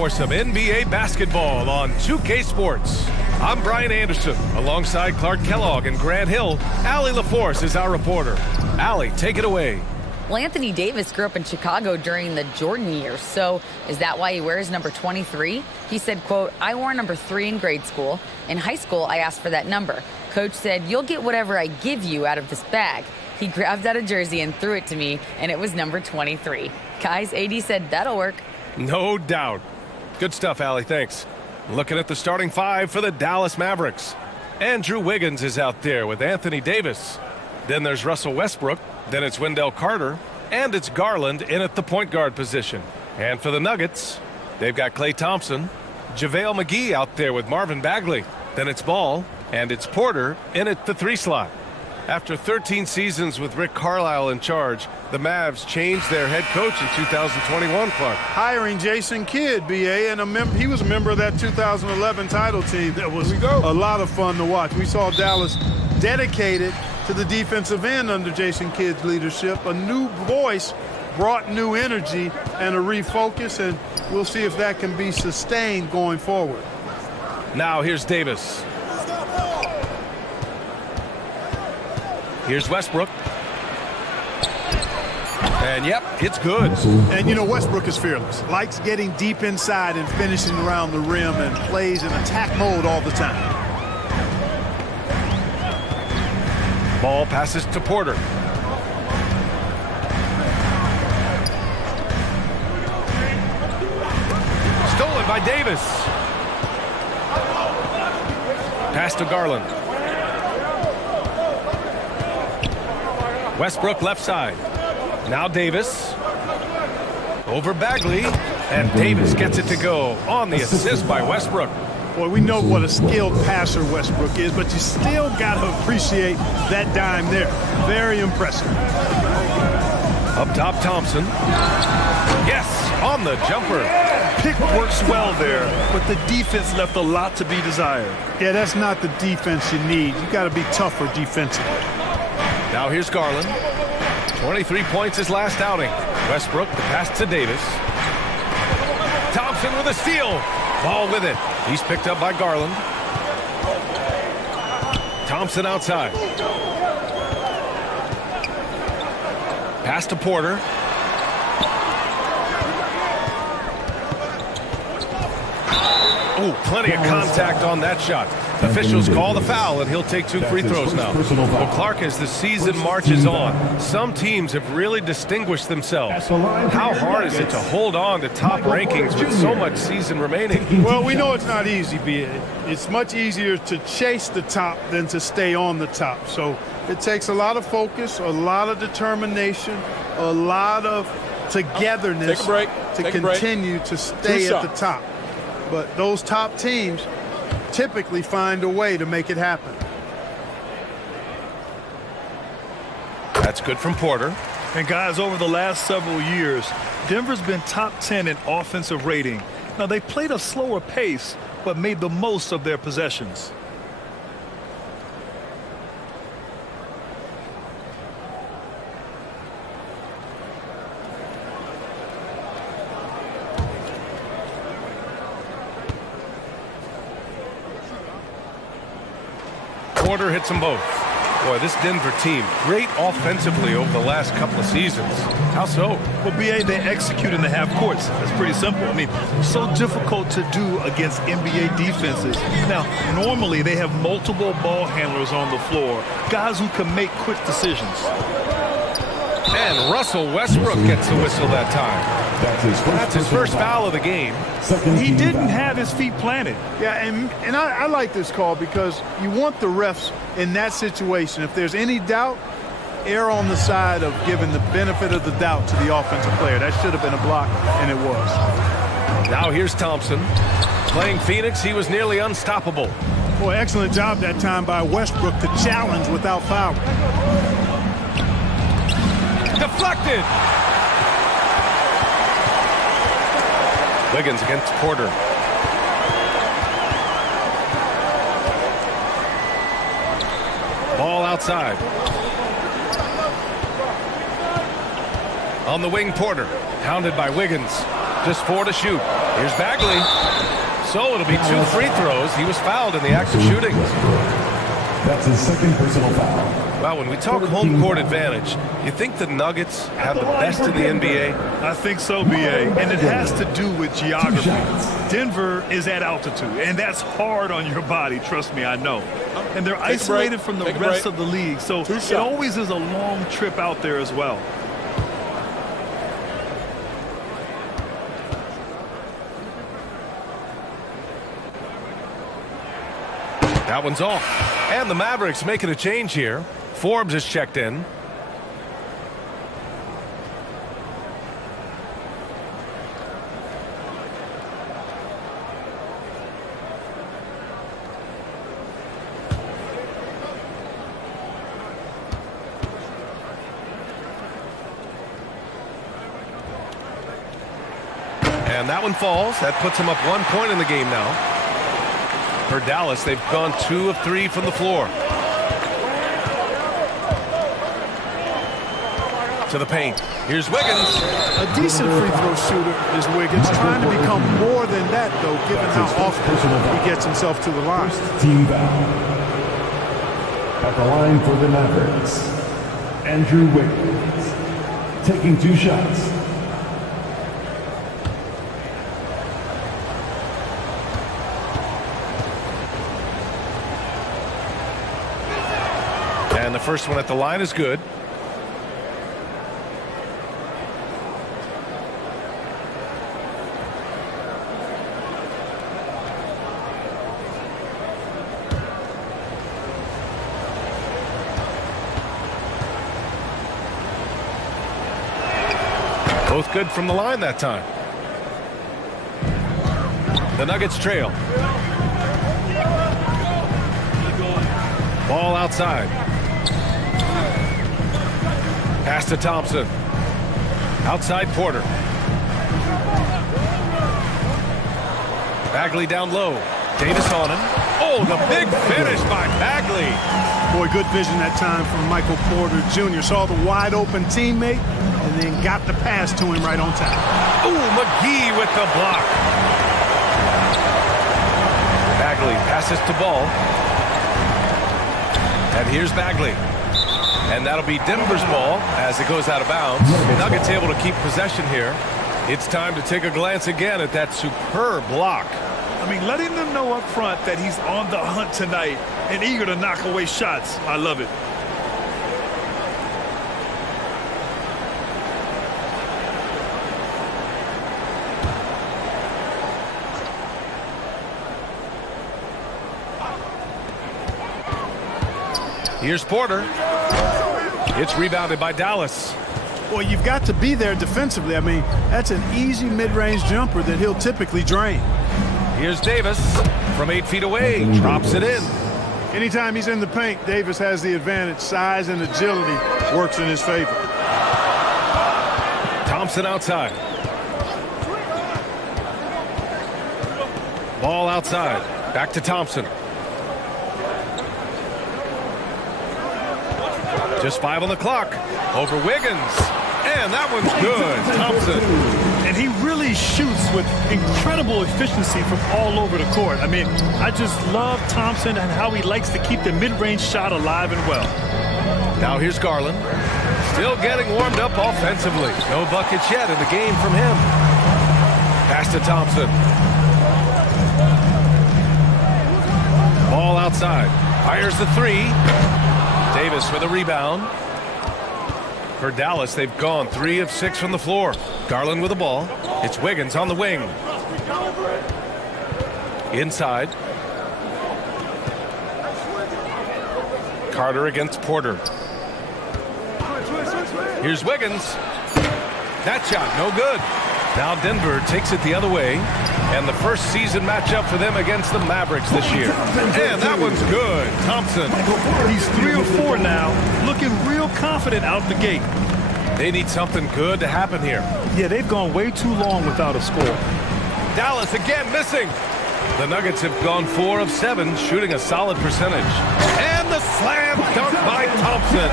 For some NBA basketball on 2K Sports. I'm Brian Anderson, alongside Clark Kellogg and Grant Hill. Allie LaForce is our reporter. Allie, take it away. Well, Anthony Davis grew up in Chicago during the Jordan years, so is that why he wears number 23? He said, quote, "I wore number 3 in grade school. In high school, I asked for that number. Coach said, you'll get whatever I give you out of this bag. He grabbed out a jersey and threw it to me, and it was number 23. Guys, AD said that'll work." No doubt. Good stuff, Allie. Thanks. Looking at the starting five for the Dallas Mavericks. Andrew Wiggins is out there with Anthony Davis. Then there's Russell Westbrook. Then it's Wendell Carter. And it's Garland in at the point guard position. And for the Nuggets, they've got Klay Thompson. JaVale McGee out there with Marvin Bagley. Then it's Ball. And it's Porter in at the 3 slot. After 13 seasons with Rick Carlisle in charge, the Mavs changed their head coach in 2021, Clark. Hiring Jason Kidd, BA, and he was a member of that 2011 title team. That was a lot of fun to watch. We saw Dallas dedicated to the defensive end under Jason Kidd's leadership. A new voice brought new energy and a refocus, and we'll see if that can be sustained going forward. Now here's Davis. Here's Westbrook. And yep, it's good. And you know, Westbrook is fearless. Likes getting deep inside and finishing around the rim and plays in attack mode all the time. Ball passes to Porter. Stolen by Davis. Pass to Garland. Westbrook left side. Now Davis. Over Bagley. And Davis gets it to go on the assist by Westbrook. Boy, we know what a skilled passer Westbrook is, but you still got to appreciate that dime there. Very impressive. Up top, Thompson. Yes, on the jumper. Pick works well there, but the defense left a lot to be desired. Yeah, that's not the defense you need. You got to be tougher defensively. Now here's Garland. 23 points his last outing. Westbrook, the pass to Davis. Thompson with a steal. Ball with it. He's picked up by Garland. Thompson outside. Pass to Porter. Oh, plenty of contact on that shot. Officials call the foul, and he'll take 2 free throws now. Well, Clark, as the season marches on, some teams have really distinguished themselves. How hard is it to hold on to top rankings with so much season remaining? Well, we know it's not easy, B.A. It's much easier to chase the top than to stay on the top. So it takes a lot of focus, a lot of determination, a lot of togetherness to continue to stay at the top. But those top teams typically find a way to make it happen. That's good from Porter. And guys, over the last several years, Denver's been top 10 in offensive rating. Now, they played a slower pace, but made the most of their possessions. Porter hits them both. Boy, this Denver team, great offensively over the last couple of seasons. How so? Well, BA, they execute in the half courts. That's pretty simple. I mean, so difficult to do against NBA defenses. Now, normally they have multiple ball handlers on the floor, guys who can make quick decisions. And Russell Westbrook gets the whistle that time. That's his first foul of the game. He didn't have his feet planted. Yeah, and I like this call because you want the refs in that situation. If there's any doubt, err on the side of giving the benefit of the doubt to the offensive player. That should have been a block, and it was. Now here's Thompson. Playing Phoenix, he was nearly unstoppable. Boy, excellent job that time by Westbrook to challenge without fouling. Deflected. Wiggins against Porter. Ball outside. On the wing, Porter. Hounded by Wiggins. Just 4 to shoot. Here's Bagley. So it'll be 2 free throws. He was fouled in the act of shooting. That's his second personal foul. Well, when we talk home court advantage, you think the Nuggets have the best in the NBA? I think so, B.A., and it has to do with geography. Denver is at altitude, and that's hard on your body, trust me, I know. And they're isolated from the rest of the league, so it always is a long trip out there as well. That one's off. And the Mavericks making a change here. Forbes is checked in. And that one falls. That puts him up 1 point in the game now. For Dallas, they've gone 2 of 3 from the floor. To the paint. Here's Wiggins. A decent free throw shooter is Wiggins. Trying to become more than that, though, given how often he gets himself to the line. Team foul. At the line for the Mavericks, Andrew Wiggins. Taking 2 shots. And the first one at the line is good. Both good from the line that time. The Nuggets trail. Ball outside. Pass to Thompson. Outside Porter. Bagley down low. Davis on him. Oh, the big finish by Bagley. Boy, good vision that time from Michael Porter Jr. Saw the wide open teammate and then got the pass to him right on time. Ooh, McGee with the block. Bagley passes to Ball. And here's Bagley. And that'll be Denver's ball as it goes out of bounds. Nuggets able to keep possession here. It's time to take a glance again at that superb block. I mean, letting them know up front that he's on the hunt tonight and eager to knock away shots. I love it. Here's Porter. It's rebounded by Dallas. Well, you've got to be there defensively. I mean, that's an easy mid-range jumper that he'll typically drain. Here's Davis from 8 feet away. Drops it in. Anytime he's in the paint, Davis has the advantage. Size and agility works in his favor. Thompson outside. Ball outside. Back to Thompson. Just 5 on the clock. Over Wiggins. And that one's good. Thompson. And he really shoots with incredible efficiency from all over the court. I mean, I just love Thompson and how he likes to keep the mid-range shot alive and well. Now here's Garland. Still getting warmed up offensively. No buckets yet in the game from him. Pass to Thompson. Ball outside. Fires the 3. Davis with a rebound. For Dallas, they've gone 3 of 6 from the floor. Garland with the ball. It's Wiggins on the wing. Inside. Carter against Porter. Here's Wiggins. That shot, no good. Now Denver takes it the other way. And the first season matchup for them against the Mavericks this year. And that one's good. Thompson. He's 3 or 4 now, looking real confident out the gate. They need something good to happen here. Yeah, they've gone way too long without a score. Dallas again missing. The Nuggets have gone 4 of 7, shooting a solid percentage. And the slam dunk by Thompson.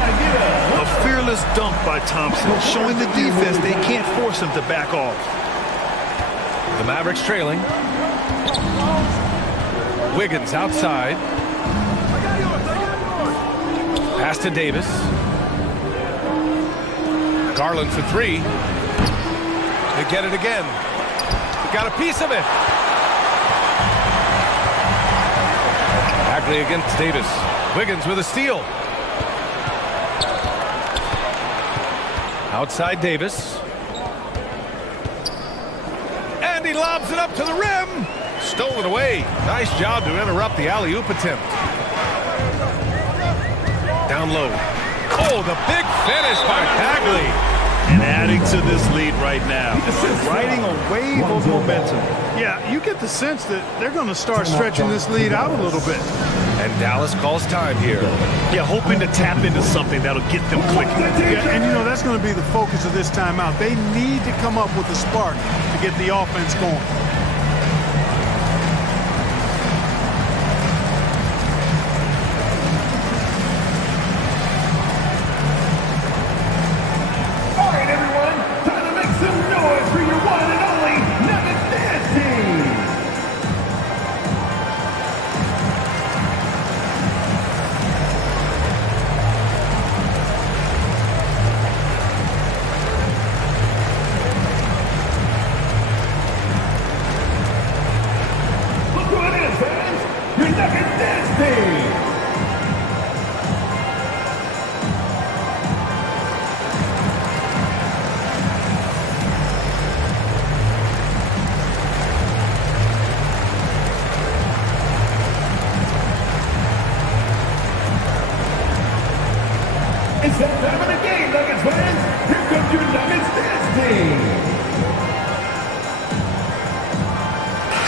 A fearless dunk by Thompson, showing the defense they can't force him to back off. The Mavericks trailing. Wiggins outside. Pass to Davis. Garland for three. They get it again. Got a piece of it. Bagley against Davis. Wiggins with a steal. Outside Davis. And he lobs it up to the rim. Stolen away. Nice job to interrupt the alley-oop attempt. Down low. Oh, the big finish by Bagley. And adding to this lead right now. Riding a wave of momentum. Yeah, you get the sense that they're going to start stretching this lead out a little bit. And Dallas calls time here. Yeah, hoping to tap into something that'll get them clicking. Yeah, and you know, that's going to be the focus of this timeout. They need to come up with a spark to get the offense going. All right, everyone, time to make some noise for your one and only Nuggets Dance Team. Look who it is, fans! Your Nuggets Dance Team. It's that time of the game, Nuggets fans. Here comes your Nuggets Dance Team.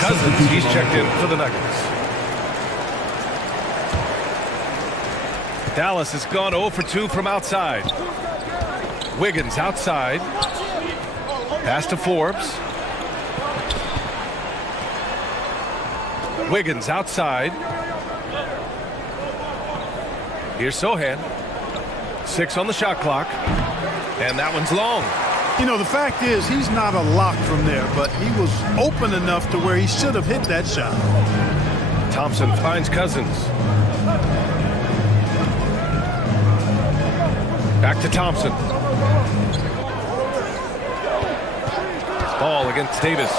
Cousins, he's checked in for the Nuggets. Dallas has gone 0 for 2 from outside. Wiggins outside. Pass to Forbes. Wiggins outside. Here's Sohan. 6 on the shot clock. And that one's long. You know, the fact is, he's not a lock from there, but he was open enough to where he should have hit that shot. Thompson finds Cousins. Back to Thompson. Ball against Davis.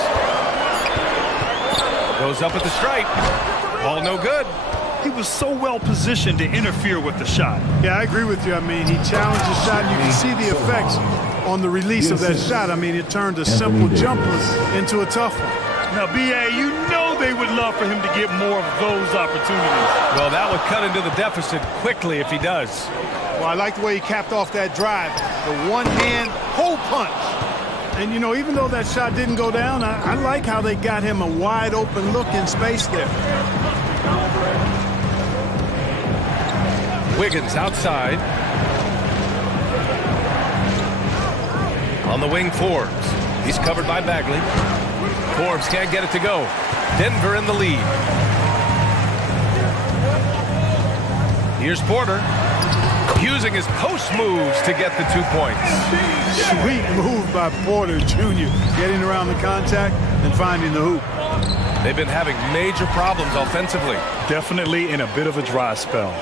Goes up at the stripe. Ball no good. He was so well positioned to interfere with the shot. Yeah, I agree with you. I mean, he challenged the shot. You can see the effects on the release of that shot. I mean, it turned a simple jumper into a tough one. Now, B.A., you know they would love for him to get more of those opportunities. Well, that would cut into the deficit quickly if he does. Well, I like the way he capped off that drive. The one-hand hole punch. And, you know, even though that shot didn't go down, I like how they got him a wide-open look in space there. Wiggins outside. On the wing, Forbes. He's covered by Bagley. Forbes can't get it to go. Denver in the lead. Here's Porter. Using his post moves to get the 2 points. Sweet move by Porter Jr. Getting around the contact and finding the hoop. They've been having major problems offensively. Definitely in a bit of a dry spell.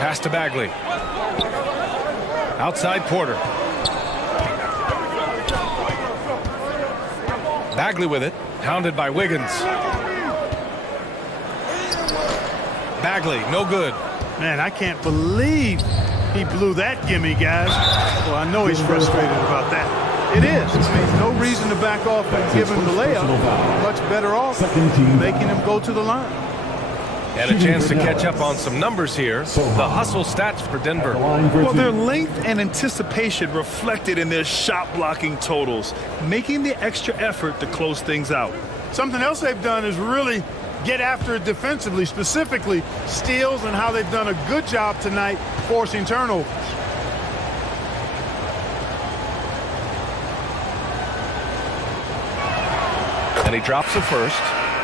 Pass to Bagley. Outside Porter. Bagley with it. Hounded by Wiggins. Bagley, no good. Man, I can't believe he blew that gimme, guys. Well, I know he's frustrated about that. It is. I mean, no reason to back off and give him the layup. Much better off making him go to the line. And a chance to catch up on some numbers here. The hustle stats for Denver. Well, their length and anticipation reflected in their shot blocking totals, making the extra effort to close things out. Something else they've done is really get after it defensively, specifically steals, and how they've done a good job tonight forcing turnovers. And he drops the first.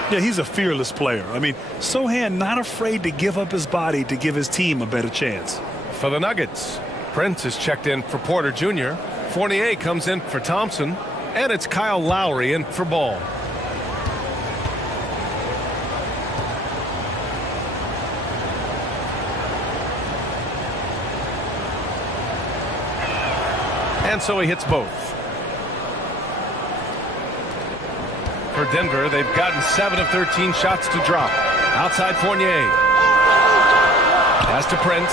Yeah, he's a fearless player. I mean, Sohan not afraid to give up his body to give his team a better chance. For the Nuggets, Prince is checked in for Porter Jr. Fournier comes in for Thompson. And it's Kyle Lowry in for Ball. And so he hits both. For Denver, they've gotten 7 of 13 shots to drop. Outside Fournier. Pass to Prince.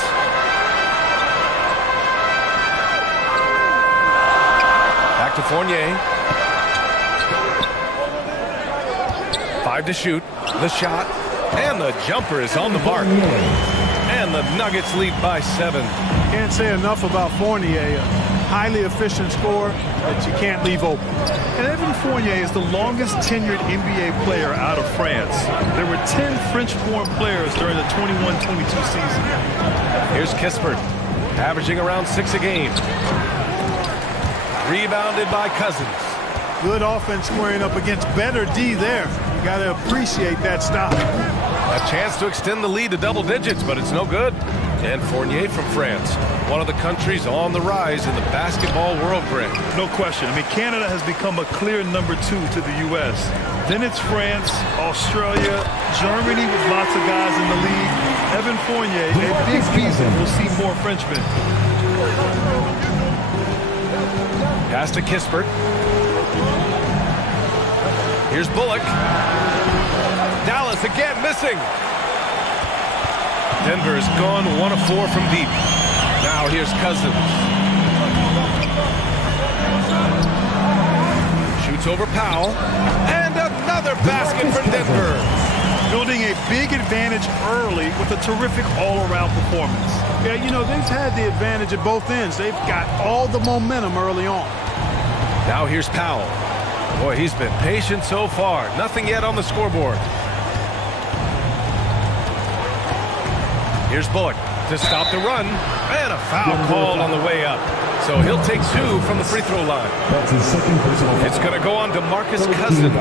Back to Fournier. 5 to shoot. The shot. And the jumper is on the mark. And the Nuggets lead by 7. Can't say enough about Fournier. A highly efficient scorer that you can't leave open. And Evan Fournier is the longest tenured NBA player out of France. There were 10 French-born players during the 21-22 season. Here's Kispert, averaging around 6 a game. Rebounded by Cousins. Good offense squaring up against better D there. You got to appreciate that stop. A chance to extend the lead to double digits, but it's no good. And Fournier from France, one of the countries on the rise in the basketball world, Greg. No question. I mean, Canada has become a clear number 2 to the U.S. Then it's France, Australia, Germany with lots of guys in the league. Evan Fournier, a big piece, and we'll see more Frenchmen. Pass to Kispert. Here's Bullock. Dallas again missing. Denver's gone 1 of 4 from deep. Now here's Cousins. Shoots over Powell. And another basket for Denver. Building a big advantage early with a terrific all-around performance. Yeah, you know, they've had the advantage at both ends. They've got all the momentum early on. Now here's Powell. Boy, he's been patient so far. Nothing yet on the scoreboard. Here's Bullock to stop the run. And a foul called on the way up. So he'll take 2 from the free throw line. That's his second personal foul. It's going to go on to Marcus Cousins.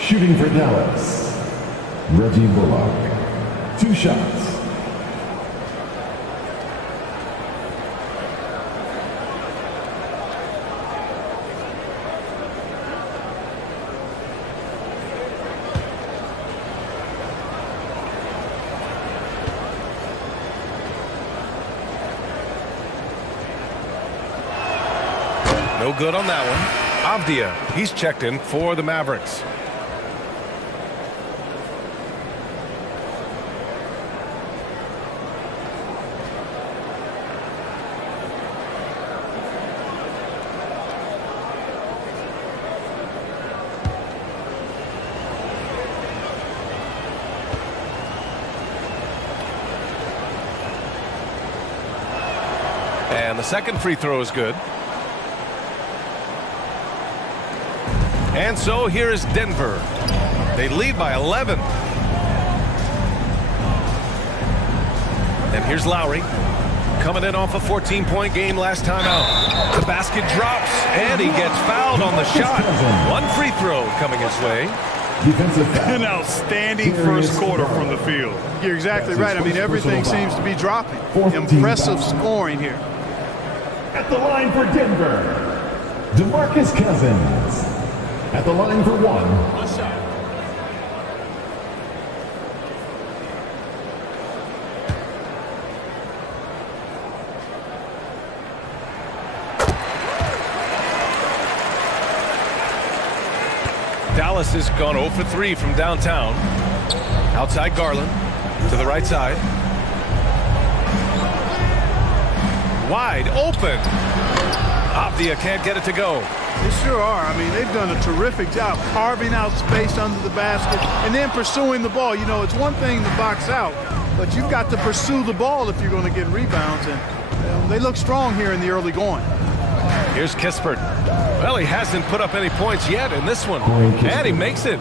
Shooting for Dallas, Reggie Bullock. 2 shots. No good on that one. Avdia, he's checked in for the Mavericks. And the second free throw is good. And so here is Denver. They lead by 11. And here's Lowry. Coming in off a 14-point game last time out. The basket drops, and he gets fouled on the shot. 1 free throw coming his way. Defensive foul. An outstanding first quarter from the field. You're exactly right. I mean, everything seems to be dropping. 14 Impressive foul. scoring here. At the line for Denver, DeMarcus Cousins. At the line for 1. Dallas has gone 0 for 3 from downtown. Outside Garland to the right side. Wide open. Avdia can't get it to go. They sure are. I mean, they've done a terrific job carving out space under the basket and then pursuing the ball. You know, it's one thing to box out, but you've got to pursue the ball if you're going to get rebounds. And they look strong here in the early going. Here's Kispert. Well, he hasn't put up any points yet in this one. And he makes it.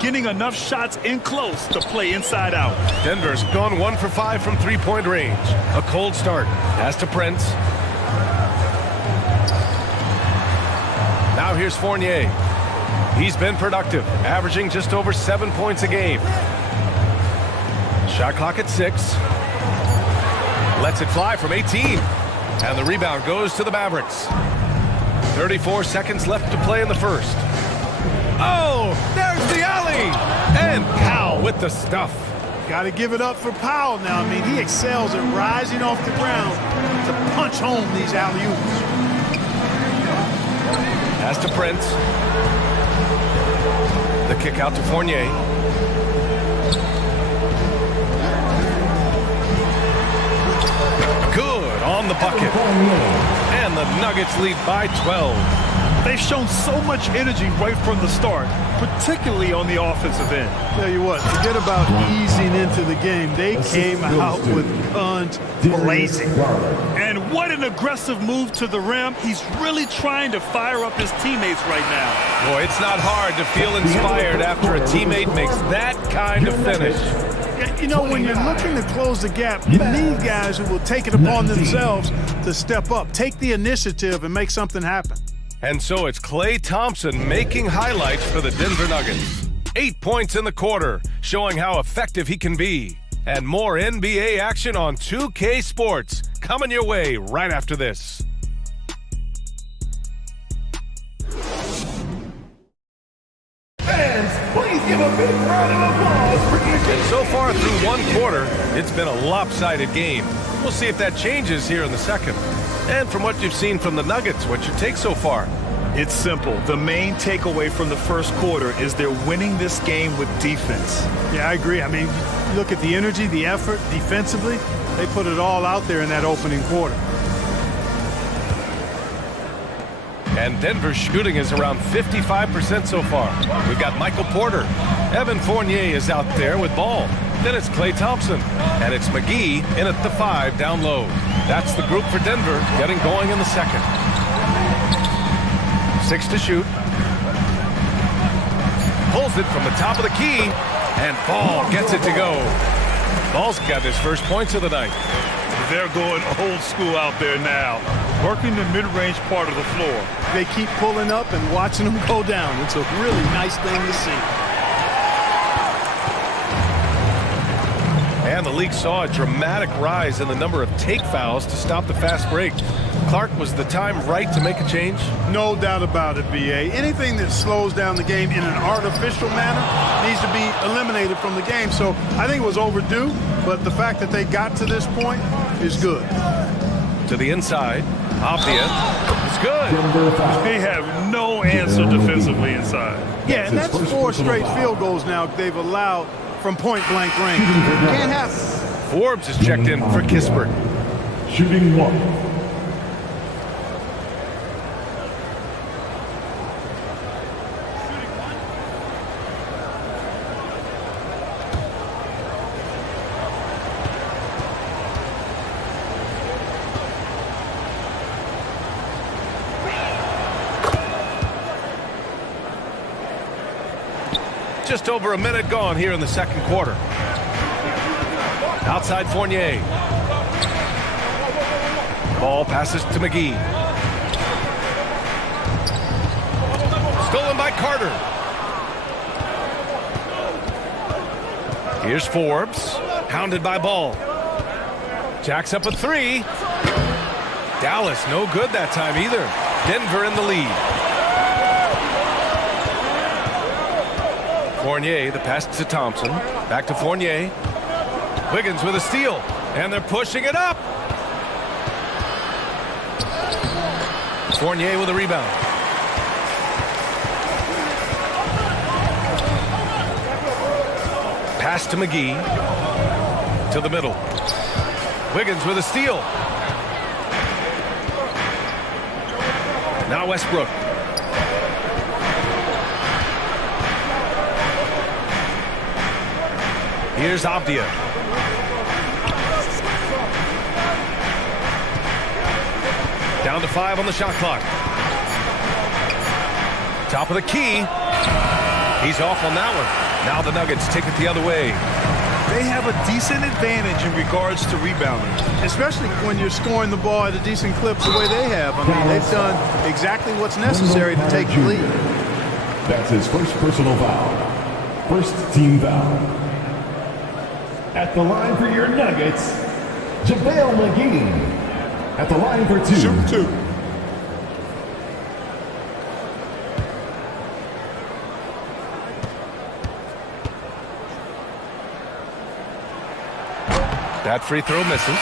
Getting enough shots in close to play inside out. Denver's gone 1 for 5 from three-point range. A cold start. Pass to Prince. Now here's Fournier. He's been productive, averaging just over 7 points a game. Shot clock at 6. Lets it fly from 18. And the rebound goes to the Mavericks. 34 seconds left to play in the first. Oh, there's the alley! And Powell with the stuff. Got to give it up for Powell now. I mean, he excels at rising off the ground to punch home these alley-oops. Pass to Prince. The kick out to Fournier. Good on the bucket. And the Nuggets lead by 12. They've shown so much energy right from the start, particularly on the offensive end. Tell you what, forget about easing into the game. They came out with guns blazing. And what an aggressive move to the rim. He's really trying to fire up his teammates right now. Boy, it's not hard to feel inspired after a teammate makes that kind of finish. You know, when you're looking to close the gap, you need guys who will take it upon themselves to step up, take the initiative, and make something happen. And so it's Klay Thompson making highlights for the Denver Nuggets. 8 points in the quarter, showing how effective he can be. And more NBA action on 2K Sports coming your way right after this. Fans, please give a big round of applause for And so far through one quarter, it's been a lopsided game. We'll see if that changes here in the second. And from what you've seen from the Nuggets, what's your take so far? It's simple. The main takeaway from the first quarter is they're winning this game with defense. Yeah, I agree. I mean, look at the energy, the effort defensively. They put it all out there in that opening quarter. And Denver's shooting is around 55% so far. We've got Michael Porter. Evan Fournier is out there with ball. Then it's Klay Thompson. And it's McGee in at the 5 down low. That's the group for Denver getting going in the second. 6 to shoot. Pulls it from the top of the key. And Ball gets it to go. Ball's got his first points of the night. They're going old school out there now, working the mid-range part of the floor. They keep pulling up and watching them go down. It's a really nice thing to see. And the league saw a dramatic rise in the number of take fouls to stop the fast break. Clark, was the time right to make a change? No doubt about it, B.A. Anything that slows down the game in an artificial manner needs to be eliminated from the game. So I think it was overdue, but the fact that they got to this point is good. To the inside. Avdia is good. They have no answer defensively inside. Yeah, and that's 4 straight field goals now they've allowed from point-blank range. Can't happen. Forbes is checked in for Kispert. Shooting 1. Just over a minute gone here in the second quarter. Outside Fournier. Ball passes to McGee. Stolen by Carter. Here's Forbes. Hounded by Ball. Jacks up a 3. Dallas no good that time either. Denver in the lead. Fournier, the pass to Thompson. Back to Fournier. Wiggins with a steal. And they're pushing it up. Fournier with a rebound. Pass to McGee. To the middle. Wiggins with a steal. Now Westbrook. Here's Avdia. Down to 5 on the shot clock. Top of the key. He's off on that one. Now the Nuggets take it the other way. They have a decent advantage in regards to rebounding. Especially when you're scoring the ball at a decent clip the way they have. I mean, they've done exactly what's necessary to take the lead. That's his first personal foul. First team foul. At the line for your Nuggets, JaVale McGee. At the line for 2. Shoot 2. That free throw misses.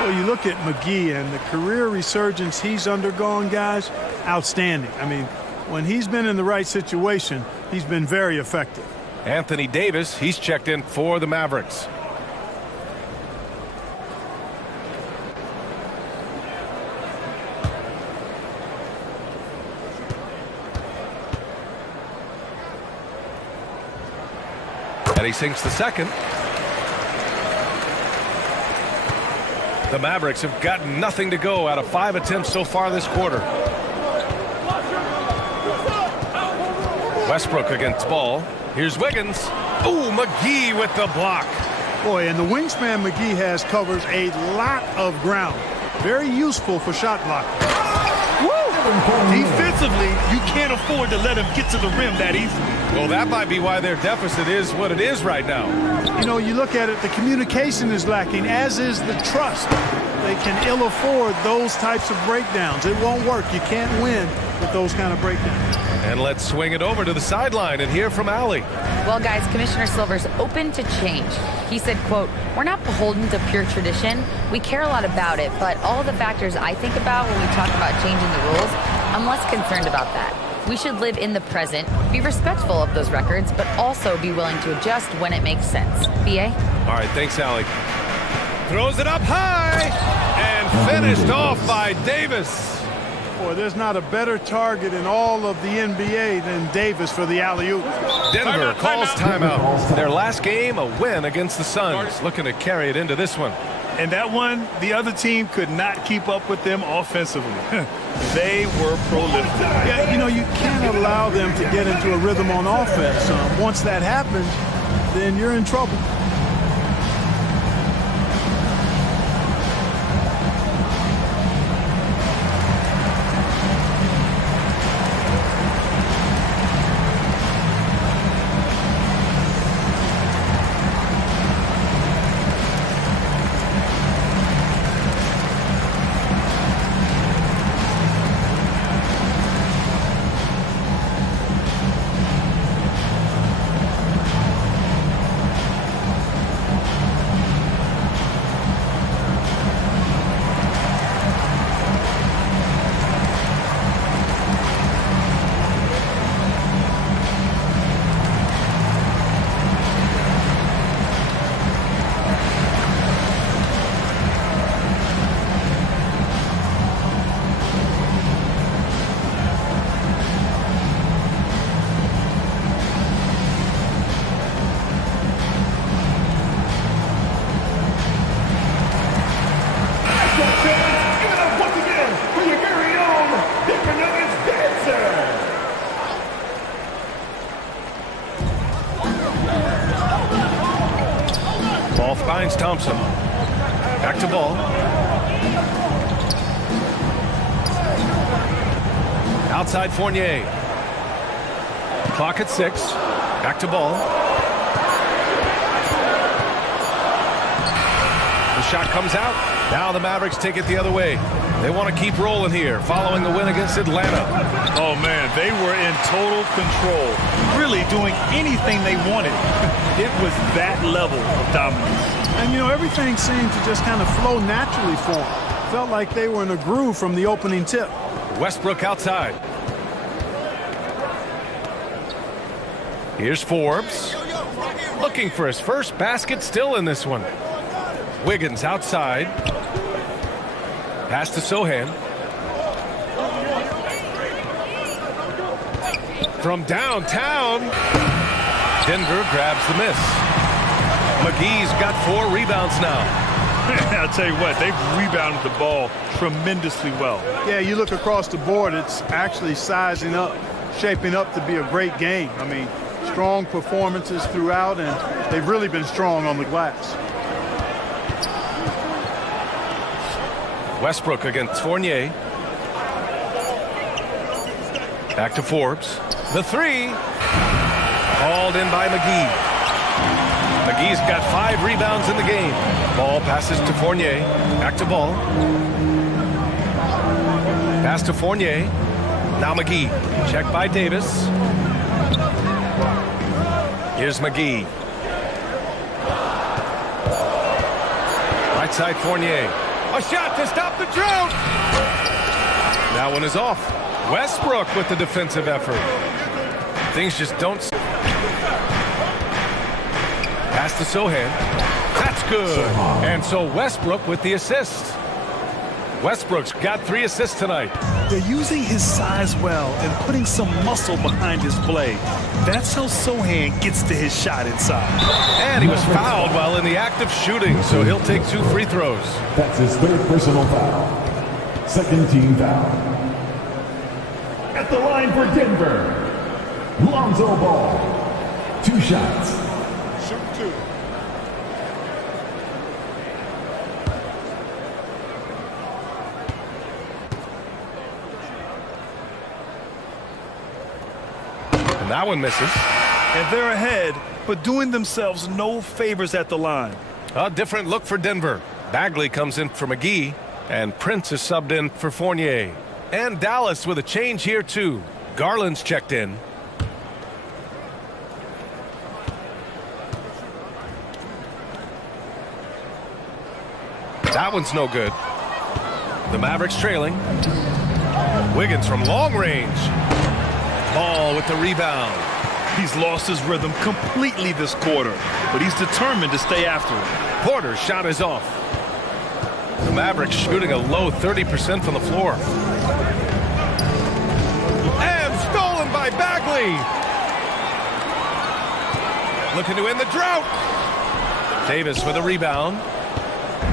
Well, you look at McGee and the career resurgence he's undergone, guys, outstanding. I mean, when he's been in the right situation, he's been very effective. Anthony Davis, he's checked in for the Mavericks. And he sinks the second. The Mavericks have gotten nothing to go out of 5 attempts so far this quarter. Westbrook against Ball. Here's Wiggins. Ooh, McGee with the block. Boy, and the wingspan McGee has covers a lot of ground. Very useful for shot blocking. Defensively, you can't afford to let him get to the rim that easily. Well, that might be why their deficit is what it is right now. You know, you look at it, the communication is lacking, as is the trust. They can ill afford those types of breakdowns. It won't work. You can't win with those kind of breakdowns. And let's swing it over to the sideline and hear from Allie. Well, guys, Commissioner Silver's open to change. He said, quote, "We're not beholden to pure tradition. We care a lot about it, but all the factors I think about when we talk about changing the rules, I'm less concerned about that. We should live in the present, be respectful of those records, but also be willing to adjust when it makes sense." BA? All right, thanks, Allie. Throws it up high and finished off by Davis. Boy, there's not a better target in all of the NBA than Davis for the alley-oop. Denver calls timeout. Their last game, a win against the Suns. Looking to carry it into this one. And that one, the other team could not keep up with them offensively. They were prolific. Yeah, you know, you can't allow them to get into a rhythm on offense. Once that happens, then you're in trouble. Ball finds Thompson. Back to Ball. Outside Fournier. Clock at 6. Back to Ball. The shot comes out. Now the Mavericks take it the other way. They want to keep rolling here following the win against Atlanta. Oh, man, they were in total control, really doing anything they wanted. It was that level of dominance. And, you know, everything seemed to just kind of flow naturally for them. Felt like they were in a groove from the opening tip. Westbrook outside. Here's Forbes. Looking for his first basket, still in this one. Wiggins outside. Pass to Sohan. From downtown, Denver grabs the miss. McGee's got 4 rebounds now. I'll tell you what, they've rebounded the ball tremendously well. Yeah, you look across the board, it's actually sizing up, shaping up to be a great game. I mean, strong performances throughout, and they've really been strong on the glass. Westbrook against Fournier. Back to Forbes. The 3. Called in by McGee. McGee's got 5 rebounds in the game. Ball passes to Fournier. Back to Ball. Pass to Fournier. Now McGee. Check by Davis. Here's McGee. right side Fournier. A shot to stop the drought. That one is off. Westbrook with the defensive effort. Things just don't. Pass to Sohan. That's good. And so Westbrook with the assist. Westbrook's got 3 assists tonight. They're using his size well and putting some muscle behind his play. That's how Sohan gets to his shot inside. And he was fouled while in the act of shooting, so he'll take 2 free throws. That's his 3rd personal foul. 2nd team foul. At the line for Denver, Lonzo Ball. 2 shots. Shoot 2. And that one misses. And they're ahead, but doing themselves no favors at the line. A different look for Denver. Bagley comes in for McGee, and Prince is subbed in for Fournier. And Dallas with a change here, too. Garland's checked in. That one's no good. The Mavericks trailing. Wiggins from long range. Ball with the rebound. He's lost his rhythm completely this quarter, but he's determined to stay after it. Porter's shot is off. The Mavericks shooting a low 30% from the floor. And stolen by Bagley. Looking to end the drought. Davis with a rebound.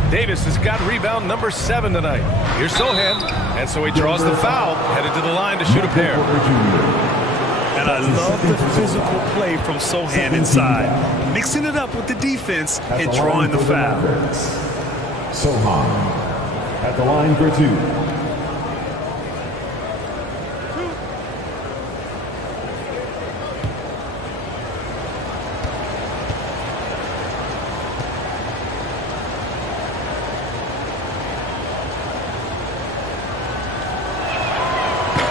Davis has got rebound number 7 tonight. Here's Sohan. And so he draws the foul, headed to the line to shoot a pair. And I love the physical play from Sohan inside, mixing it up with the defense and drawing the foul. Sohan at the line for 2.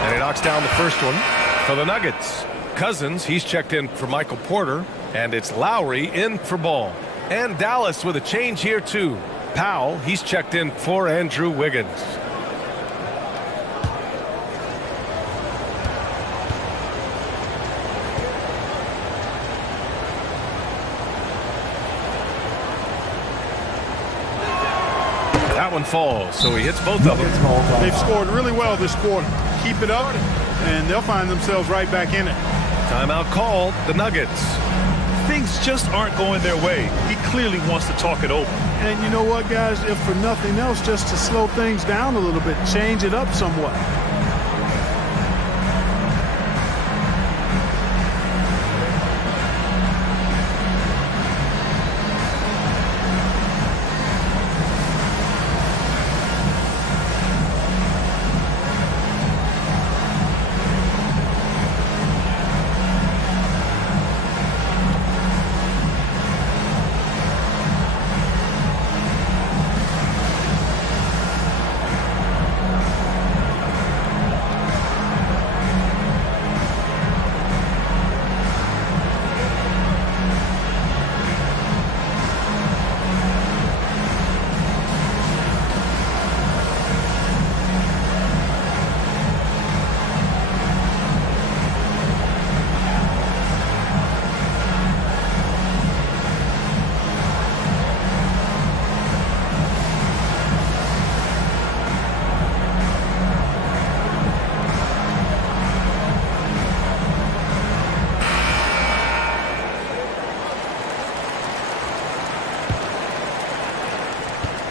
And he knocks down the first one for the Nuggets. Cousins, he's checked in for Michael Porter, and it's Lowry in for Ball. And Dallas with a change here too. Powell, he's checked in for Andrew Wiggins. That one falls, so he hits both of them. They've scored really well this quarter. Keep it up, and they'll find themselves right back in it. Timeout called, the Nuggets. Things just aren't going their way. He clearly wants to talk it over. And you know what, guys? If for nothing else, just to slow things down a little bit, change it up somewhat.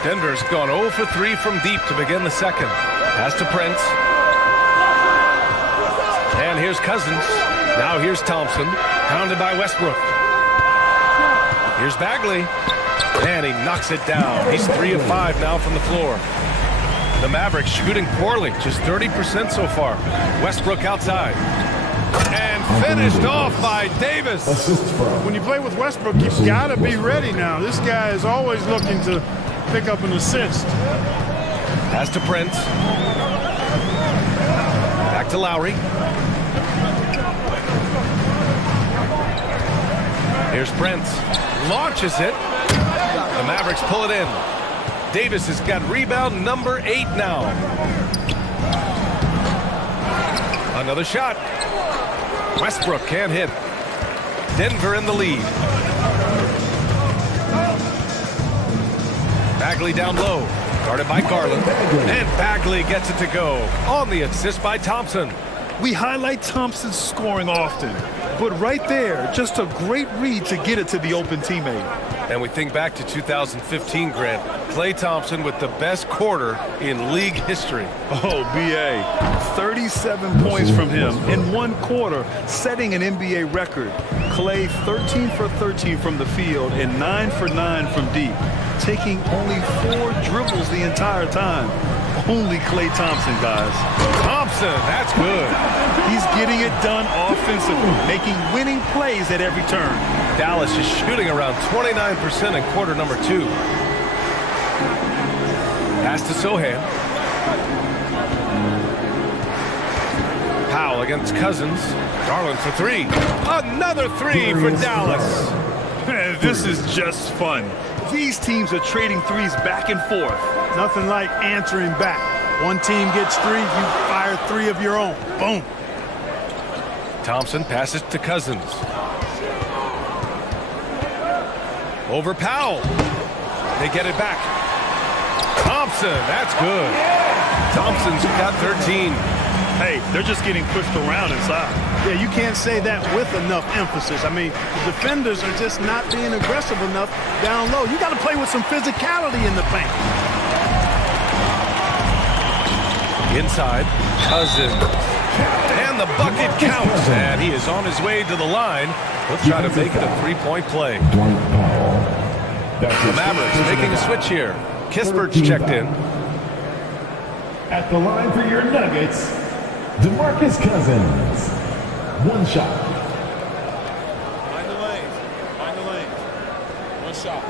Denver's gone 0 for 3 from deep to begin the second. Pass to Prince. And here's Cousins. Now here's Thompson. Pounded by Westbrook. Here's Bagley. And he knocks it down. He's 3 of 5 now from the floor. The Mavericks shooting poorly, just 30% so far. Westbrook outside. And finished off by Davis. When you play with Westbrook, you've got to be ready now. This guy is always looking to pick up an assist. Pass to Prince. Back to Lowry. Here's Prince. Launches it. The Mavericks pull it in. Davis has got rebound number 8 now. Another shot. Westbrook can't hit. Denver in the lead. Bagley down low. Guarded by Garland. And Bagley gets it to go. On the assist by Thompson. We highlight Thompson's scoring often, but right there, just a great read to get it to the open teammate. And we think back to 2015, Grant. Klay Thompson with the best quarter in league history. Oh, B.A. 37 points from him in one quarter, setting an NBA record. Klay 13 for 13 from the field and 9 for 9 from deep, taking only 4 dribbles the entire time. Only Klay Thompson, guys. Thompson, that's good. He's getting it done offensively, making winning plays at every turn. Dallas is shooting around 29% in quarter number 2. Pass to Sohan. Powell against Cousins. Garland for 3. Another 3 for Dallas. Man, this is just fun. These teams are trading threes back and forth. Nothing like answering back. One team gets 3, you fire 3 of your own. Boom. Thompson passes to Cousins. Over Powell. They get it back. Thompson, that's good. Thompson's got 13. Hey, they're just getting pushed around inside. Yeah, you can't say that with enough emphasis. I mean, the defenders are just not being aggressive enough down low. You got to play with some physicality in the paint. Inside, Cousins. And the bucket counts. And he is on his way to the line. He'll try to make it a 3-point play. The Mavericks making a switch here. Kispert's checked in. At the line for your Nuggets, DeMarcus Cousins. 1 shot. Find the lane. Find the lane. 1 shot.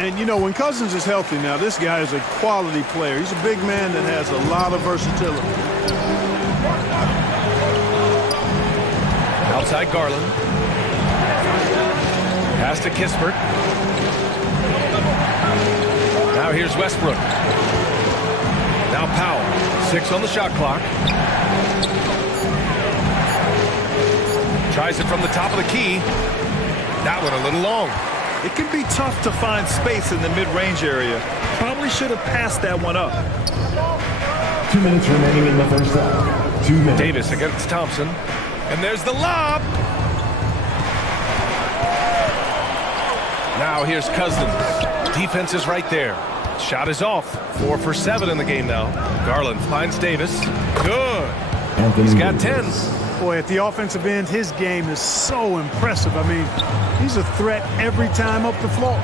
And, you know, when Cousins is healthy now, this guy is a quality player. He's a big man that has a lot of versatility. Outside Garland. Pass to Kispert. Now here's Westbrook. Now Powell. 6 on the shot clock. Tries it from the top of the key. That one a little long. It can be tough to find space in the mid-range area. Probably should have passed that one up. 2 minutes remaining in the first half. 2 minutes. Davis against Thompson. And there's the lob. Now here's Cousins. Defense is right there. Shot is off. 4 for 7 in the game now. Garland finds Davis. Good. He's got 10. Boy, at the offensive end, his game is so impressive. I mean, he's a threat every time up the floor.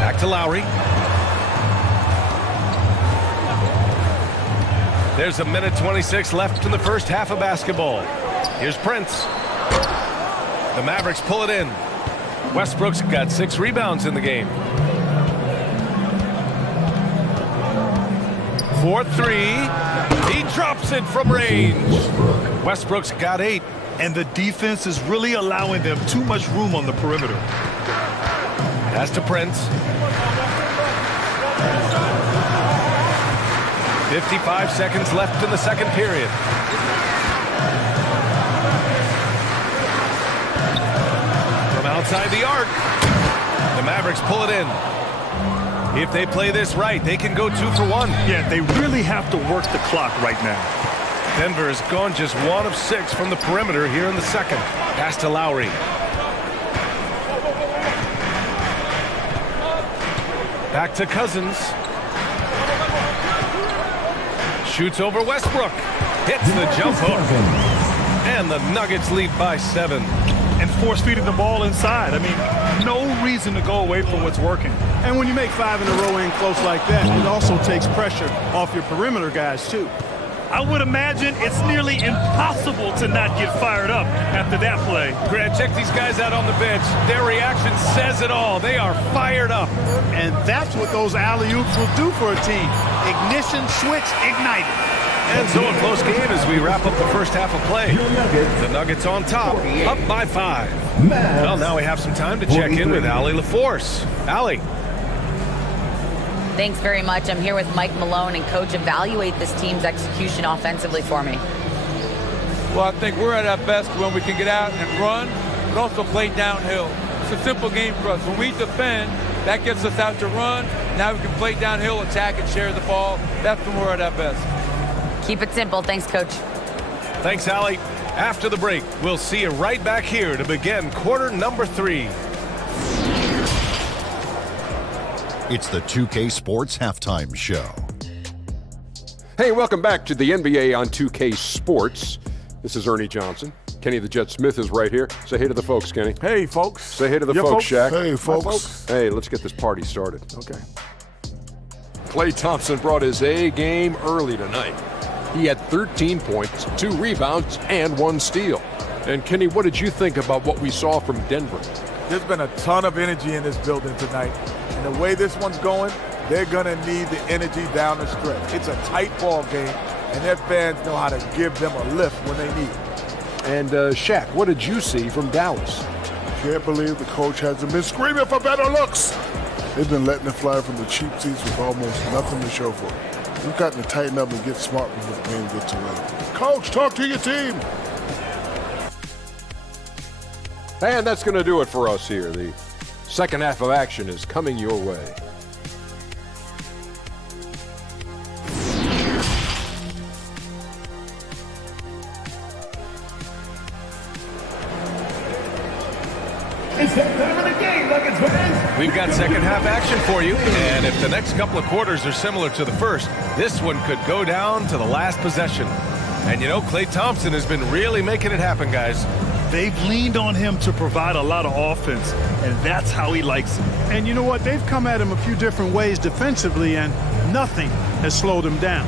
Back to Lowry. There's a minute 26 left in the first half of basketball. Here's Prince. The Mavericks pull it in. Westbrook's got 6 rebounds in the game. 4-3. He drops it from range. Westbrook's got 8. And the defense is really allowing them too much room on the perimeter. Pass to Prince. 55 seconds left in the second period. From outside the arc, the Mavericks pull it in. If they play this right, they can go 2 for 1. Yeah, they really have to work the clock right now. Denver has gone just 1 of 6 from the perimeter here in the second. Pass to Lowry. Back to Cousins. Shoots over Westbrook. Hits the jump hook. And the Nuggets lead by 7. And force-feeding the ball inside. I mean, no reason to go away from what's working. And when you make 5 in a row in close like that, it also takes pressure off your perimeter guys, too. I would imagine it's nearly impossible to not get fired up after that play. Grant, check these guys out on the bench. Their reaction says it all. They are fired up. And that's what those alley-oops will do for a team. Ignition switch ignited. And so a close game as we wrap up the first half of play. The Nuggets on top, up by 5. Well, now we have some time to check in with Allie LaForce. Allie. Thanks very much. I'm here with Mike Malone, and Coach, evaluate this team's execution offensively for me. Well, I think we're at our best when we can get out and run, but also play downhill. It's a simple game for us. When we defend, that gets us out to run. Now we can play downhill, attack, and share the ball. That's when we're at our best. Keep it simple. Thanks, Coach. Thanks, Allie. After the break, we'll see you right back here to begin quarter number 3. It's the 2K Sports Halftime Show. Hey, welcome back to the NBA on 2K Sports. This is Ernie Johnson. Kenny the Jet Smith is right here. Say hey to the folks, Kenny. Hey, folks. Say hey to the folks, Shaq. Hey, folks. Hey, let's get this party started. Okay. Klay Thompson brought his A game early tonight. He had 13 points, 2 rebounds, and 1 steal. And Kenny, what did you think about what we saw from Denver? There's been a ton of energy in this building tonight. And the way this one's going, they're going to need the energy down the stretch. It's a tight ball game, and their fans know how to give them a lift when they need it. And Shaq, what did you see from Dallas? Can't believe the coach hasn't been screaming for better looks. They've been letting it fly from the cheap seats with almost nothing to show for it. We've got to tighten up and get smart before the game gets away. Coach, talk to your team. And that's going to do it for us here. The second half of action is coming your way. It's that time of the game, Nuggets fans. We've got second half action for you, and if the next couple of quarters are similar to the first, this one could go down to the last possession. And you know, Klay Thompson has been really making it happen, guys. They've leaned on him to provide a lot of offense, and that's how he likes it. And you know what? They've come at him a few different ways defensively, and nothing has slowed him down.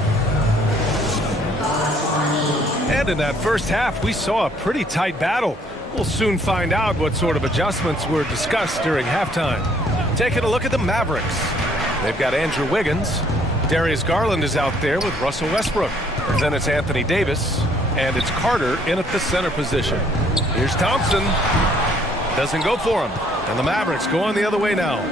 And in that first half, we saw a pretty tight battle. We'll soon find out what sort of adjustments were discussed during halftime. Taking a look at the Mavericks. They've got Andrew Wiggins. Darius Garland is out there with Russell Westbrook. Then it's Anthony Davis, and it's Carter in at the center position. Here's Thompson. Doesn't go for him. And the Mavericks going the other way now.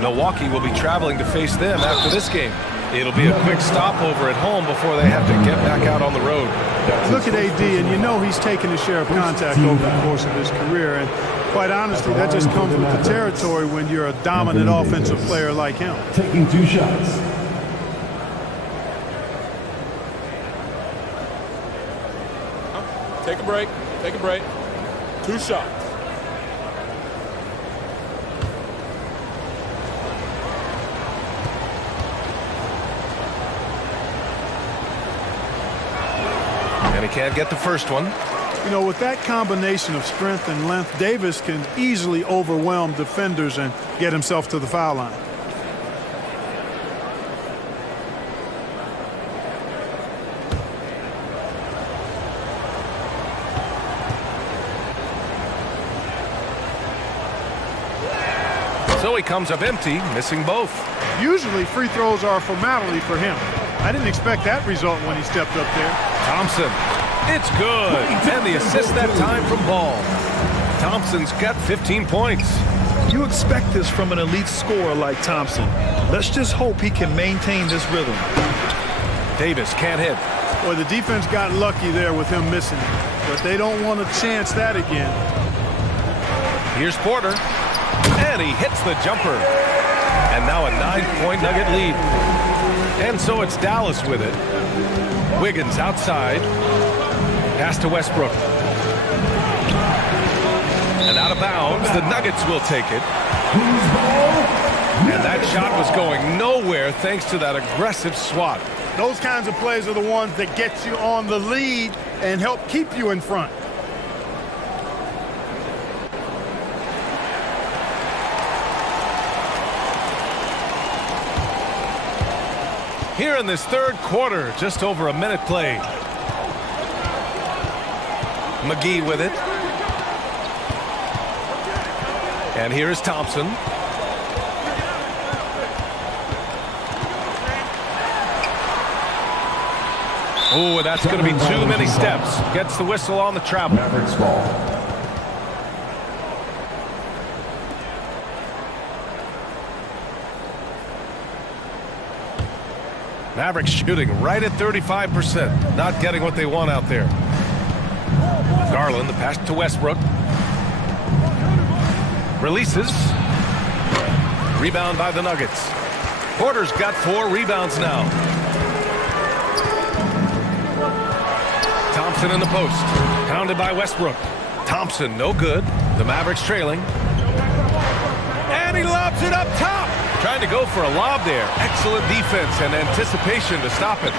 Milwaukee will be traveling to face them after this game. It'll be a quick stopover at home before they have to get back out on the road. Look at AD, and you know he's taken his share of contact over the course of his career. And quite honestly, that just comes with the territory when you're a dominant offensive player like him. Taking 2 shots. Take a break. Take a break. 2 shots. And he can't get the first one. You know, with that combination of strength and length, Davis can easily overwhelm defenders and get himself to the foul line. So he comes up empty, missing both. Usually free throws are a formality for him. I didn't expect that result when he stepped up there. Thompson, it's good. And the assist that time from Ball. Thompson's got 15 points. You expect this from an elite scorer like Thompson. Let's just hope he can maintain this rhythm. Davis can't hit. Boy, the defense got lucky there with him missing, but they don't want to chance that again. Here's Porter. And he hits the jumper. And now a 9-point Nugget lead. And so it's Dallas with it. Wiggins outside. Pass to Westbrook. And out of bounds, the Nuggets will take it. And that shot was going nowhere thanks to that aggressive swat. Those kinds of plays are the ones that get you on the lead and help keep you in front. Here in this third quarter, just over a minute played. McGee with it. And here's Thompson. Oh, that's going to be too many steps. Gets the whistle on the travel. Mavericks ball. Mavericks shooting right at 35%. Not getting what they want out there. Garland, the pass to Westbrook. Releases. Rebound by the Nuggets. Porter's got 4 rebounds now. Thompson in the post. Pounded by Westbrook. Thompson, no good. The Mavericks trailing. And he lobs it up top. Trying to go for a lob there. Excellent defense and anticipation to stop it.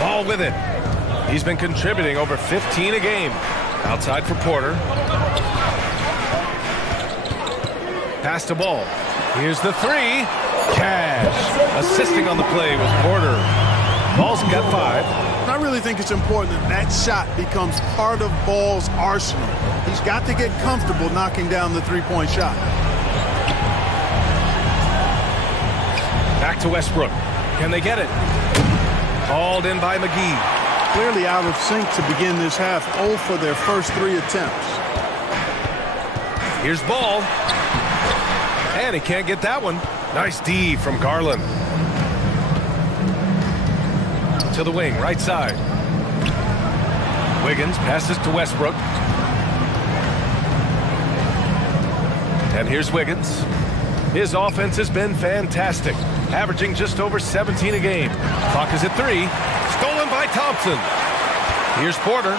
Ball with it. He's been contributing over 15 a game. Outside for Porter. Pass to Ball. Here's the 3. Cash. Assisting on the play was Porter. Ball's got 5. I really think it's important that shot becomes part of Ball's arsenal. He's got to get comfortable knocking down the three-point shot. Back to Westbrook. Can they get it? Called in by McGee. Clearly out of sync to begin this half. 0 for their first 3 attempts. Here's Ball. And he can't get that one. Nice D from Garland. To the wing, right side. Wiggins passes to Westbrook. And here's Wiggins. His offense has been fantastic, averaging just over 17 a game. Clock is at 3. Stolen by Thompson. Here's Porter.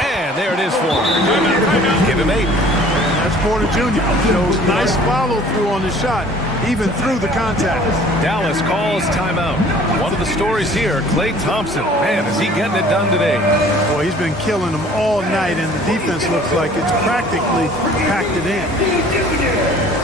And there it is for him. Give him 8. That's Porter Jr. Shows nice follow-through on the shot, even through the contact. Dallas calls timeout. One of the stories here, Klay Thompson. Man, is he getting it done today. Boy, he's been killing them all night, and the defense looks like it's practically packed it in.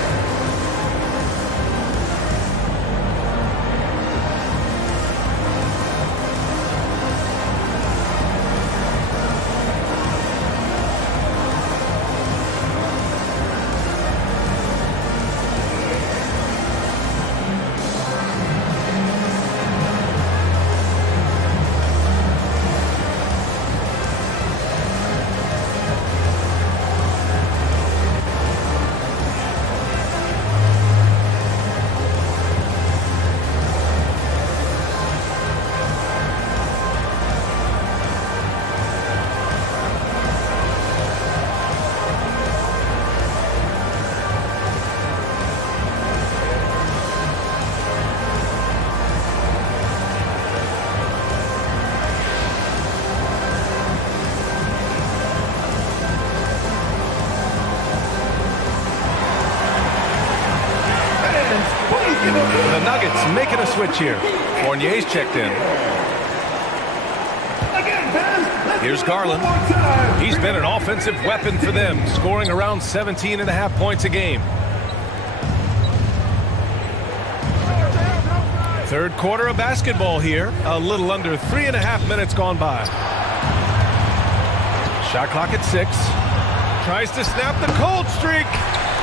The Nuggets making a switch here. Fournier's checked in. Here's Garland. He's been an offensive weapon for them, scoring around 17.5 points a game. Third quarter of basketball here. A little under 3.5 minutes gone by. Shot clock at 6. Tries to snap the cold streak.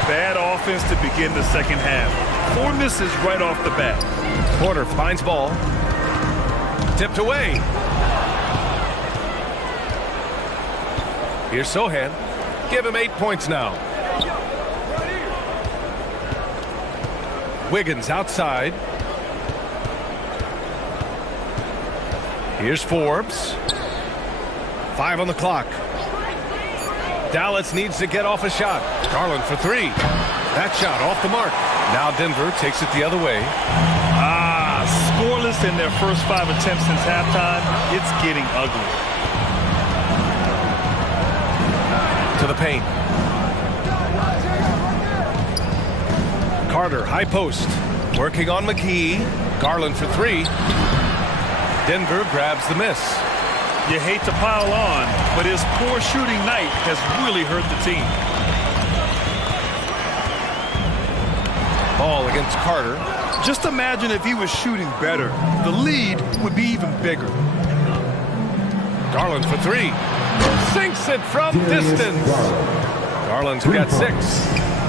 Bad offense to begin the second half. 4 misses right off the bat. Porter finds Ball. Tipped away. Here's Sohan. Give him 8 points now. Wiggins outside. Here's Forbes. 5 on the clock. Dallas needs to get off a shot. Garland for 3. That shot off the mark. Now Denver takes it the other way. Scoreless in their first 5 attempts since halftime. It's getting ugly. To the paint. Carter, high post. Working on McGee. Garland for 3. Denver grabs the miss. You hate to pile on, but his poor shooting night has really hurt the team. Ball against Carter. Just imagine if he was shooting better. The lead would be even bigger. Garland for 3. Sinks it from distance. Garland's got 6.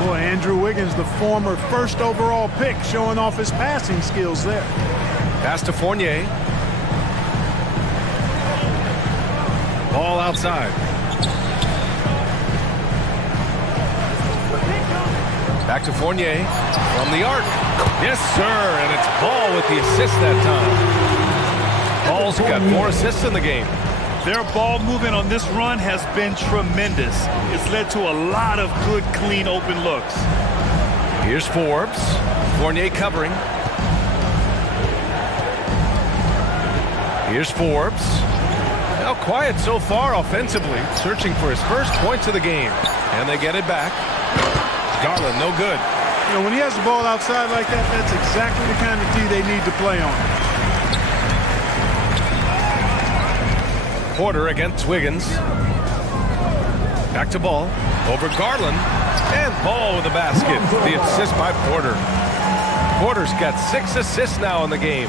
Boy, Andrew Wiggins, the former first overall pick, showing off his passing skills there. Pass to Fournier. Ball outside. Back to Fournier from the arc. Yes, sir, and it's Ball with the assist that time. Ball's got 4 assists in the game. Their ball movement on this run has been tremendous. It's led to a lot of good, clean, open looks. Here's Forbes. Fournier covering. Here's Forbes. Now quiet so far offensively, searching for his first points of the game. And they get it back. Garland, no good. You know, when he has the ball outside like that, that's exactly the kind of D they need to play on. Porter against Wiggins. Back to Ball. Over Garland. And Ball with the basket. The assist by Porter. Porter's got 6 assists now in the game.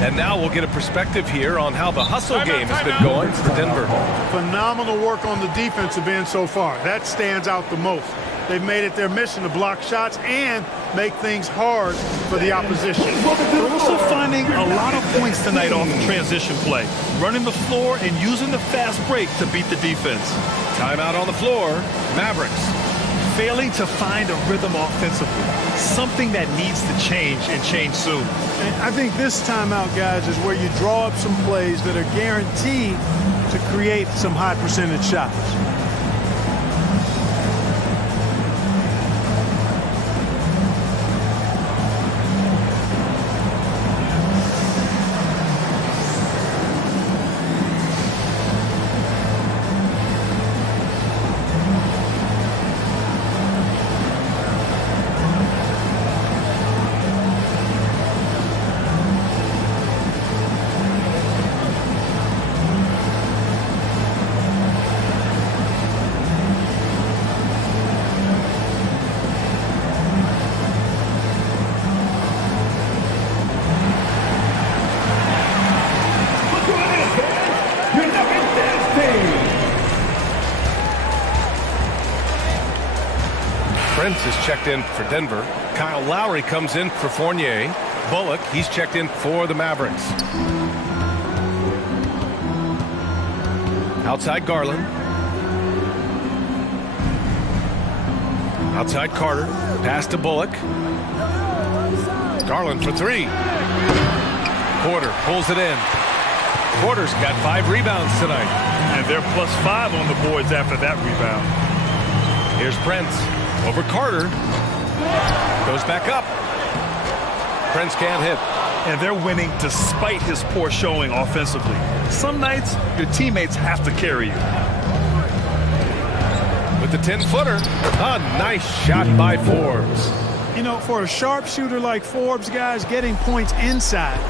And now we'll get a perspective here on how the hustle game has been going for Denver. Phenomenal work on the defensive end so far. That stands out the most. They've made it their mission to block shots and make things hard for the opposition. They're also finding a lot of points tonight off the transition play, running the floor and using the fast break to beat the defense. Timeout on the floor. Mavericks. Failing to find a rhythm offensively, something that needs to change and change soon. And I think this timeout, guys, is where you draw up some plays that are guaranteed to create some high percentage shots. Prince is checked in for Denver. Kyle Lowry comes in for Fournier. Bullock, he's checked in for the Mavericks. Outside Garland. Outside Carter. Pass to Bullock. Garland for 3. Porter pulls it in. Porter's got 5 rebounds tonight. And they're +5 on the boards after that rebound. Here's Prince. Over Carter. Goes back up. Prince can't hit. And they're winning despite his poor showing offensively. Some nights, your teammates have to carry you. With the 10-footer. A nice shot by Forbes. You know, for a sharpshooter like Forbes, guys, getting points inside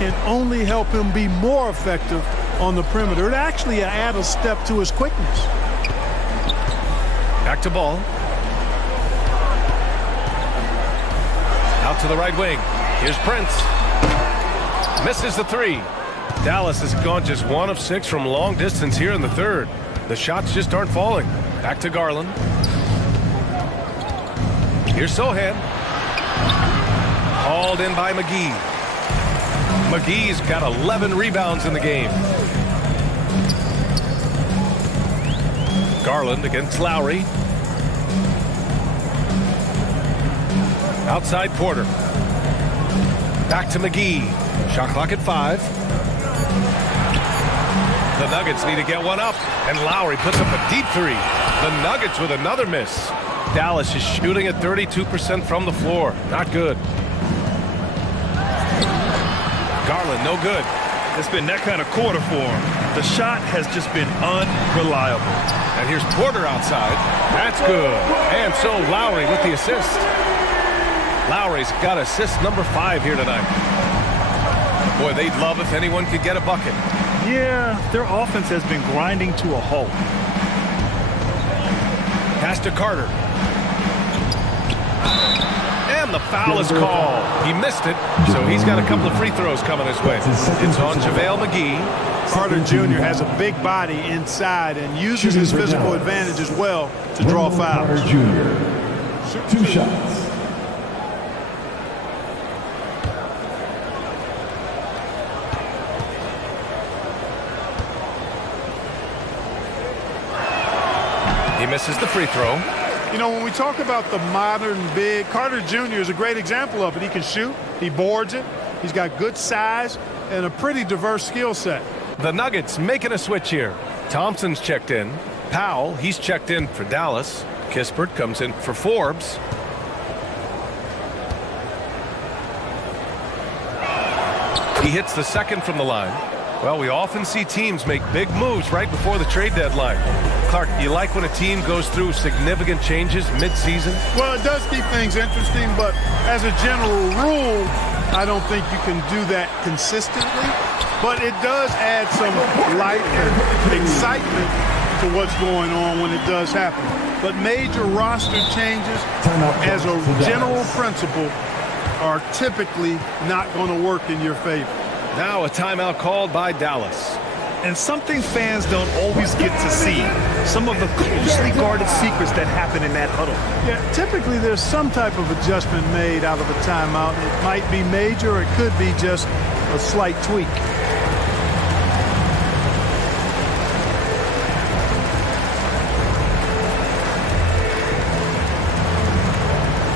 can only help him be more effective on the perimeter. It actually adds a step to his quickness. Back to Ball. Out to the right wing. Here's Prince. Misses the 3. Dallas has gone just 1 of 6 from long distance here in the third. The shots just aren't falling. Back to Garland. Here's Sohan. Hauled in by McGee. McGee's got 11 rebounds in the game. Garland against Lowry. Outside Porter. Back to McGee. Shot clock at 5. The Nuggets need to get one up, and Lowry puts up a deep 3. The Nuggets with another miss. Dallas is shooting at 32% from the floor. Not good. Garland, no good. It's been that kind of quarter for him. The shot has just been unreliable. And here's Porter outside. That's good. And so Lowry with the assist. Lowry's got assist number 5 here tonight. Boy, they'd love if anyone could get a bucket. Yeah, their offense has been grinding to a halt. Pass to Carter. And the foul is called. He missed it, so he's got a couple of free throws coming his way. It's on JaVale McGee. Carter Jr. has a big body inside and uses his physical advantage as well to draw fouls. 2 shots. He misses the free throw. You know, when we talk about the modern big, Carter Jr. is a great example of it. He can shoot, he boards it, he's got good size and a pretty diverse skill set. The Nuggets making a switch here. Thompson's checked in. Powell, he's checked in for Dallas. Kispert comes in for Forbes. He hits the second from the line. Well, we often see teams make big moves right before the trade deadline. Clark, you like when a team goes through significant changes mid-season? Well, it does keep things interesting, but as a general rule, I don't think you can do that consistently. But it does add some life and excitement to what's going on when it does happen. But major roster changes, as a general principle, are typically not going to work in your favor. Now a timeout called by Dallas. And something fans don't always get to see, some of the closely guarded secrets that happen in that huddle. Yeah, typically there's some type of adjustment made out of a timeout. It might be major, or it could be just a slight tweak.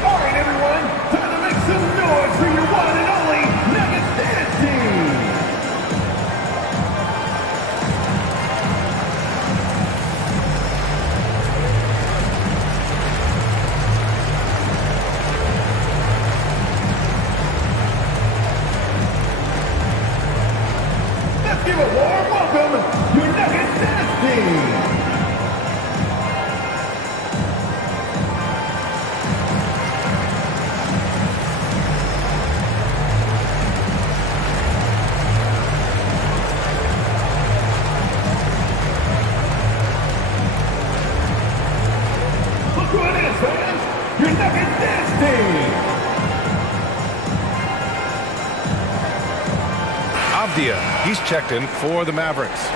All right, everyone, time to make some noise for your one and only Nuggets Dance Team. Let's give a warm welcome, your Nuggets Dance Team. Look who it is, fans! Your Nuggets Dance Team! Avdia, he's checked in for the Mavericks.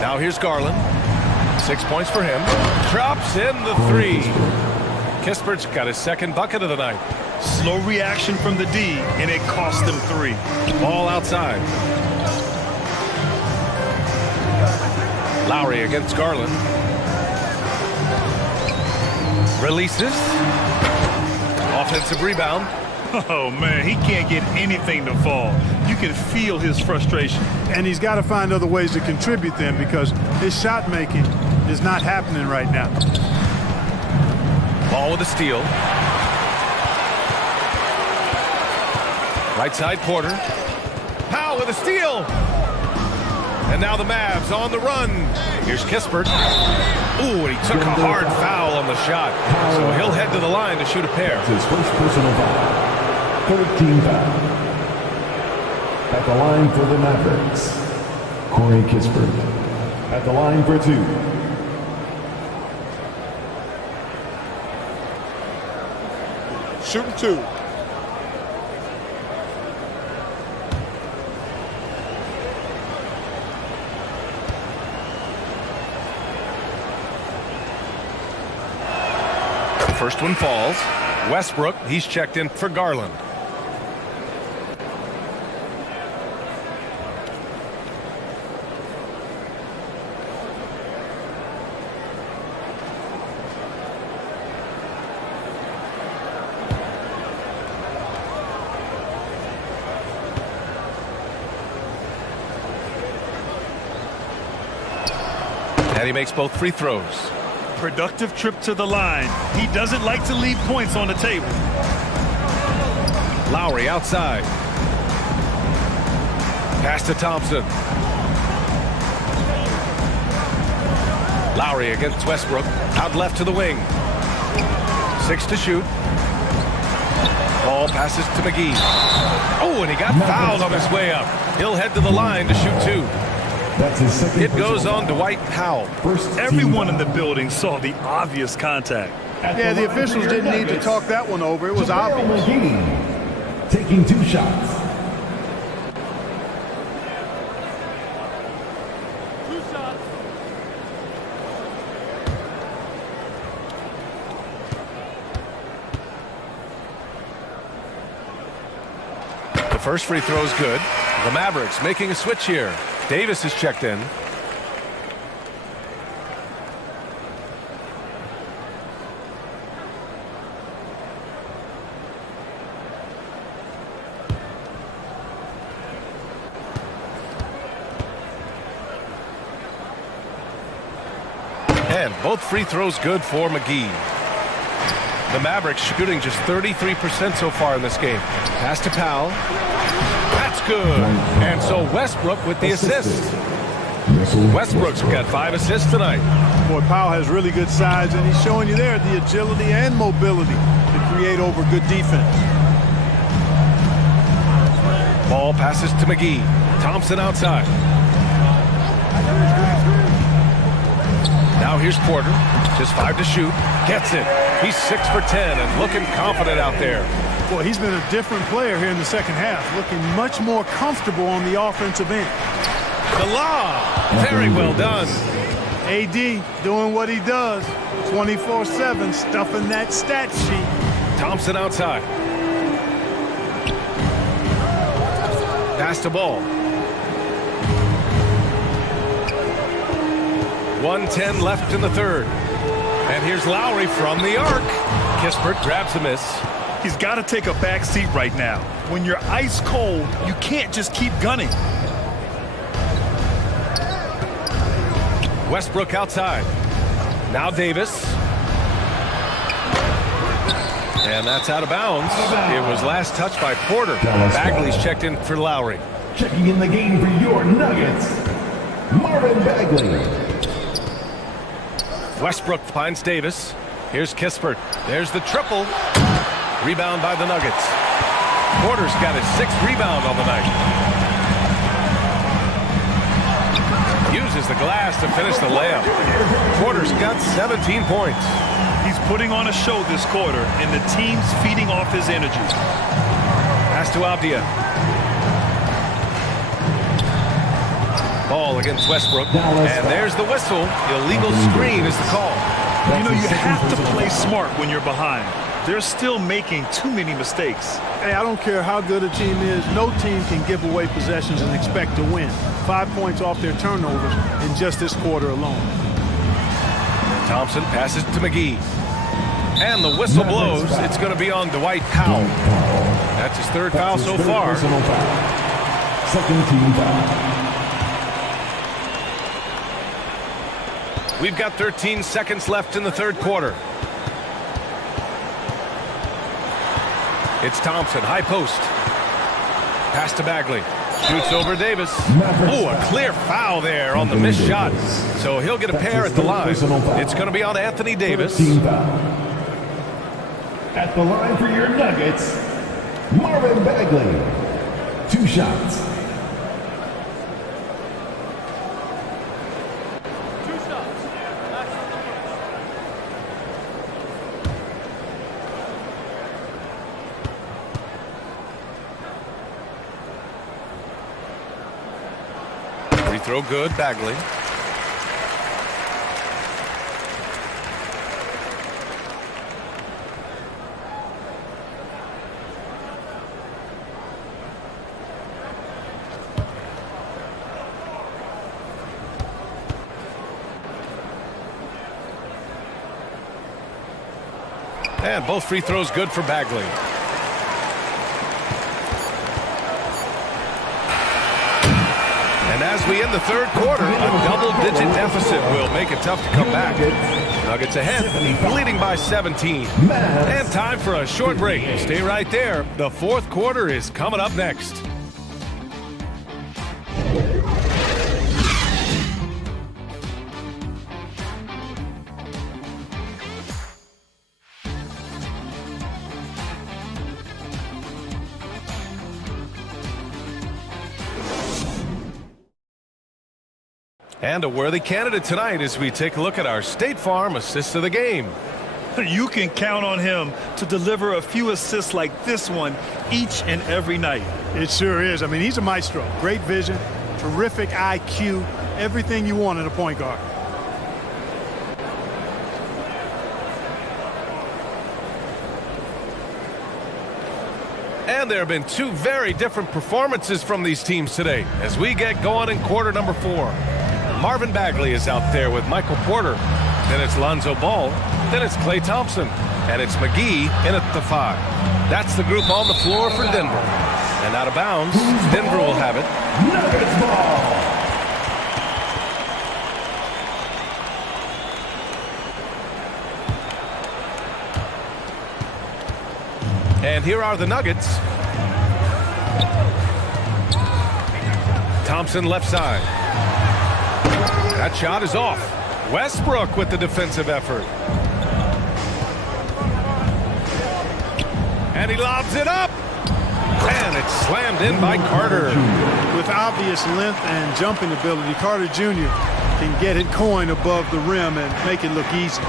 Now here's Garland. 6 points for him. Drops in the three. Kispert's got his second bucket of the night. Slow reaction from the D, and it cost them 3. Ball outside. Lowry against Garland. Releases. Offensive rebound. Oh, man, he can't get anything to fall. You can feel his frustration. And he's got to find other ways to contribute then, because his shot making is not happening right now. Ball with a steal. Right side Porter. Powell with a steal. And now the Mavs on the run. Here's Kispert. Ooh, and he took a hard foul on the shot. So he'll head to the line to shoot a pair. His first personal foul. 13 foul. At the line for the Mavericks, Corey Kispert. At the line for 2. Shooting 2. First one falls. Westbrook, he's checked in for Garland. And he makes both free throws. Productive trip to the line. He doesn't like to leave points on the table. Lowry outside. Pass to Thompson. Lowry against Westbrook. Out left to the wing. 6 to shoot. Ball passes to McGee. Oh, and he got fouled on his way up. He'll head to the line to shoot 2. That's his second. It goes on Dwight Powell. Everyone in the building saw the obvious contact. Yeah, the officials didn't need to talk that one over. It was obvious. McGee taking 2 shots. The first free throw is good. The Mavericks making a switch here. Davis is checked in. And both free throws good for McGee. The Mavericks shooting just 33% so far in this game. Pass to Powell. That's good. And so Westbrook with the assist. Westbrook's got 5 assists tonight. Boy, Powell has really good size, and he's showing you there the agility and mobility to create over good defense. Ball passes to McGee. Thompson outside. Now here's Porter. Just 5 to shoot. Gets it. He's 6 for 10 and looking confident out there. Boy, he's been a different player here in the second half, looking much more comfortable on the offensive end. The lob. Very well done. AD doing what he does. 24/7, stuffing that stat sheet. Thompson outside. Pass to Ball. 1:10 left in the third. And here's Lowry from the arc. Kispert grabs a miss. He's got to take a back seat right now. When you're ice cold, you can't just keep gunning. Westbrook outside. Now Davis. And that's out of bounds. It was last touched by Porter. Bagley's checked in for Lowry. Checking in the game for your Nuggets, Marvin Bagley. Westbrook finds Davis. Here's Kispert. There's the triple. Rebound by the Nuggets. Porter's got his 6th rebound on the night. Uses the glass to finish the layup. Porter's got 17 points. He's putting on a show this quarter, and the team's feeding off his energy. Pass to Avdia. Ball against Westbrook. And there's the whistle. Illegal screen is the call. You know, you have to play smart when you're behind. They're still making too many mistakes. Hey, I don't care how good a team is. No team can give away possessions and expect to win. 5 points off their turnovers in just this quarter alone. Thompson passes to McGee. And the whistle blows. It's going to be on Dwight Powell. That's his 3rd foul so far. Second team foul. We've got 13 seconds left in the 3rd quarter. It's Thompson, high post. Pass to Bagley. Shoots over Davis. Oh, a clear foul there on the missed shot. So he'll get a pair at the line. It's going to be on Anthony Davis. At the line for your Nuggets, Marvin Bagley. 2 shots. Free throw good, Bagley. And both free throws good for Bagley. And as we end the 3rd quarter, a double-digit deficit will make it tough to come back. Nuggets ahead, leading by 17. And time for a short break. Stay right there. The 4th quarter is coming up next. And a worthy candidate tonight as we take a look at our State Farm assists of the game. You can count on him to deliver a few assists like this one each and every night. It sure is. I mean, he's a maestro. Great vision, terrific IQ, everything you want in a point guard. And there have been two very different performances from these teams today as we get going in quarter number 4. Marvin Bagley is out there with Michael Porter. Then it's Lonzo Ball. Then it's Klay Thompson. And it's McGee in at the 5. That's the group on the floor for Denver. And out of bounds, Denver will have it. Nuggets ball. And here are the Nuggets. Thompson left side. That shot is off. Westbrook with the defensive effort. And he lobs it up. And it's slammed in by Carter. With obvious length and jumping ability, Carter Jr. can get it coin above the rim and make it look easy.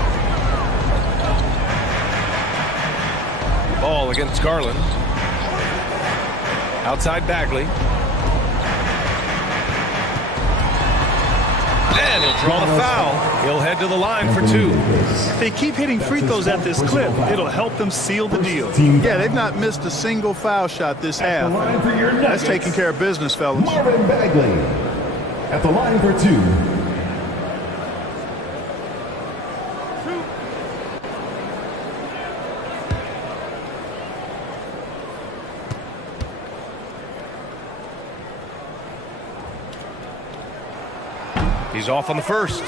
Ball against Garland. Outside Bagley. And he'll draw the foul. He'll head to the line for 2. If they keep hitting free throws at this clip, it'll help them seal the deal. Yeah, they've not missed a single foul shot this half. That's taking care of business, fellas. Marvin Bagley at the line for 2. He's off on the first.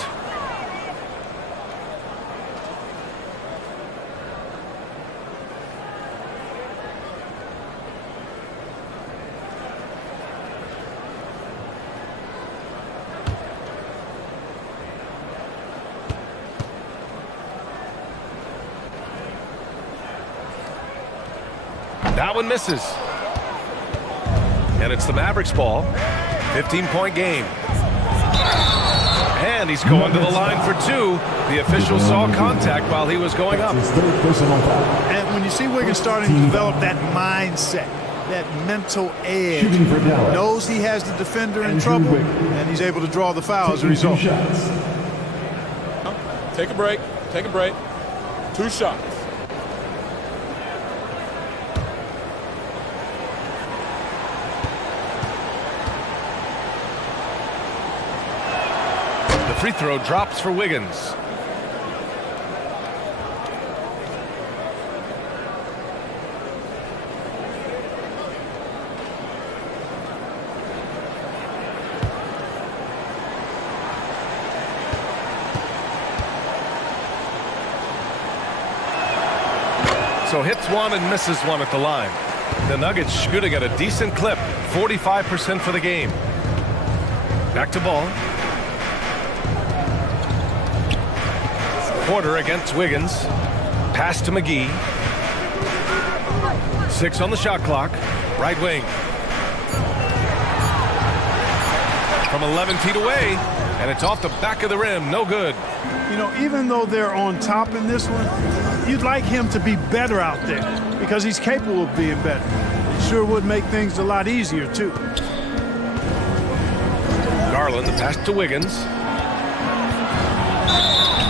That one misses. And it's the Mavericks ball. 15-point game. And he's going to the line for 2. The official saw contact while he was going up. And when you see Wiggins starting to develop that mindset, that mental edge, knows he has the defender in trouble, and he's able to draw the foul as a result. Take a break. Take a break. 2 shots. Free throw drops for Wiggins. So hits one and misses one at the line. The Nuggets shooting at a decent clip, 45% for the game. Back to Ball. Porter against Wiggins. Pass to McGee. 6 on the shot clock. Right wing. From 11 feet away, and it's off the back of the rim. No good. You know, even though they're on top in this one, you'd like him to be better out there because he's capable of being better. It sure would make things a lot easier, too. Garland, the pass to Wiggins.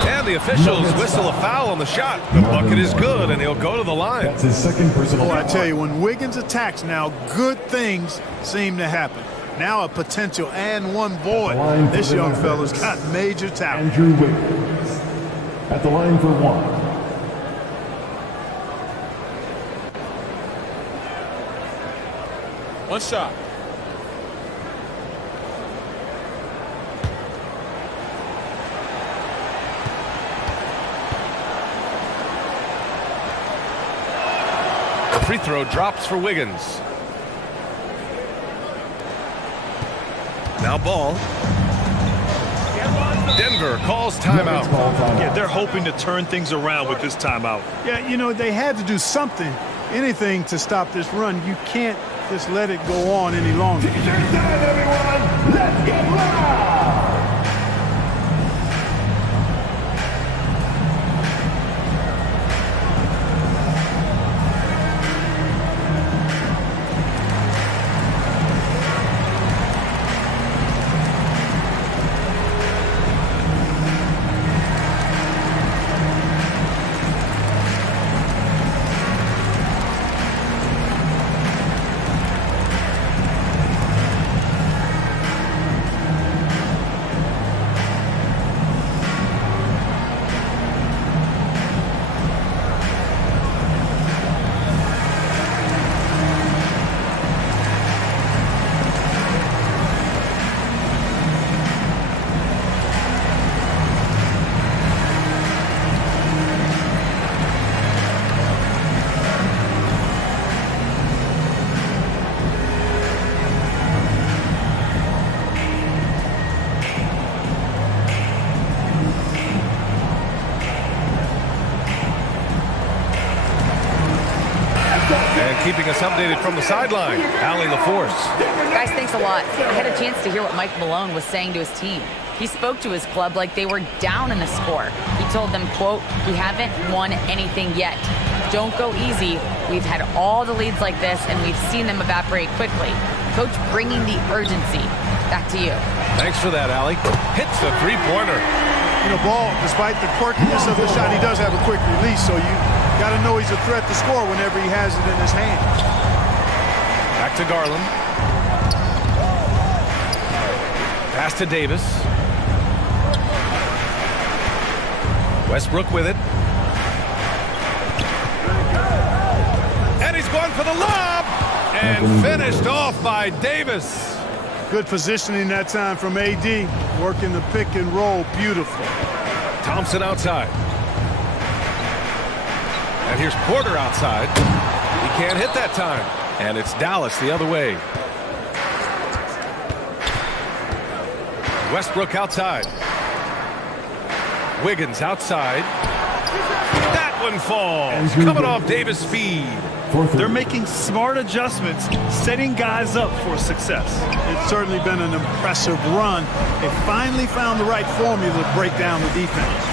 And the officials whistle a foul on the shot. The bucket is good, and he'll go to the line. That's his second personal foul. I tell you, when Wiggins attacks now, good things seem to happen. Now a potential and one void. This young fella's got major talent. Andrew Wiggins at the line for 1. One shot. The free throw drops for Wiggins. Now Ball. Denver calls timeout. Yeah, they're hoping to turn things around with this timeout. Yeah, you know, they had to do something, anything to stop this run. You can't just let it go on any longer. Take your time, everyone. Let's get loud. updated from the sideline. Allie LaForce. Guys, thanks a lot. I had a chance to hear what Mike Malone was saying to his team. He spoke to his club like they were down in the score. He told them, quote, "We haven't won anything yet. Don't go easy. We've had all the leads like this, and we've seen them evaporate quickly." Coach bringing the urgency. Back to you. Thanks for that, Allie. Hits the three-pointer. You know, Ball, despite the quirkiness of the shot, he does have a quick release, so you got to know he's a threat to score whenever he has it in his hands. Back to Garland. Pass to Davis. Westbrook with it. And he's going for the lob. And finished off by Davis. Good positioning that time from AD. Working the pick and roll. Beautiful. Thompson outside. And here's Porter outside. He can't hit that time. And it's Dallas the other way. Westbrook outside. Wiggins outside. That one falls. Coming off Davis' feed. They're making smart adjustments, setting guys up for success. It's certainly been an impressive run. They finally found the right formula to break down the defense.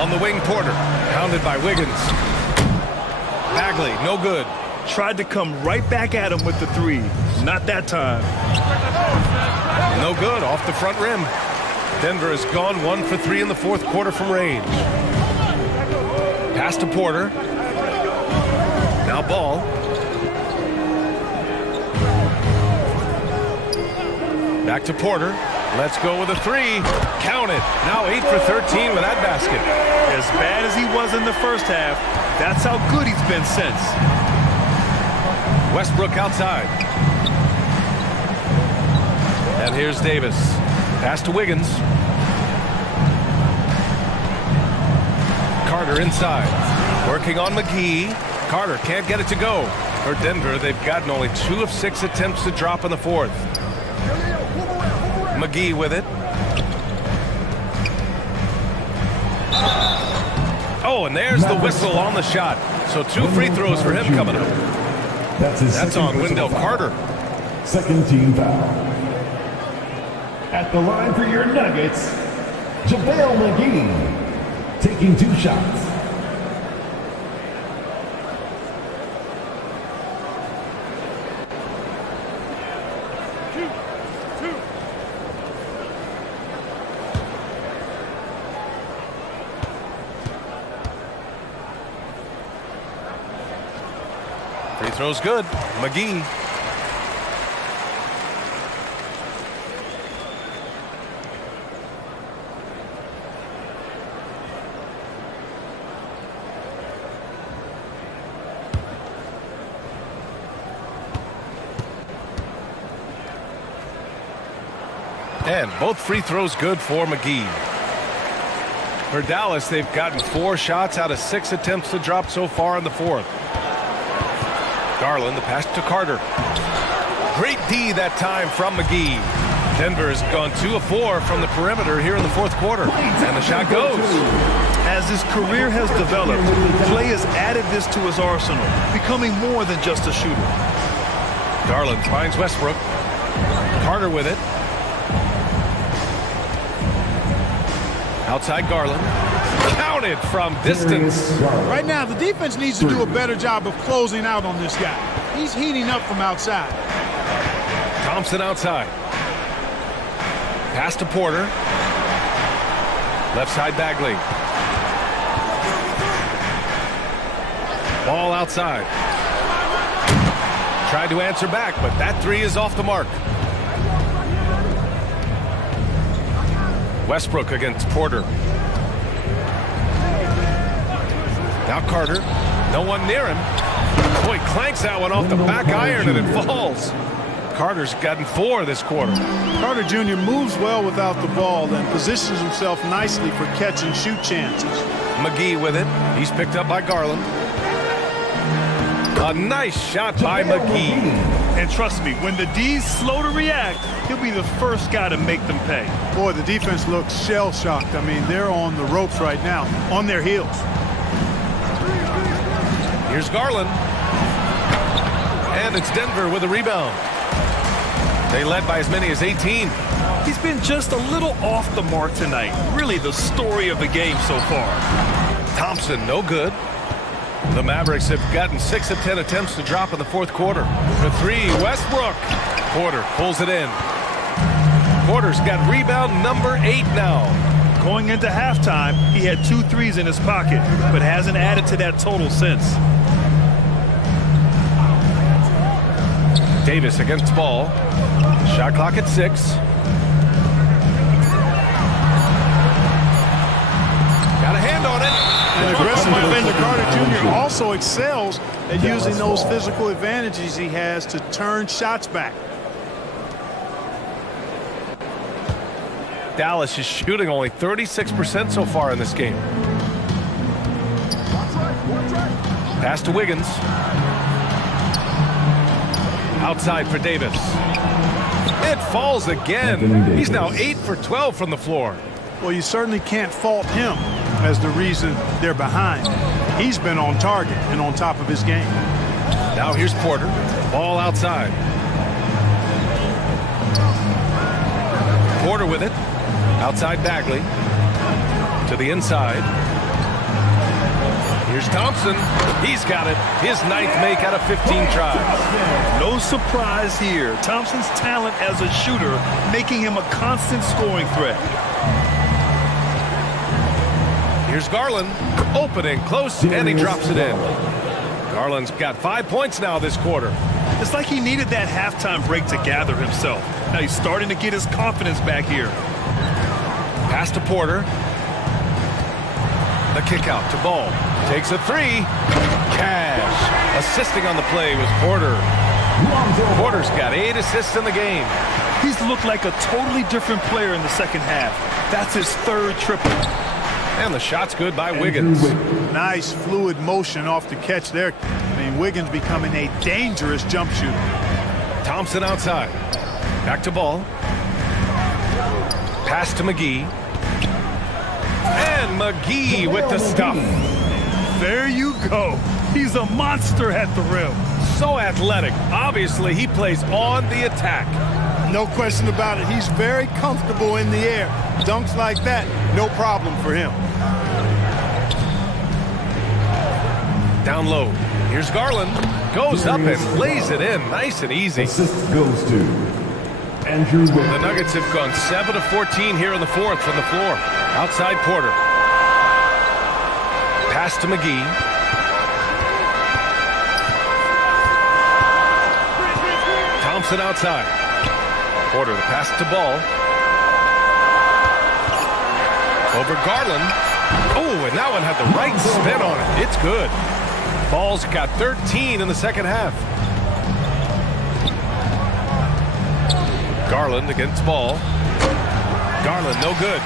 On the wing, Porter. Pounded by Wiggins. Bagley, no good. Tried to come right back at him with the three. Not that time. No good, off the front rim. Denver has gone 1 for 3 in the fourth quarter from range. Pass to Porter. Now Ball. Back to Porter. Let's go with a three. Count it. Now 8 for 13 with that basket. As bad as he was in the first half, that's how good he's been since. Westbrook outside. And here's Davis. Pass to Wiggins. Carter inside. Working on McGee. Carter can't get it to go. For Denver, they've gotten only 2 of 6 attempts to drop in the fourth. McGee with it. Oh, and there's the whistle on the shot. So 2 free throws for him coming up. That's on Wendell Carter. Second team foul. At the line for your Nuggets, JaVale McGee. Taking 2 shots. Free throw's good. McGee. And both free throws good for McGee. For Dallas, they've gotten 4 shots out of 6 attempts to drop so far in the fourth. Garland, the pass to Carter. Great D that time from McGee. Denver has gone 2 of 4 from the perimeter here in the fourth quarter. And the shot goes. As his career has developed, Clay has added this to his arsenal, becoming more than just a shooter. Garland finds Westbrook. Carter with it. Outside Garland. Counted from distance. Right now, the defense needs to do a better job of closing out on this guy. He's heating up from outside. Thompson outside. Pass to Porter. Left side Bagley. Ball outside. Tried to answer back, but that three is off the mark. Westbrook against Porter. Now Carter. No one near him. Boy, clanks that one off the back iron and it falls. Carter's gotten 4 this quarter. Carter Jr. moves well without the ball and positions himself nicely for catch and shoot chances. McGee with it. He's picked up by Garland. A nice shot by McGee. And trust me, when the D's slow to react, he'll be the first guy to make them pay. Boy, the defense looks shell-shocked. I mean, they're on the ropes right now, on their heels. Here's Garland. And it's Denver with a rebound. They led by as many as 18. He's been just a little off the mark tonight. Really the story of the game so far. Thompson, no good. The Mavericks have gotten 6 of 10 attempts to drop in the fourth quarter. For 3, Westbrook. Porter pulls it in. Porter's got rebound number 8 now. Going into halftime, he had 2 threes in his pocket, but hasn't added to that total since. Davis against ball. Shot clock at 6. Got a hand on it. And aggressive defender Carter Jr. also excels at using those physical advantages he has to turn shots back. Dallas is shooting only 36% so far in this game. Pass to Wiggins. Outside for Davis. It falls again. He's now 8 for 12 from the floor. Well, you certainly can't fault him as the reason they're behind. He's been on target and on top of his game. Now here's Porter. Ball outside. Porter with it. Outside Bagley. To the inside. Here's Thompson. He's got it. His 9th make out of 15 tries. No surprise here. Thompson's talent as a shooter making him a constant scoring threat. Here's Garland. Opening close, and he drops it in. Garland's got 5 points now this quarter. It's like he needed that halftime break to gather himself. Now he's starting to get his confidence back here. Pass to Porter. The kick out to Ball. Takes a 3. Cash. Assisting on the play was Porter. Porter's got 8 assists in the game. He's looked like a totally different player in the second half. That's his 3rd triple. And the shot's good by Wiggins. Nice fluid motion off the catch there. I mean, Wiggins becoming a dangerous jump shooter. Thompson outside. Back to Ball. Pass to McGee. And McGee with the stuff. There you go. He's a monster at the rim. So athletic. Obviously, he plays on the attack. No question about it. He's very comfortable in the air. Dunks like that, no problem for him. Down low. Here's Garland. Goes up and lays it in. Nice and easy. Assist goes to Andrew Wiggins. The Nuggets have gone 7 of 14 here in the fourth from the floor. Outside Porter. Pass to McGee. Thompson outside. Porter the pass to Ball. Over Garland. Oh, and that one had the right spin on it. It's good. Ball's got 13 in the second half. Garland against Ball. Garland, no good.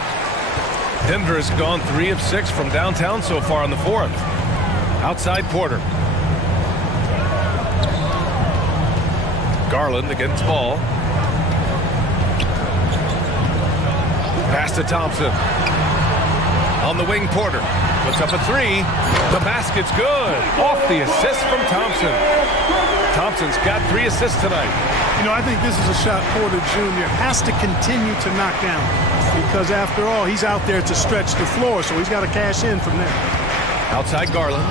Denver has gone 3 of 6 from downtown so far in the fourth. Outside Porter. Garland against Ball. Pass to Thompson. On the wing, Porter. Puts up a 3. The basket's good. Off the assist from Thompson. Thompson's got 3 assists tonight. You know, I think this is a shot Porter Jr. has to continue to knock down because, after all, he's out there to stretch the floor, so he's got to cash in from there. Outside Garland.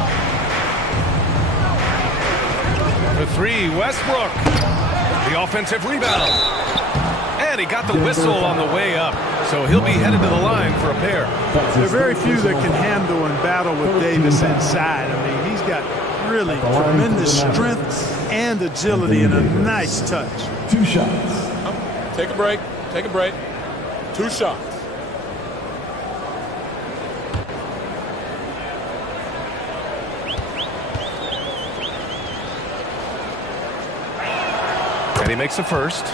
The 3, Westbrook. The offensive rebound. And he got the whistle on the way up, so he'll be headed to the line for a pair. There are very few that can handle and battle with Davis inside. I mean, he's got really tremendous strength and agility and a nice touch. 2 shots. Take a break. Take a break. 2 shots. And he makes the first.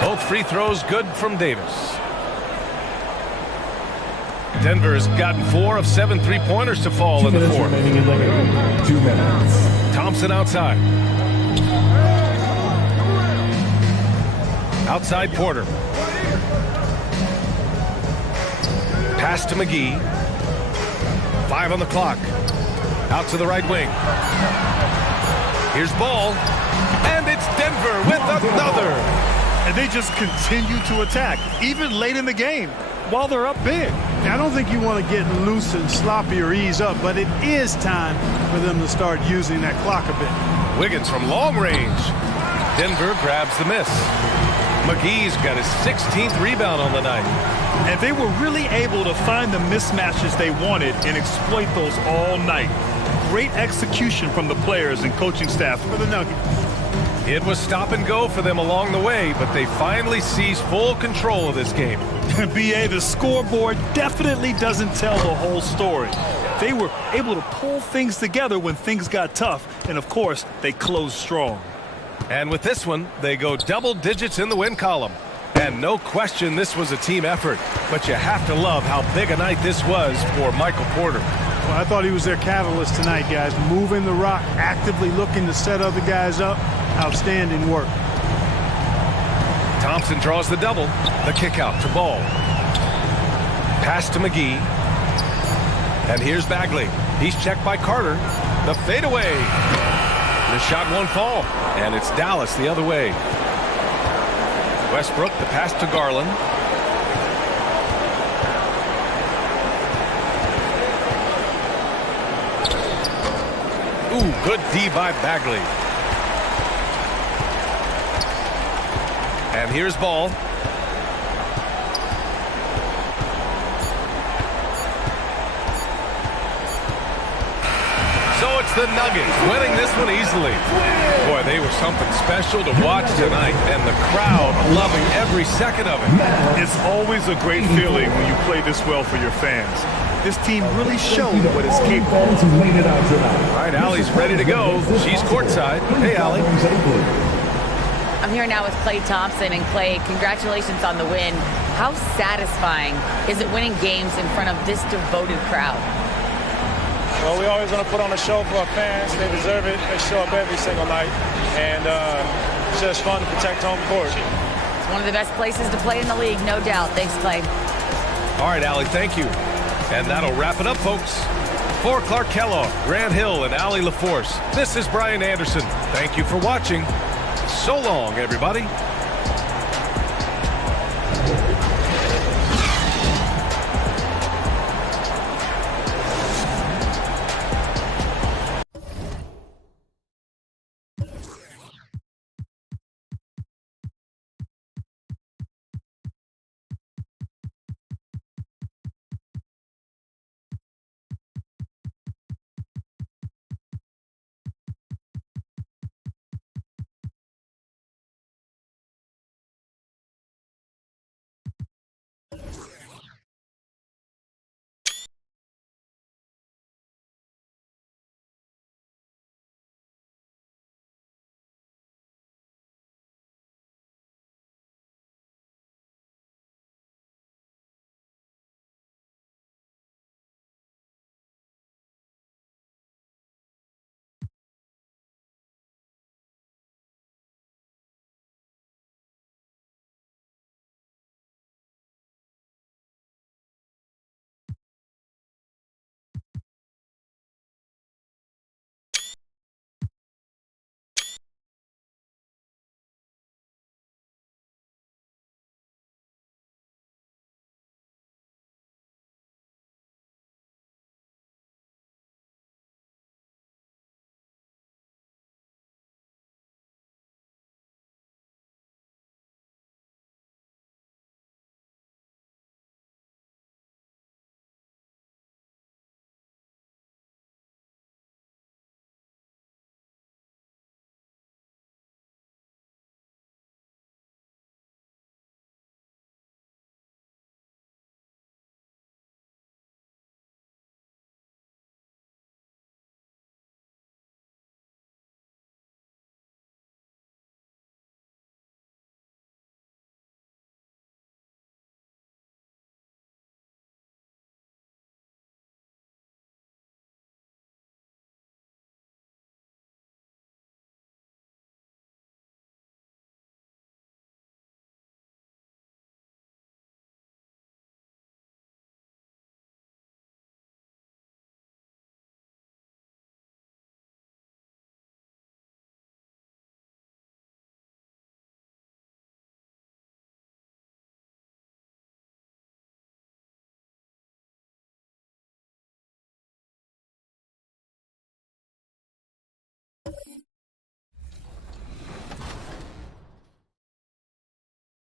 Both free throws good from Davis. Denver's gotten 4 of 7 3-pointers to fall 2 in the minutes fourth. remaining in the game. 2 minutes. Thompson outside. Outside Porter. Pass to McGee. 5 on the clock. Out to the right wing. Here's Ball. And it's Denver with another. And they just continue to attack, even late in the game, while they're up big. I don't think you want to get loose and sloppy or ease up, but it is time for them to start using that clock a bit. Wiggins from long range. Denver grabs the miss. McGee's got his 16th rebound on the night. And they were really able to find the mismatches they wanted and exploit those all night. Great execution from the players and coaching staff For the Nuggets. It was stop and go for them along the way, but they finally seized full control of this game. BA, the scoreboard definitely doesn't tell the whole story. They were able to pull things together when things got tough, and of course, they closed strong. And with this one, they go double digits in the win column. And no question this was a team effort, but you have to love how big a night this was for Michael Porter. Well, I thought he was their catalyst tonight, guys. Moving the rock, actively looking to set other guys up. Outstanding work. Thompson draws the double. The kick out to Ball. Pass to McGee. And here's Bagley. He's checked by Carter. The fadeaway. The shot won't fall. And it's Dallas the other way. Westbrook, the pass to Garland. Ooh, good D by Bagley. And here's Ball. So it's the Nuggets winning this one easily. Boy, they were something special to watch tonight, and the crowd loving every second of it. It's always a great feeling when you play this well for your fans. This team really showed what it's capable of. All right, Allie's ready to go. She's courtside. Hey, Allie. I'm here now with Klay Thompson. And Klay, congratulations on the win. How satisfying is it winning games in front of this devoted crowd? Well, we always want to put on a show for our fans. They deserve it. They show up every single night. And it's just fun to protect home court. It's one of the best places to play in the league, no doubt. Thanks, Klay. All right, Allie, thank you. And that'll wrap it up, folks. For Clark Kellogg, Grant Hill, and Allie LaForce, this is Brian Anderson. Thank you for watching. So long, everybody.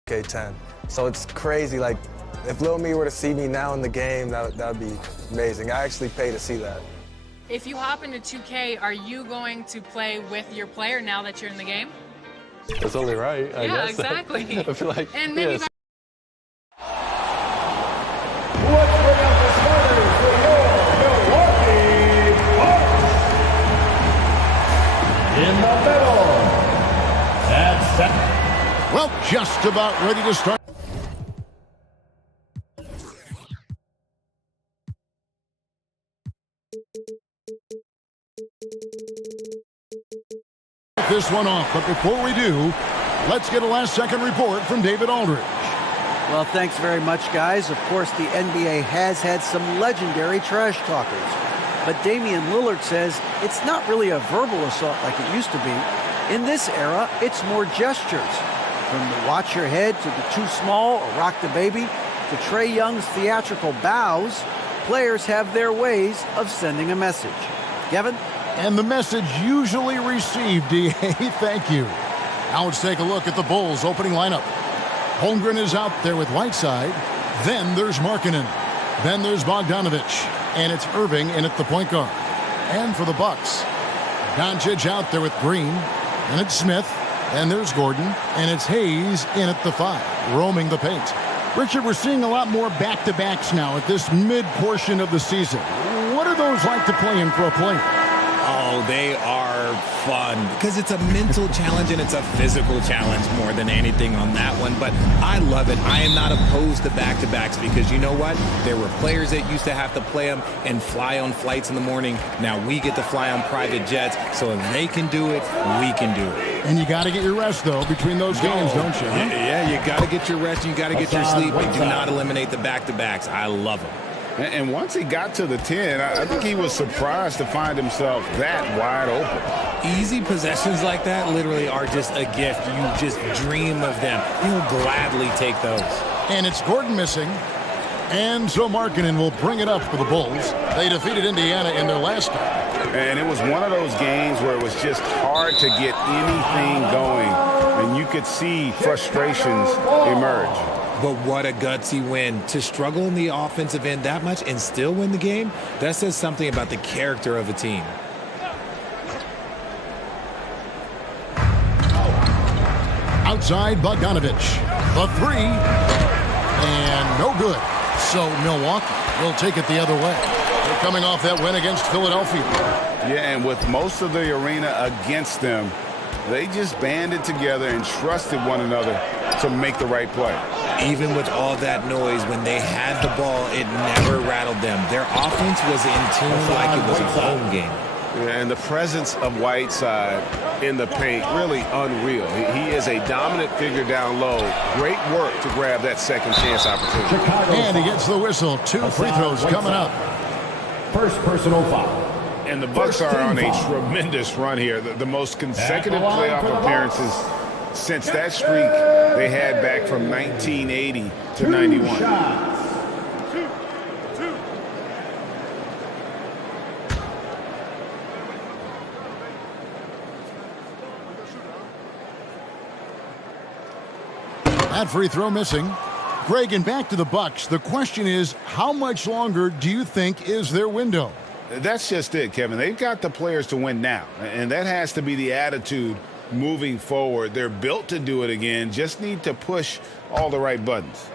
2K10. So it's crazy. Like, if Lil Me were to see me now in the game, that would be amazing. I actually pay to see that. If you hop into 2K, are you going to play with your player now that you're in the game? That's only right, I guess. Yeah, exactly. I feel like, and maybe yes. Let's bring up the starters for your Milwaukee Bucks. In the middle, that's set. Well, just about ready to start. This one off, but before we do, let's get a last-second report from David Aldridge. Well, thanks very much, guys. Of course, the NBA has had some legendary trash talkers. But Damian Lillard says it's not really a verbal assault like it used to be. In this era, it's more gestures. From the watch your head to the too small or rock the baby to Trae Young's theatrical bows, players have their ways of sending a message. Kevin? And the message usually received, D.A. Thank you. Now let's take a look at the Bulls' opening lineup. Holmgren is out there with Whiteside. Then there's Markkanen. Then there's Bogdanović. And it's Irving in at the point guard. And for the Bucks, Doncic out there with Green. And it's Smith. And there's Gordon. And it's Hayes in at the 5, roaming the paint. Richard, we're seeing a lot more back-to-backs now at this mid-portion of the season. What are those like to play in for a player? Oh, they are fun because it's a mental challenge and it's a physical challenge more than anything on that one. But I love it. I am not opposed to back-to-backs because you know what? There were players that used to have to play them and fly on flights in the morning. Now we get to fly on private jets. So if they can do it, we can do it. And you got to get your rest, though, between those games, don't you? Huh? Yeah, you got to get your rest. You got to get your sleep. But do not eliminate the back-to-backs. I love them. And once he got to the 10, I think he was surprised to find himself that wide open. Easy possessions like that literally are just a gift. You just dream of them. You'll gladly take those. And it's Gordon missing. And so Markkanen will bring it up for the Bulls. They defeated Indiana in their last game. And it was one of those games where it was just hard to get anything going. And you could see frustrations emerge. But what a gutsy win. To struggle in the offensive end that much and still win the game, that says something about the character of a team. Outside Bogdanović. The 3. And no good. So Milwaukee will take it the other way. They're coming off that win against Philadelphia. Yeah, and with most of the arena against them, they just banded together and trusted one another to make the right play. Even with all that noise, when they had the ball, it never rattled them. Their offense was in tune like it was a home game. Yeah, and the presence of Whiteside in the paint, really unreal. He is a dominant figure down low. Great work to grab that second chance opportunity. And he gets the whistle. 2 free throws coming up. First personal foul. And the Bucks are on a tremendous run here. The most consecutive playoff appearances since that streak they had back from 1980 to 91. That free throw missing. Greg, and back to the Bucks. The question is, how much longer do you think is their window? That's just it, Kevin. They've got the players to win now, and that has to be the attitude moving forward. They're built to do it again, just need to push all the right buttons.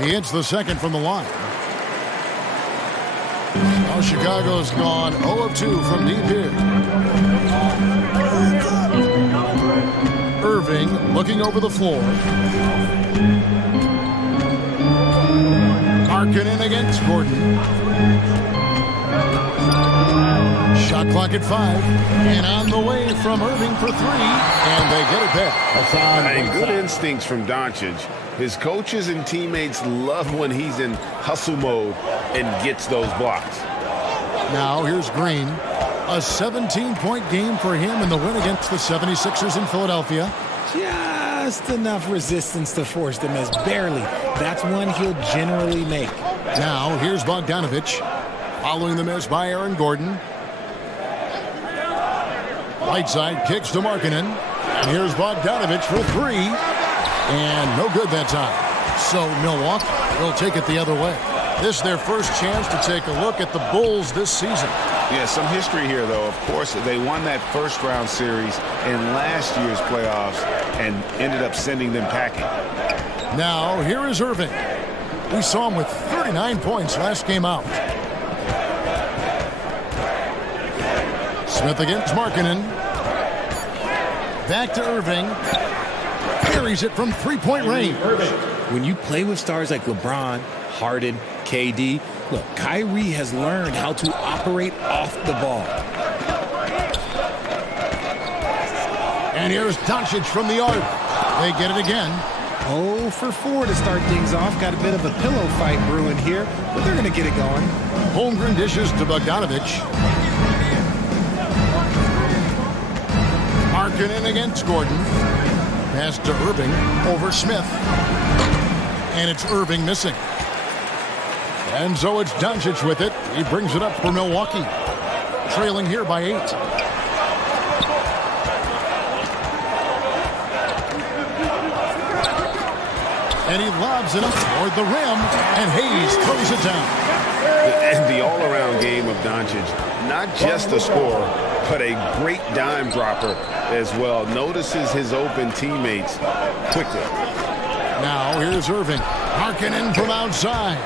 He hits the second from the line. Now Chicago's gone 0 of 2 from deep here. Irving looking over the floor. Markkanen against Gordon. Shot clock at 5. And on the way from Irving for 3. And they get it back. And good instincts from Doncic. His coaches and teammates love when he's in hustle mode and gets those blocks. Now here's Green. A 17-point game for him in the win against the 76ers in Philadelphia. Just enough resistance to force the miss. Barely. That's one he'll generally make. Now here's Bogdanović. Following the miss by Aaron Gordon. Right side kicks to Markkanen. And here's Bogdanovich for three. And no good that time. So Milwaukee will take it the other way. This is their first chance to take a look at the Bulls this season. Yeah, some history here, though. Of course, they won that first-round series in last year's playoffs and ended up sending them packing. Now, here is Irving. We saw him with 39 points last game out. Smith against Markkanen. Back to Irving. Carries it from three-point range. When you play with stars like LeBron, Harden, KD, look, Kyrie has learned how to operate off the ball. And here's Doncic from the arc. They get it again. 0 for 4 to start things off. Got a bit of a pillow fight brewing here, but they're going to get it going. Holmgren dishes to Bogdanovich. Markkanen against Gordon. Pass to Irving over Smith. And it's Irving missing. And so it's Doncic with it. He brings it up for Milwaukee. Trailing here by 8. And he lobs it up toward the rim. And Hayes throws it down. And the all-around game of Doncic, not just a scorer, but a great dime dropper as well. Notices his open teammates quickly. Now here's Irving. Markkanen from outside.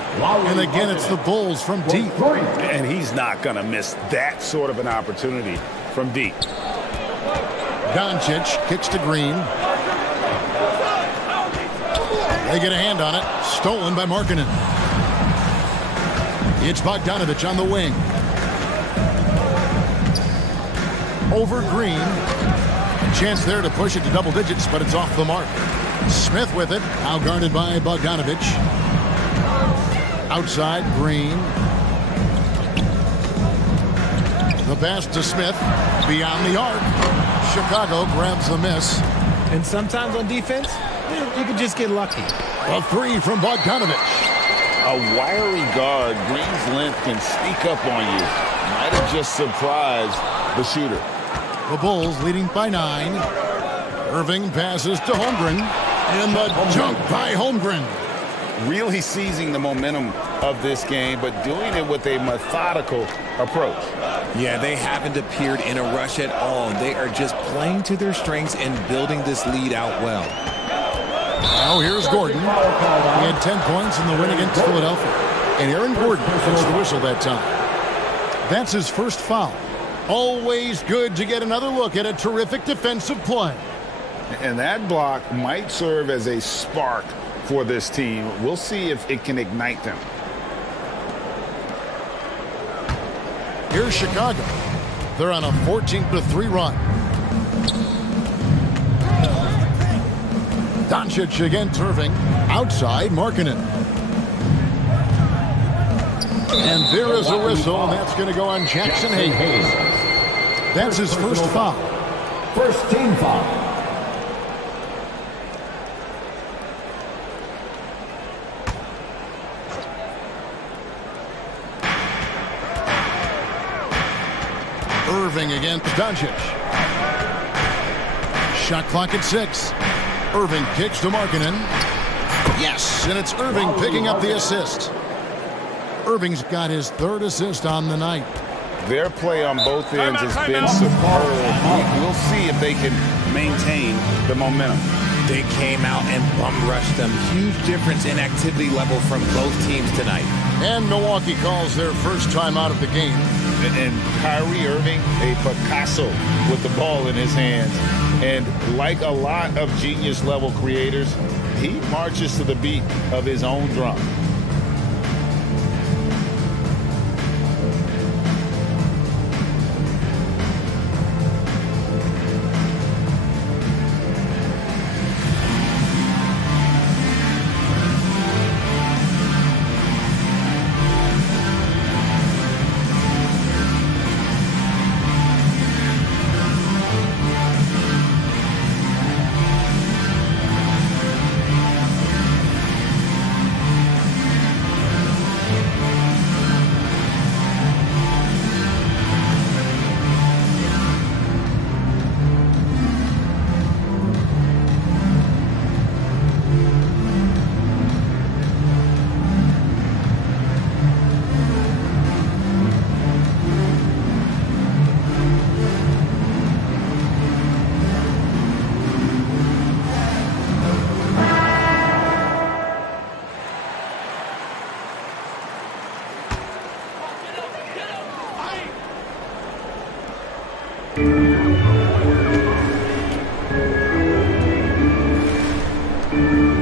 And again, it's the Bulls from deep. And he's not going to miss that sort of an opportunity from deep. Doncic kicks to Green. They get a hand on it. Stolen by Markkanen. It's Bogdanovich on the wing. Over Green. Chance there to push it to double digits, but it's off the mark. Smith with it. Now guarded by Bogdanovich. Outside, Green. The pass to Smith. Beyond the arc. Chicago grabs the miss. And sometimes on defense, you can just get lucky. A three from Bogdanovich. A wiry guard, Green's length can sneak up on you. Might have just surprised the shooter. The Bulls leading by 9. Irving passes to Holmgren. And the dunk by Holmgren. Really seizing the momentum of this game, but doing it with a methodical approach. Yeah, they haven't appeared in a rush at all. They are just playing to their strengths and building this lead out well. Now here's Gordon. He had 10 points in the win against Philadelphia. And Aaron Gordon gets the whistle that time. That's his first foul. Always good to get another look at a terrific defensive play. And that block might serve as a spark for this team. We'll see if it can ignite them. Here's Chicago. They're on a 14-3 run. Doncic against Irving. Outside, Markkanen. And there is a whistle, and that's going to go on Jackson Hayes. That's his first foul. First team foul. Irving against Doncic. Shot clock at 6. Irving kicks to Markkanen. Yes, and it's Irving picking up the assist. Irving's got his 3rd assist on the night. Their play on both ends has been superb. We'll see if they can maintain the momentum. They came out and bum rushed them. Huge difference in activity level from both teams tonight. And Milwaukee calls their first time out of the game. And Kyrie Irving, a Picasso with the ball in his hands. And like a lot of genius-level creators, he marches to the beat of his own drum.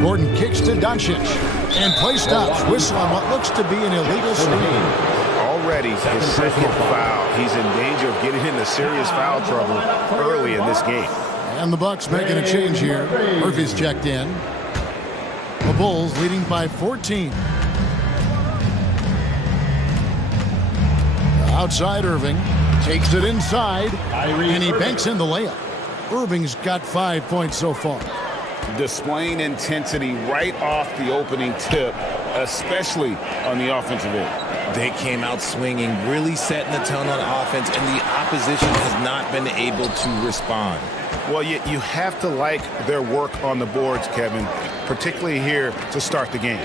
Gordon kicks to Doncic. And play stops. Whistle on what looks to be an illegal screen. Already his second foul. He's in danger of getting into serious foul trouble early in this game. And the Bucks making a change here. Murphy's checked in. The Bulls leading by 14. Outside Irving. Takes it inside. And he banks in the layup. Irving's got 5 points so far. Displaying intensity right off the opening tip, especially on the offensive end. They came out swinging, really setting the tone on offense, and the opposition has not been able to respond. Well, you have to like their work on the boards, Kevin, particularly here to start the game.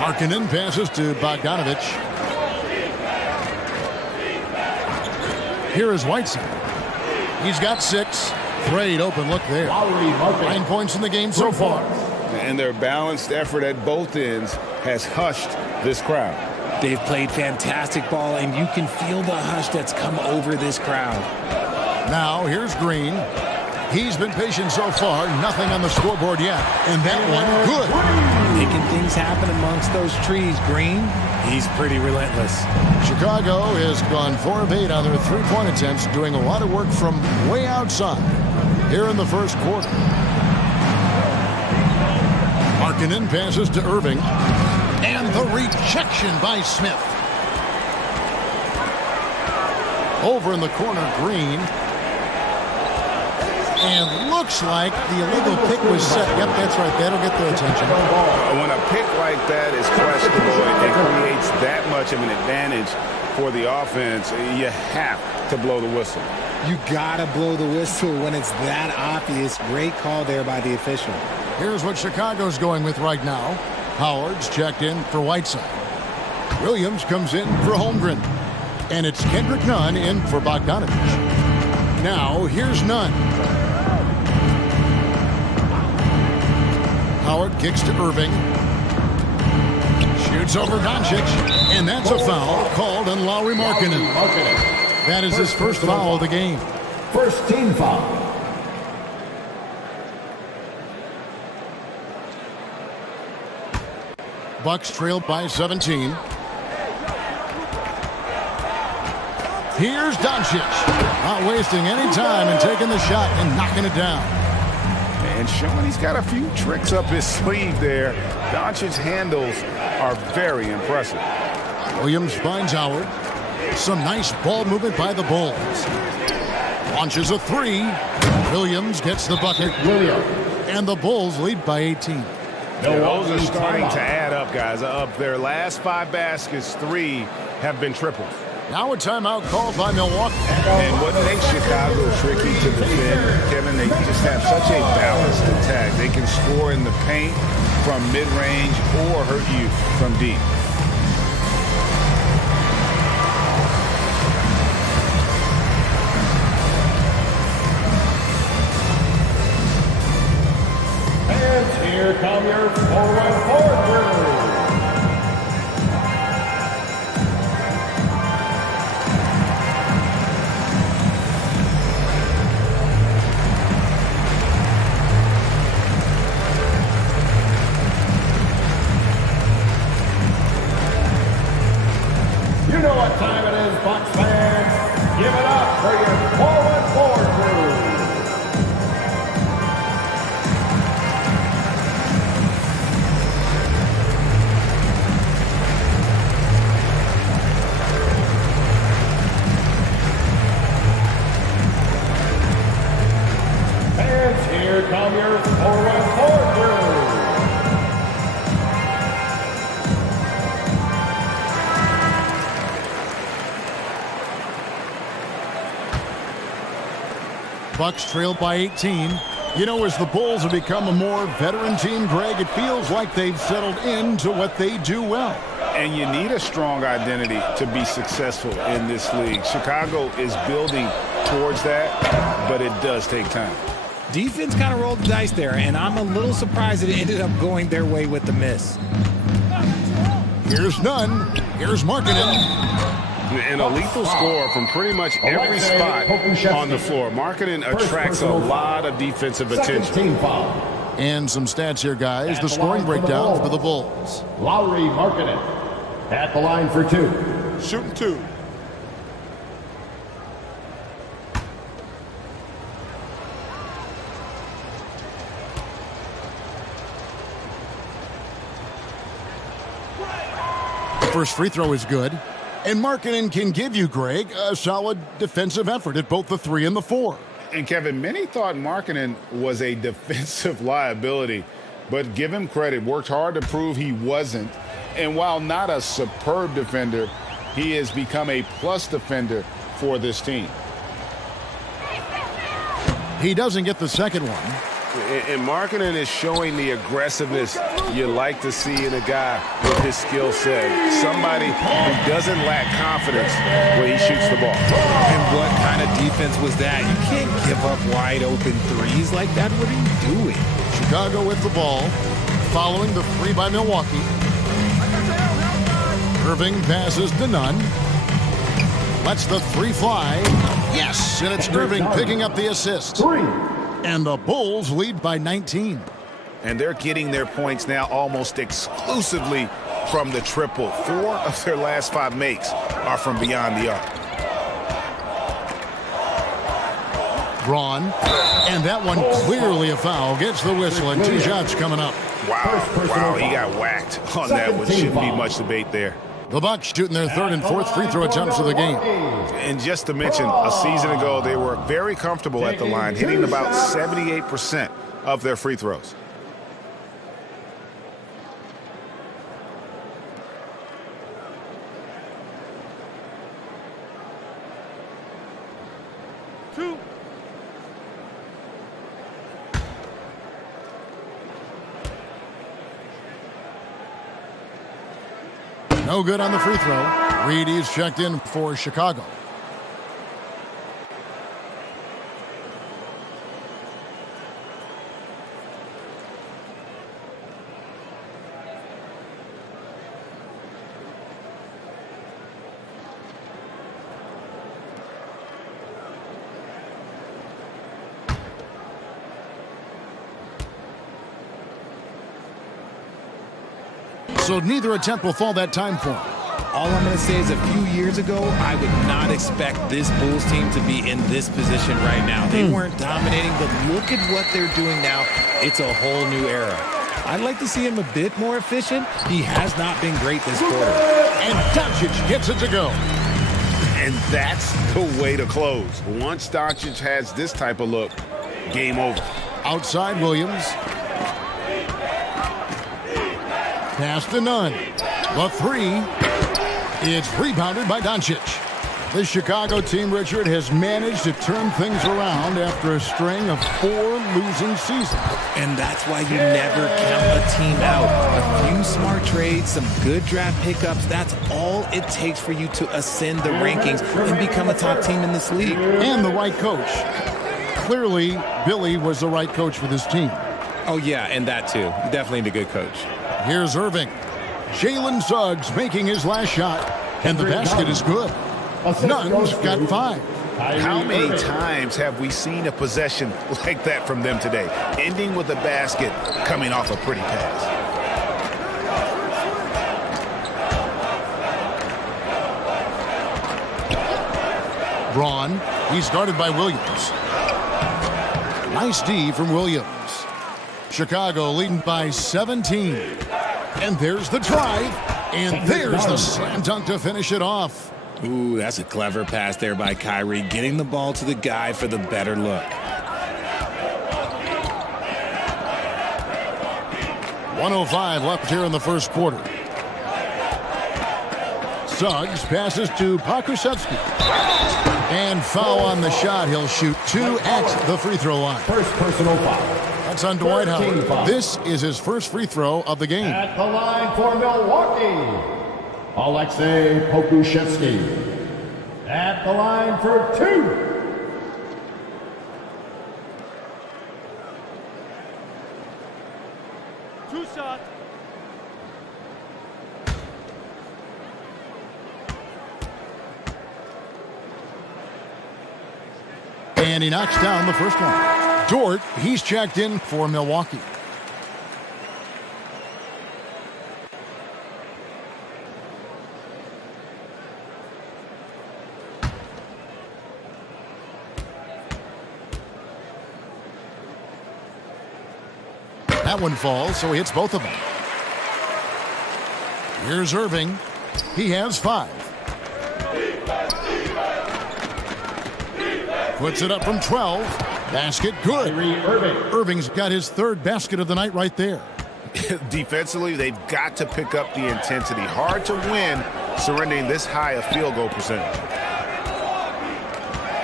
Markkanen passes to Bogdanovic. Here is Whiteside. He's got 6. Great open look there. 9 points in the game so far. And their balanced effort at both ends has hushed this crowd. They've played fantastic ball, and you can feel the hush that's come over this crowd. Now, here's Green. He's been patient so far. Nothing on the scoreboard yet. And that one, good. Making things happen amongst those trees, Green. He's pretty relentless. Chicago has gone 4 of 8 on their three-point attempts, doing a lot of work from way outside here in the first quarter. Markkanen passes to Irving. And the rejection by Smith. Over in the corner, Green. And looks like the illegal pick was set. Yep, that's right. That'll get their attention. When a pick like that is questionable, it creates that much of an advantage for the offense. You have to blow the whistle. You gotta blow the whistle when it's that obvious. Great call there by the official. Here's what Chicago's going with right now. Howard's checked in for Whiteside. Williams comes in for Holmgren. And it's Kendrick Nunn in for Bogdanovic. Now, here's Nunn. Howard kicks to Irving. Shoots over Doncic. And that's a foul called on Lauri Markkanen. That is his first foul of the game. First team foul. Bucks trailed by 17. Here's Doncic. Not wasting any time and taking the shot and knocking it down. And showing he's got a few tricks up his sleeve there. Doncic's handles are very impressive. Williams finds Howard. Some nice ball movement by the Bulls. Launches a 3. Williams gets the bucket. And the Bulls lead by 18. Those are starting to add up, guys. Of their last 5 baskets, 3 have been triples. Now a timeout called by Milwaukee. And what makes Chicago tricky to defend, Kevin, they just have such a balanced attack. They can score in the paint from mid-range or hurt you from deep. And here come your forward. You know what time it is, Bucks fans. Give it up for your forward crew. And here come your forward crew. Bucks trailed by 18. You know, as the Bulls have become a more veteran team, Greg, it feels like they've settled into what they do well. And you need a strong identity to be successful in this league. Chicago is building towards that, but it does take time. Defense kind of rolled the dice there, and I'm a little surprised that it ended up going their way with the miss. Here's Nunn. Here's Markkanen. And a lethal score from pretty much every spot on the floor. Markkanen attracts a lot of defensive attention. Team foul. And some stats here, guys. The scoring breakdown for the Bulls. Lauri Markkanen at the line for 2. Shooting 2. The first free throw is good. And Markkanen can give you, Greg, a solid defensive effort at both the 3 and the 4. And Kevin, many thought Markkanen was a defensive liability, but give him credit, worked hard to prove he wasn't. And while not a superb defender, he has become a plus defender for this team. He doesn't get the second one. And Markkanen is showing the aggressiveness you like to see in a guy with his skill set. Somebody who doesn't lack confidence when he shoots the ball. And what kind of defense was that? You can't give up wide open threes like that. What are you doing? Chicago with the ball, following the 3 by Milwaukee. Irving passes to Nunn. Lets the 3 fly. Yes, and it's Irving picking up the assist. 3. And the Bulls lead by 19. And they're getting their points now almost exclusively from the triple. 4 of their last 5 makes are from beyond the arc. Braun, and that one clearly a foul. Gets the whistle, and 2 shots coming up. Wow, he got whacked on that one. Shouldn't be much debate there. The Bucks shooting their 3rd and 4th free throw attempts of the game. And just to mention, a season ago, they were very comfortable at the line, hitting about 78% of their free throws. No good on the free throw. Reedy's checked in for Chicago. So neither attempt will fall that time for him. All I'm going to say is a few years ago, I would not expect this Bulls team to be in this position right now. They weren't dominating, but look at what they're doing now. It's a whole new era. I'd like to see him a bit more efficient. He has not been great this quarter. And Doncic gets it to go. And that's the way to close. Once Doncic has this type of look, game over. Outside Williams. Pass to Nunn. The 3. It's rebounded by Doncic. The Chicago team, Richard, has managed to turn things around after a string of 4 losing seasons. And that's why you never count a team out. A few smart trades, some good draft pickups, that's all it takes for you to ascend the rankings and become a top team in this league. And the right coach. Clearly, Billy was the right coach for this team. Oh, yeah, and that too. Definitely the good coach. Here's Irving. Jalen Suggs making his last shot, and the basket is good. Nunn's got 5. How many times have we seen a possession like that from them today, ending with a basket coming off a pretty pass? Braun, he's guarded by Williams. Nice D from Williams. Chicago leading by 17. And there's the drive. And there's the slam dunk to finish it off. Ooh, that's a clever pass there by Kyrie, getting the ball to the guy for the better look. 1:05 left here in the first quarter. Suggs passes to Pokusevski. And foul on the shot. He'll shoot 2 at the free throw line. First personal foul. That's on Dwight Howard. This is his first free throw of the game. At the line for Milwaukee, Alexei Pokusevski. At the line for 2. Shot. And he knocks down the first one. Dort, he's checked in for Milwaukee. That one falls, so he hits both of them. Here's Irving. He has 5. Puts it up from 12. Basket good. Irving's got his 3rd basket of the night right there. Defensively, they've got to pick up the intensity. Hard to win surrendering this high a field goal percentage.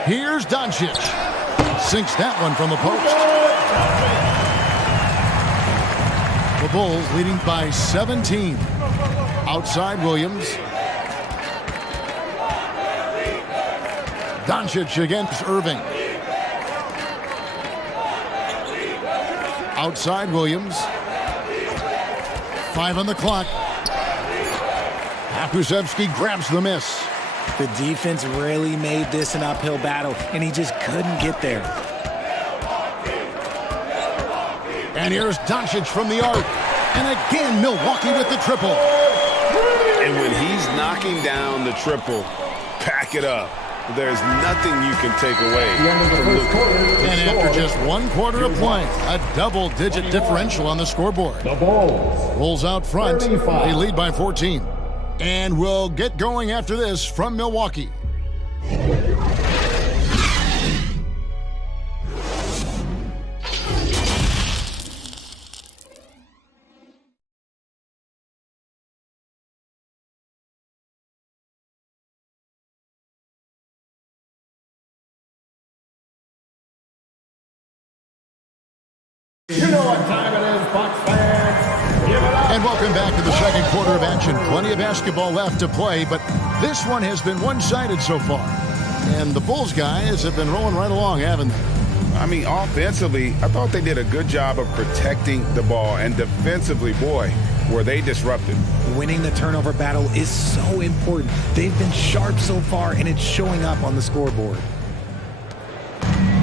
Here's Doncic. Sinks that one from the post. The Bulls leading by 17. Outside Williams. Doncic against Irving. Outside Williams. 5 on the clock. Akusevsky grabs the miss. The defense really made this an uphill battle, and he just couldn't get there. And here's Doncic from the arc. And again, Milwaukee with the triple. And when he's knocking down the triple, pack it up. There's nothing you can take away from Luka. And after just 1 quarter of play, a double-digit differential on the scoreboard. The Bulls out front. They lead by 14. And we'll get going after this from Milwaukee. You know what time it is, Bucks fans. Give it up. And welcome back to the second quarter of action. Plenty of basketball left to play, but this one has been one-sided so far. And the Bulls guys have been rolling right along, haven't they? I mean, offensively, I thought they did a good job of protecting the ball. And defensively, boy, were they disrupted. Winning the turnover battle is so important. They've been sharp so far, and it's showing up on the scoreboard.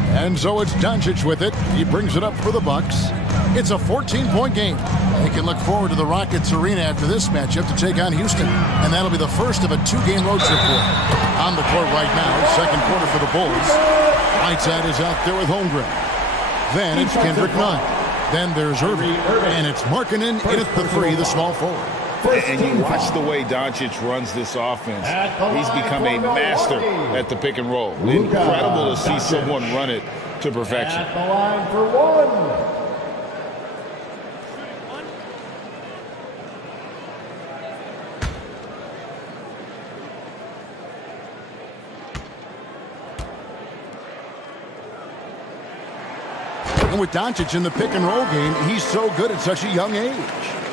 And so it's Doncic with it. He brings it up for the Bucks. It's a 14-point game. They can look forward to the Rockets Arena after this matchup to take on Houston. And that'll be the first of a 2-game road trip for them. On the court right now, second quarter for the Bulls. Whiteside is out there with Holmgren. Then it's Kendrick Nunn. Then there's Irving. And it's Markkanen in at the 3, the small forward. And you watch the way Doncic runs this offense. He's become a master at the pick and roll. Incredible to see someone run it to perfection. At the line for 1. And with Doncic in the pick and roll game, he's so good at such a young age.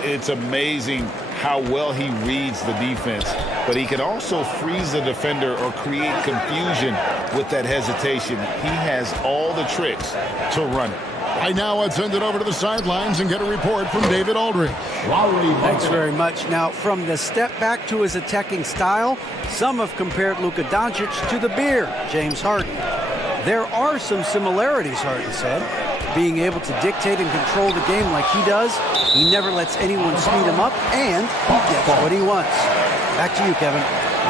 It's amazing how well he reads the defense, but he can also freeze the defender or create confusion with that hesitation. He has all the tricks to run it. Right now, let's send it over to the sidelines and get a report from David Aldridge. Thanks very much. Now, from the step back to his attacking style, some have compared Luka Doncic to the Bear, James Harden. There are some similarities, Harden said. Being able to dictate and control the game like he does, he never lets anyone speed him up, and he gets what he wants. Back to you, Kevin.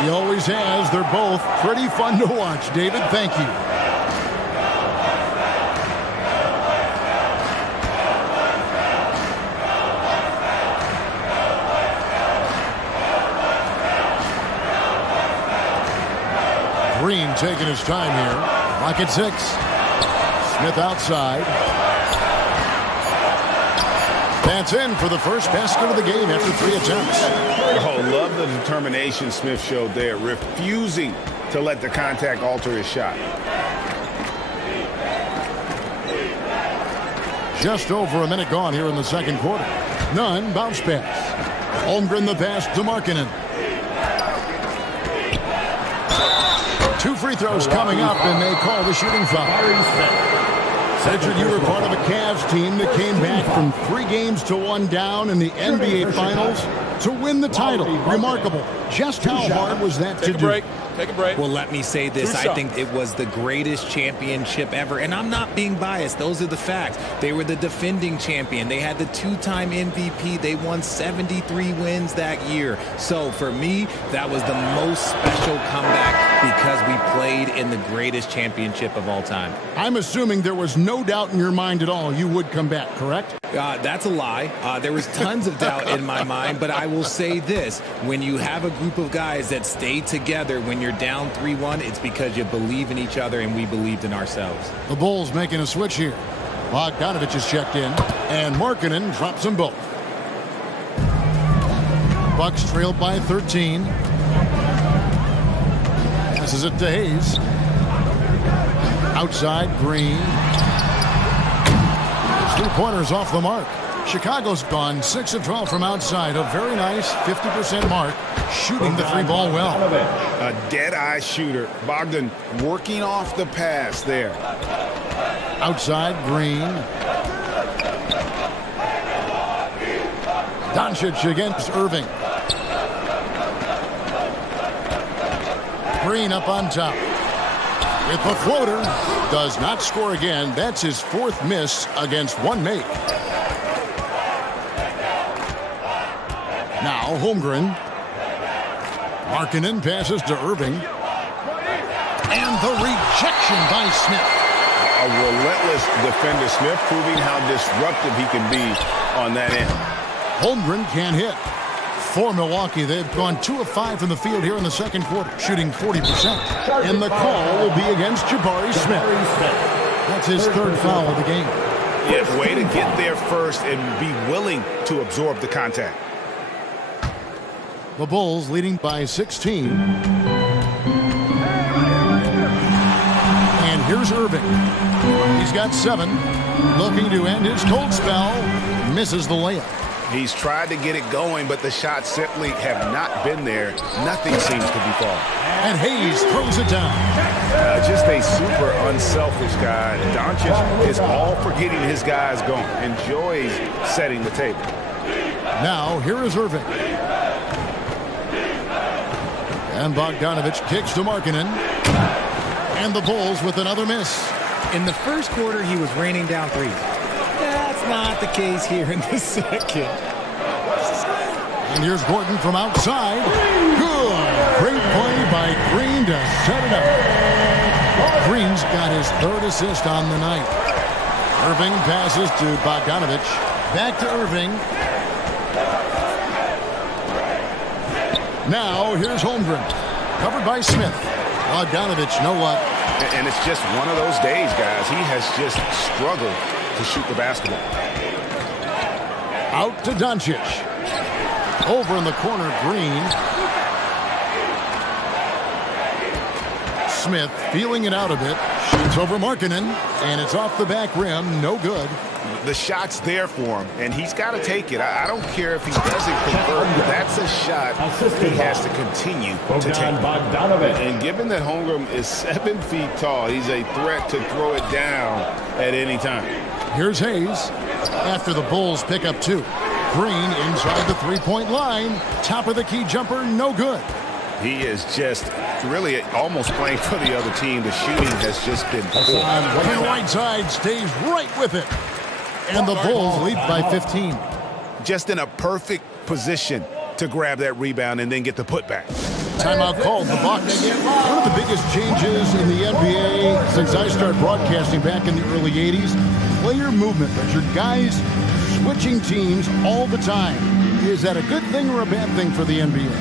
He always has. They're both pretty fun to watch. David, thank you. Green taking his time here. Lock at 6. Smith outside. That's in for the first basket of the game after 3 attempts. Oh, love the determination Smith showed there, refusing to let the contact alter his shot. Just over a minute gone here in the second quarter. Nunn bounce pass. Holmgren the pass to Markkanen. 2 free throws coming up, and they call the shooting foul. Cedric, you were part of a Cavs team that came back from 3 games to 1 down in the NBA Finals to win the title. Remarkable. Just how hard was that to do? Take a break. Well, let me say this. True I shot. think it was the greatest championship ever. And I'm not being biased. Those are the facts. They were the defending champion. They had the 2-time MVP. They won 73 wins that year. So for me, that was the most special comeback because we played in the greatest championship of all time. I'm assuming there was no doubt in your mind at all you would come back, correct? That's a lie. There was tons of doubt in my mind, but I will say this. When you have a group of guys that stay together when you're down 3-1, it's because you believe in each other and we believed in ourselves. The Bulls making a switch here. Bogdanovich is checked in, and Markkanen drops them both. Bucks trailed by 13. Passes it to Hayes. Outside, Green. His three-pointers off the mark. Chicago's gone 6 of 12 from outside. A very nice 50% mark. Shooting the three ball well. A dead-eye shooter. Bogdan working off the pass there. Outside, Green. Doncic against Irving. Green up on top. With the floater. Does not score again. That's his 4th miss against 1 make. Now Holmgren. Markkanen passes to Irving. And the rejection by Smith. A relentless defender. Smith proving how disruptive he can be on that end. Holmgren can't hit. For Milwaukee, they've gone 2 of 5 from the field here in the second quarter, shooting 40%. And the call will be against Jabari Smith. That's his 3rd foul of the game. Yeah, way to get there first and be willing to absorb the contact. The Bulls leading by 16. And here's Irving. He's got 7. Looking to end his cold spell. Misses the layup. He's tried to get it going, but the shots simply have not been there. Nothing seems to be falling. And Hayes throws it down. Just a super unselfish guy. Doncic is all for getting his guys going. Enjoys setting the table. Now, here is Irving. And Bogdanovich kicks to Markkanen. And the Bulls with another miss. In the first quarter, he was raining down threes. That's not the case here in the second. And here's Gordon from outside. Good. Great play by Green to set it up. Green's got his 3rd assist on the night. Irving passes to Bogdanovich. Back to Irving. Now here's Holmgren. Covered by Smith. Bogdanovich, know what? And it's just one of those days, guys. He has just struggled to shoot the basketball. Out to Doncic. Over in the corner, Green. Smith feeling it out a bit. Shoots over Markkanen, and it's off the back rim. No good. The shot's there for him, and he's got to take it. I don't care if he doesn't convert. That's a shot he has to continue to take. And given that Holmgren is 7 feet tall, he's a threat to throw it down at any time. Here's Hayes after the Bulls pick up 2. Green inside the three-point line. Top of the key jumper, no good. He is just really almost playing for the other team. The shooting has just been poor. And Whiteside stays right with it. And the Bulls lead by 15. Just in a perfect position to grab that rebound and then get the putback. Timeout called the Bucks. One of the biggest changes in the NBA since I started broadcasting back in the early 80s, player movement. But your guys switching teams all the time. Is that a good thing or a bad thing for the NBA?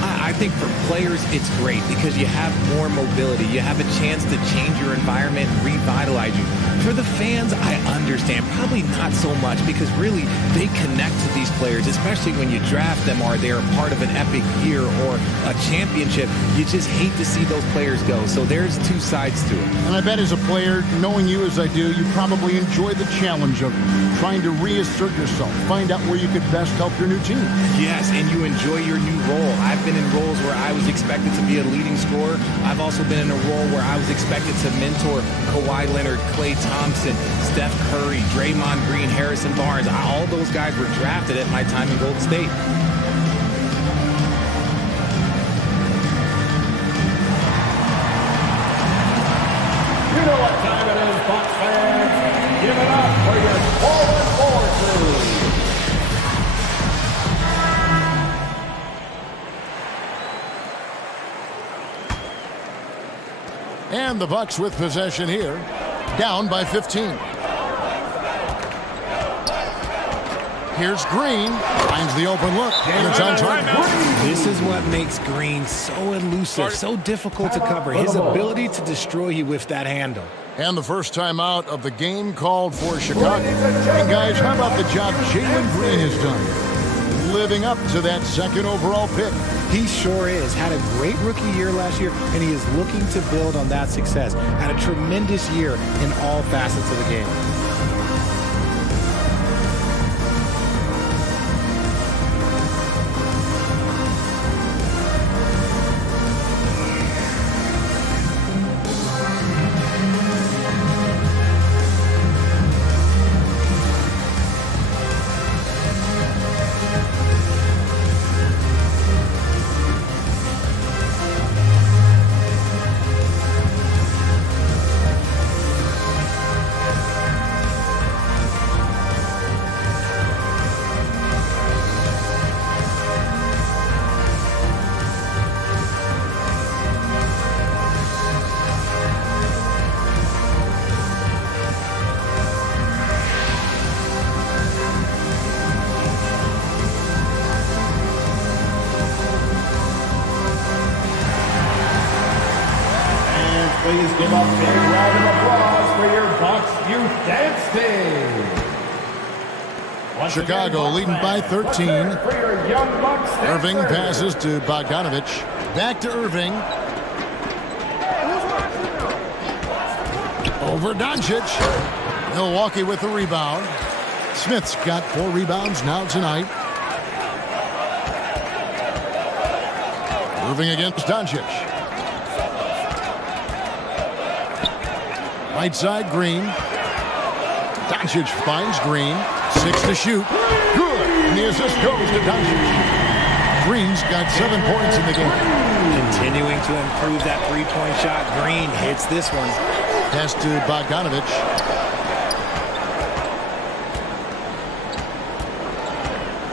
I think for players, it's great because you have more mobility. You have a chance to change your environment and revitalize you. For the fans, I understand. Probably not so much because really they connect to these players, especially when you draft them or they're a part of an epic year or a championship. You just hate to see those players go. So there's 2 sides to it. And I bet as a player, knowing you as I do, you probably enjoy the challenge of trying to reassert yourself, find out where you could best help your new team. Yes, and you enjoy your new role. I've been in roles where I was expected to be a leading scorer. I've also been in a role where I was expected to mentor Kawhi Leonard, Klay Thompson, Steph Curry, Draymond Green, Harrison Barnes. All those guys were drafted at my time in Golden State. And the Bucks with possession here, down by 15. Here's Green, finds the open look, and it's on target. This is what makes Green so elusive, so difficult to cover. His ability to destroy you with that handle. And the first time out of the game called for Chicago. And guys, how about the job Jalen Green has done? Living up to that second overall pick. He sure is. Had a great rookie year last year, and he is looking to build on that success. Had a tremendous year in all facets of the game. Please give a big round of applause for your Bucks Youth Dance Team. Chicago leading by 13. For your young Bucks Irving passes to Bogdanovich. Back to Irving. Over Doncic. Milwaukee with the rebound. Smith's got 4 rebounds now tonight. Irving against Doncic. Right side, Green. Doncic finds Green. 6 to shoot. Good. And the assist goes to Doncic. Green's got 7 points in the game. Continuing to improve that three-point shot. Green hits this one. Pass to Bogdanovich.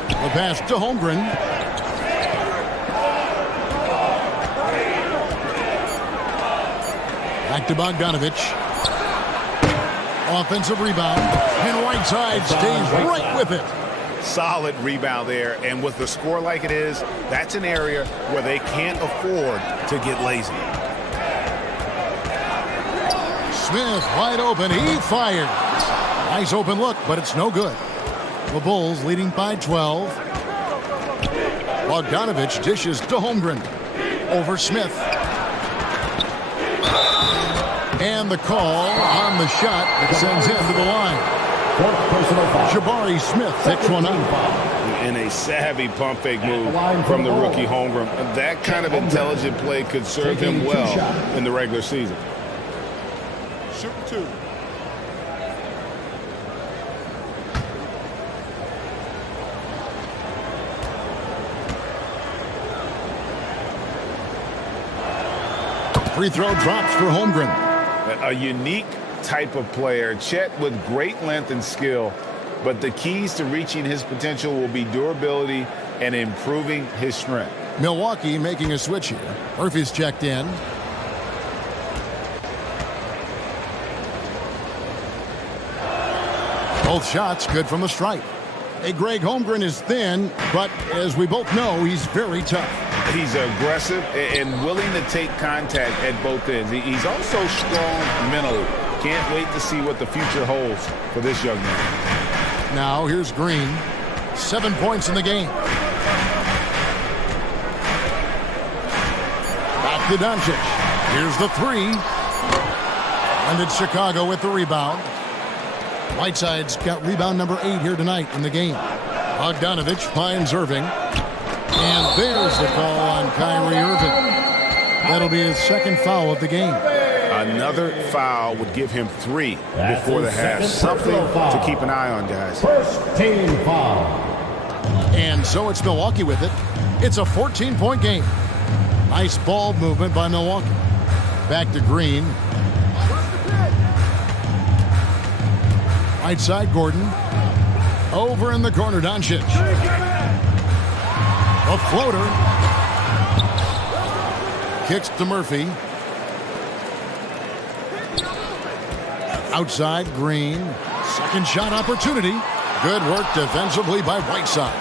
The pass to Holmgren. Back to Bogdanovich. Offensive rebound, and Whiteside stays right with it. Solid rebound there, and with the score like it is, that's an area where they can't afford to get lazy. Smith wide open, he fired. Nice open look, but it's no good. The Bulls leading by 12. Bogdanovich dishes to Holmgren. Over Smith. And the call on the shot that sends him to the line. Jabari Smith takes one out. And a savvy pump fake move from the rookie Holmgren. That kind of intelligent play could serve him well in the regular season. Shoot 2. Free throw drops for Holmgren. A unique type of player, Chet with great length and skill, but the keys to reaching his potential will be durability and improving his strength. Milwaukee making a switch here. Murphy's checked in. Both shots good from the stripe. Hey, Greg, Holmgren is thin, but as we both know, he's very tough. He's aggressive and willing to take contact at both ends. He's also strong mentally. Can't wait to see what the future holds for this young man. Now here's Green. 7 points in the game. Back to Doncic. Here's the 3. And it's Chicago with the rebound. Whiteside's got rebound number 8 here tonight in the game. Bogdanovich finds Irving. And there's the call on Kyrie Irving. That'll be his second foul of the game. Another foul would give him 3 before the half. Something to keep an eye on, guys. First team foul. And so it's Milwaukee with it. It's a 14-point game. Nice ball movement by Milwaukee. Back to Green. Right side, Gordon. Over in the corner, Doncic. A floater. Kicks to Murphy. Outside, Green. Second shot opportunity. Good work defensively by Whiteside.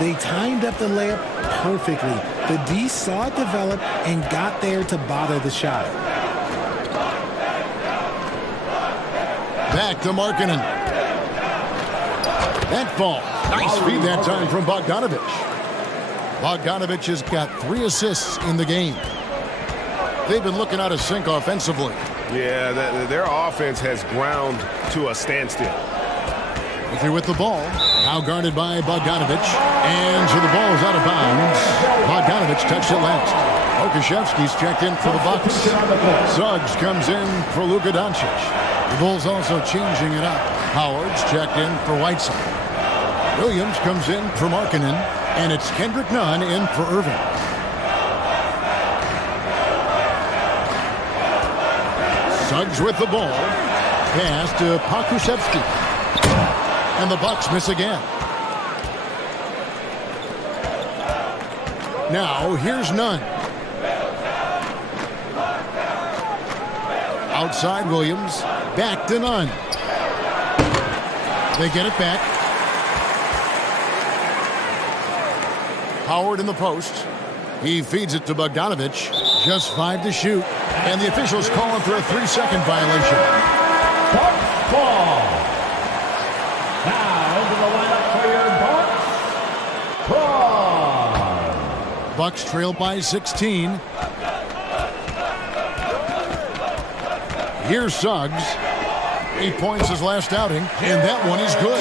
They timed up the layup perfectly. The D saw it develop and got there to bother the shot. Back to Markkanen. That fall. Nice feed that time from Bogdanovic. Bogdanovic has got 3 assists in the game. They've been looking out of sync offensively. Yeah, their offense has ground to a standstill. Murphy with the ball. Now guarded by Bogdanovic. And so the ball is out of bounds. Bogdanovic touched it last. Okashevsky's checked in for the Bucks. Suggs comes in for Luka Doncic. The Bulls also changing it up. Howard's checked in for Whiteside. Williams comes in for Markkanen. And it's Kendrick Nunn in for Irving. Suggs with the ball. Pass to Pokusevski. And the Bucks miss again. Now, here's Nunn. Outside Williams. Back to Nunn. They get it back. Howard in the post. He feeds it to Bogdanovic. Just 5 to shoot. And the officials calling for a 3-second violation. Bucks ball. Now into the lineup for your Bucks. Bucks trail by 16. Here's Suggs. 8 points his last outing, and that one is good.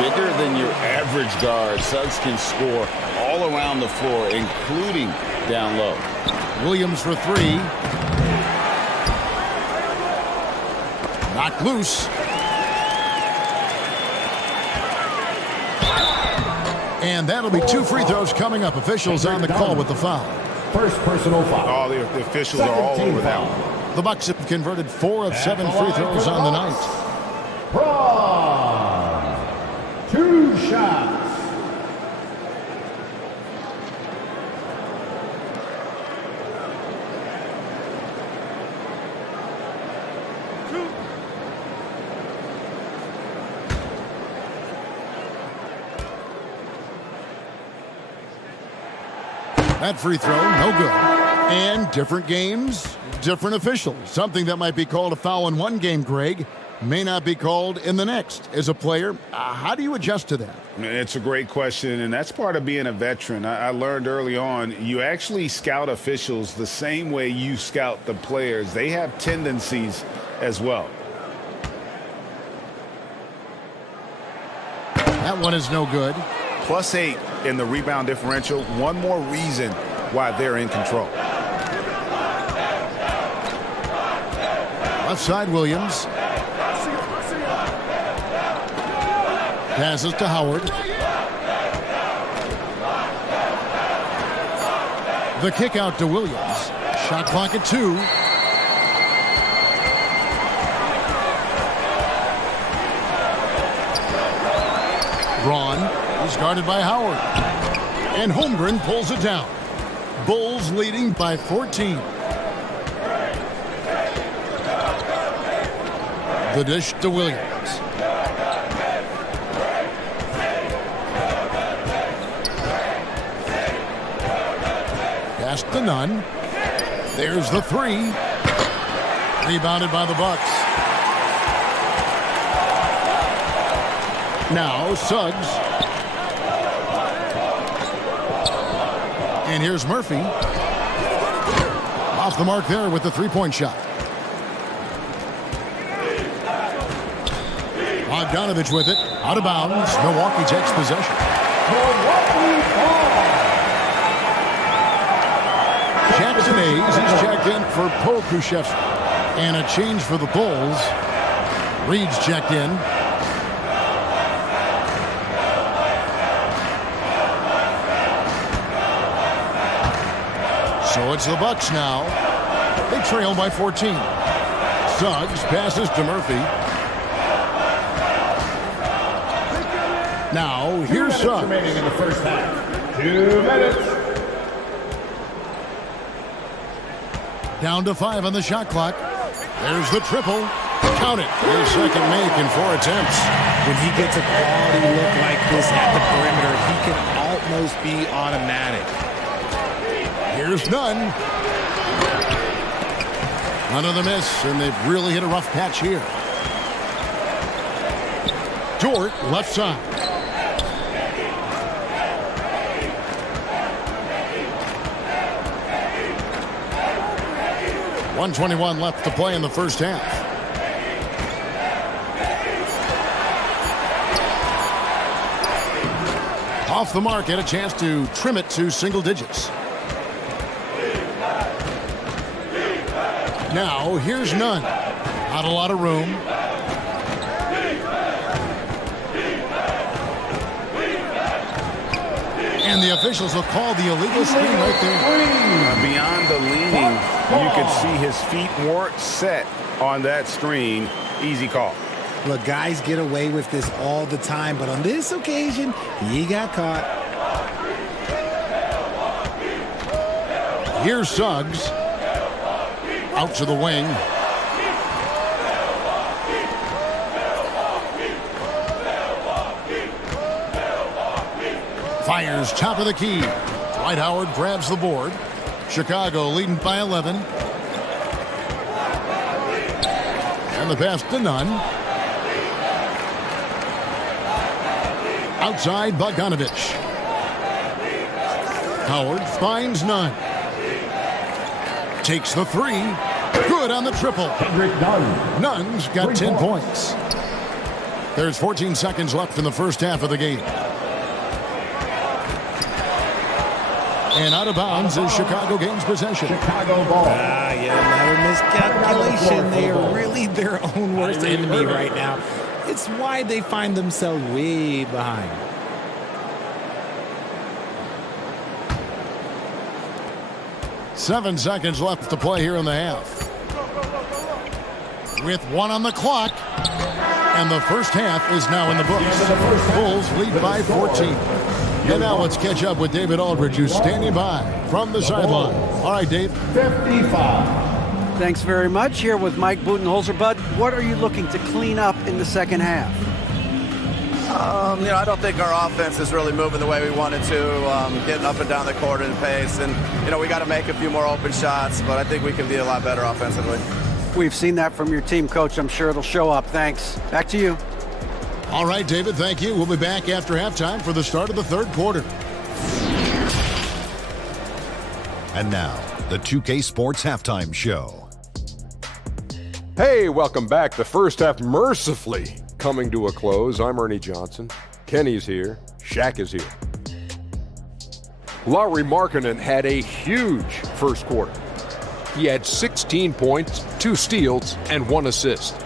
Bigger than your average guard, Suggs can score all around the floor, including down low. Williams for 3. Knocked loose. And that'll be 2 free throws coming up. Officials on the call with the foul. First personal foul. All the officials are all over that one. The Bucks have converted 4 of 7 free throws on the night. Braun. 2 shots. That free throw, no good. And different games, different officials. Something that might be called a foul in one game, Greg, may not be called in the next. As a player, how do you adjust to that? It's a great question, and that's part of being a veteran. I learned early on, you actually scout officials the same way you scout the players. They have tendencies as well. That one is no good. +8 in the rebound differential. One more reason why they're in control. Left side, Williams. Passes to Howard. The kick out to Williams. Shot clock at 2. Braun is guarded by Howard. And Holmgren pulls it down. Bulls leading by 14. The dish to Williams. Pass to Nunn. There's the 3. Rebounded by the Bucks. Now Suggs. And here's Murphy. Off the mark there with the 3-point shot. Bogdanovic with it. Out of bounds. Milwaukee takes possession. Jackson Hayes is checked in for Pokusevski. And a change for the Bulls. Reed's checked in. So it's the Bucks now. They trail by 14. Suggs passes to Murphy. Now, here's Suggs. Remaining in the first half. 2 minutes. Down to 5 on the shot clock. There's the triple. Count it. His second make in 4 attempts. When he gets a quality look like this at the perimeter, he can almost be automatic. Here's Nunn. Another miss, and they've really hit a rough patch here. Dort, left side. .121 left to play in the first half. Off the mark, had a chance to trim it to single digits. Now, here's Nunn. Not a lot of room. And the officials will call the illegal screen right there. Beyond the leaning, you could see his feet weren't set on that screen. Easy call. Look, guys get away with this all the time, but on this occasion, he got caught. Here's Suggs. Out to the wing. Fires top of the key. Dwight Howard grabs the board. Chicago leading by 11. And the pass to Nunn. Outside Bogdanovich. Howard finds Nunn. Takes the three. Good on the triple. Nunn's got 10 points. There's 14 seconds left in the first half of the game. And out of bounds is Chicago gains possession. Chicago ball. Another miscalculation. They are really their own worst enemy right now. It's why they find themselves way behind. Seven seconds left to play here in the half. With 1 on the clock. And the first half is now in the books. Bulls lead by 14. And now let's catch up with David Aldridge, who's standing by from the sideline. All right, Dave. 55. Thanks very much. Here with Mike Budenholzer. Bud, what are you looking to clean up in the second half? I don't think our offense is really moving the way we wanted to, getting up and down the court in pace. And, we got to make a few more open shots, but I think we can be a lot better offensively. We've seen that from your team, Coach. I'm sure it'll show up. Thanks. Back to you. All right, David, thank you. We'll be back after halftime for the start of the third quarter. And now, the 2K Sports Halftime Show. Hey, welcome back. The first half mercifully coming to a close. I'm Ernie Johnson. Kenny's here. Shaq is here. Lauri Markkanen had a huge first quarter. He had 16 points, 2 steals, and 1 assist.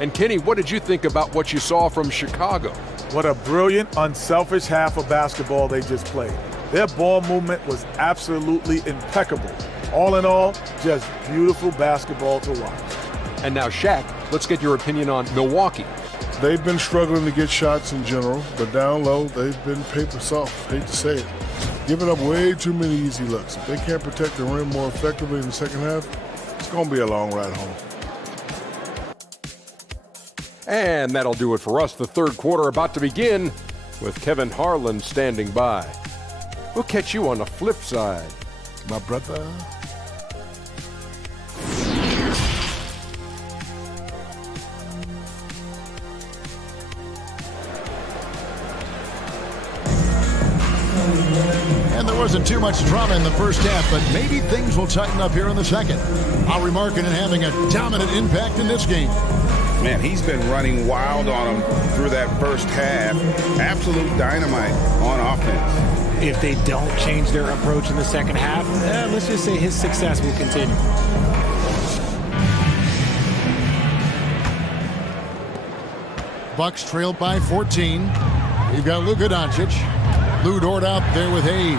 And Kenny, what did you think about what you saw from Chicago? What a brilliant, unselfish half of basketball they just played. Their ball movement was absolutely impeccable. All in all, just beautiful basketball to watch. And now, Shaq, let's get your opinion on Milwaukee. They've been struggling to get shots in general, but down low, they've been paper soft. Hate to say it. Giving up way too many easy looks. If they can't protect the rim more effectively in the second half, it's going to be a long ride home. And that'll do it for us. The third quarter about to begin with Kevin Harlan standing by. We'll catch you on the flip side, my brother. And there wasn't too much drama in the first half, but maybe things will tighten up here in the second. Lauri Markkanen having a dominant impact in this game. Man, he's been running wild on them through that first half. Absolute dynamite on offense. If they don't change their approach in the second half, let's just say his success will continue. Bucks trailed by 14. You've got Luka Doncic. Lou Dort out there with Hayes.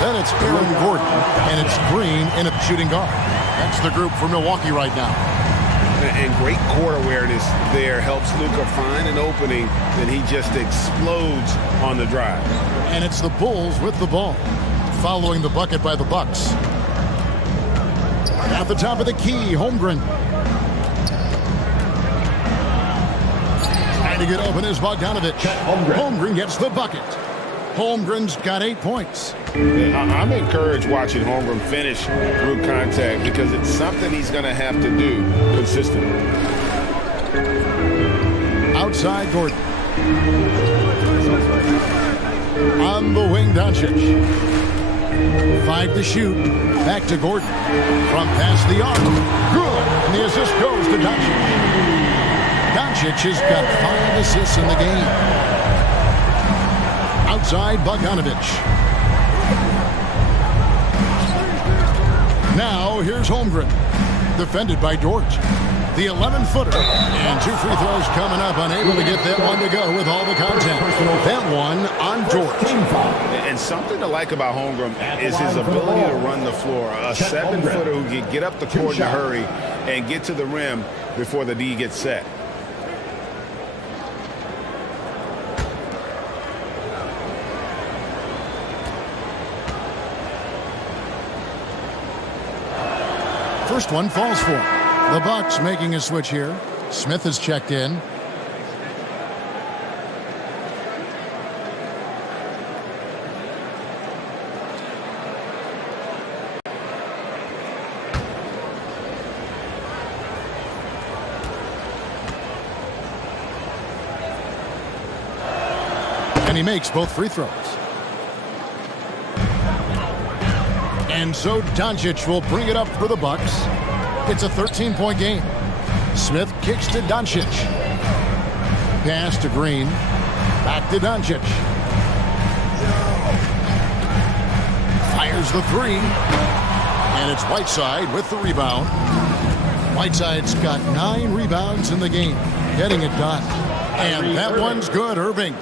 Then it's Aaron Gordon, and it's Green in a shooting guard. That's the group for Milwaukee right now. And great court awareness there helps Luka find an opening, then he just explodes on the drive. And it's the Bulls with the ball, following the bucket by the Bucks. At the top of the key, Holmgren. Trying to get open is Bogdanovich. Holmgren gets the bucket. Holmgren's got 8 points. I'm encouraged watching Holmgren finish through contact because it's something he's going to have to do consistently. Outside Gordon. On the wing, Doncic. 5 to shoot. Back to Gordon. From past the arc. Good. And the assist goes to Doncic. Doncic has got 5 assists in the game. Outside Bogdanovich. Now here's Holmgren. Defended by Dort. The 11-footer. And 2 free throws coming up. Unable to get that one to go with all the contact. That one on Dort. And something to like about Holmgren is his ability to run the floor. A 7-footer who can get up the court in a hurry and get to the rim before the D gets set. First one falls for him. The Bucks making a switch here. Smith is checked in. And he makes both free throws. And so Doncic will bring it up for the Bucks. It's a 13-point game. Smith kicks to Doncic. Pass to Green. Back to Doncic. Fires the 3. And it's Whiteside with the rebound. Whiteside's got 9 rebounds in the game. Getting it done. And that one's good, Irving.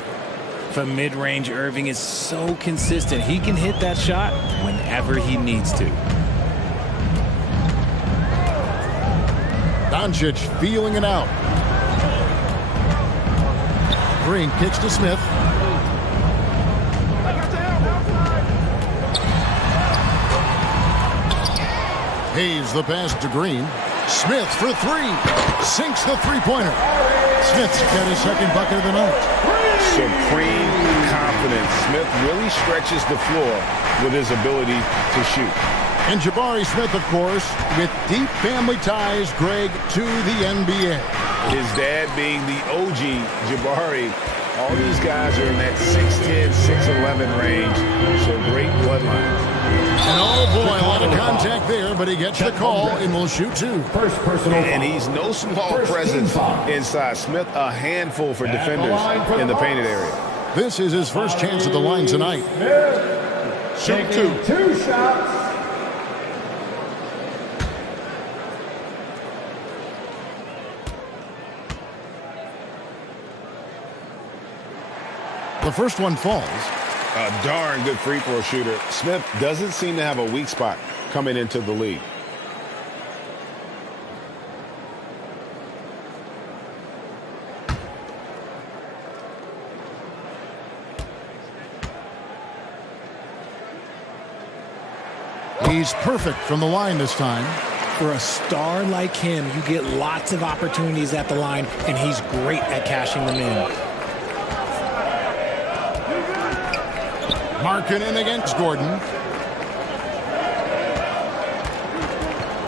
From mid-range, Irving is so consistent. He can hit that shot whenever he needs to. Doncic feeling it out. Green kicks to Smith. Hayes the pass to Green. Smith for 3. Sinks the three-pointer. Smith's got his second bucket of the night. Supreme confidence. Smith really stretches the floor with his ability to shoot. And Jabari Smith, of course, with deep family ties, Greg, to the NBA. His dad being the OG Jabari. All these guys are in that 6'10", 6'11" range. So great bloodline. And oh boy, a lot of contact there, but he gets the call and will shoot 2. First personal foul. And he's no small presence inside. Smith a handful for defenders in the painted area. This is his first chance at the line tonight. Shoot 2 shots. The first one falls. A darn good free throw shooter. Smith doesn't seem to have a weak spot coming into the league. He's perfect from the line this time. For a star like him, you get lots of opportunities at the line, and he's great at cashing them in. Markkanen against Gordon.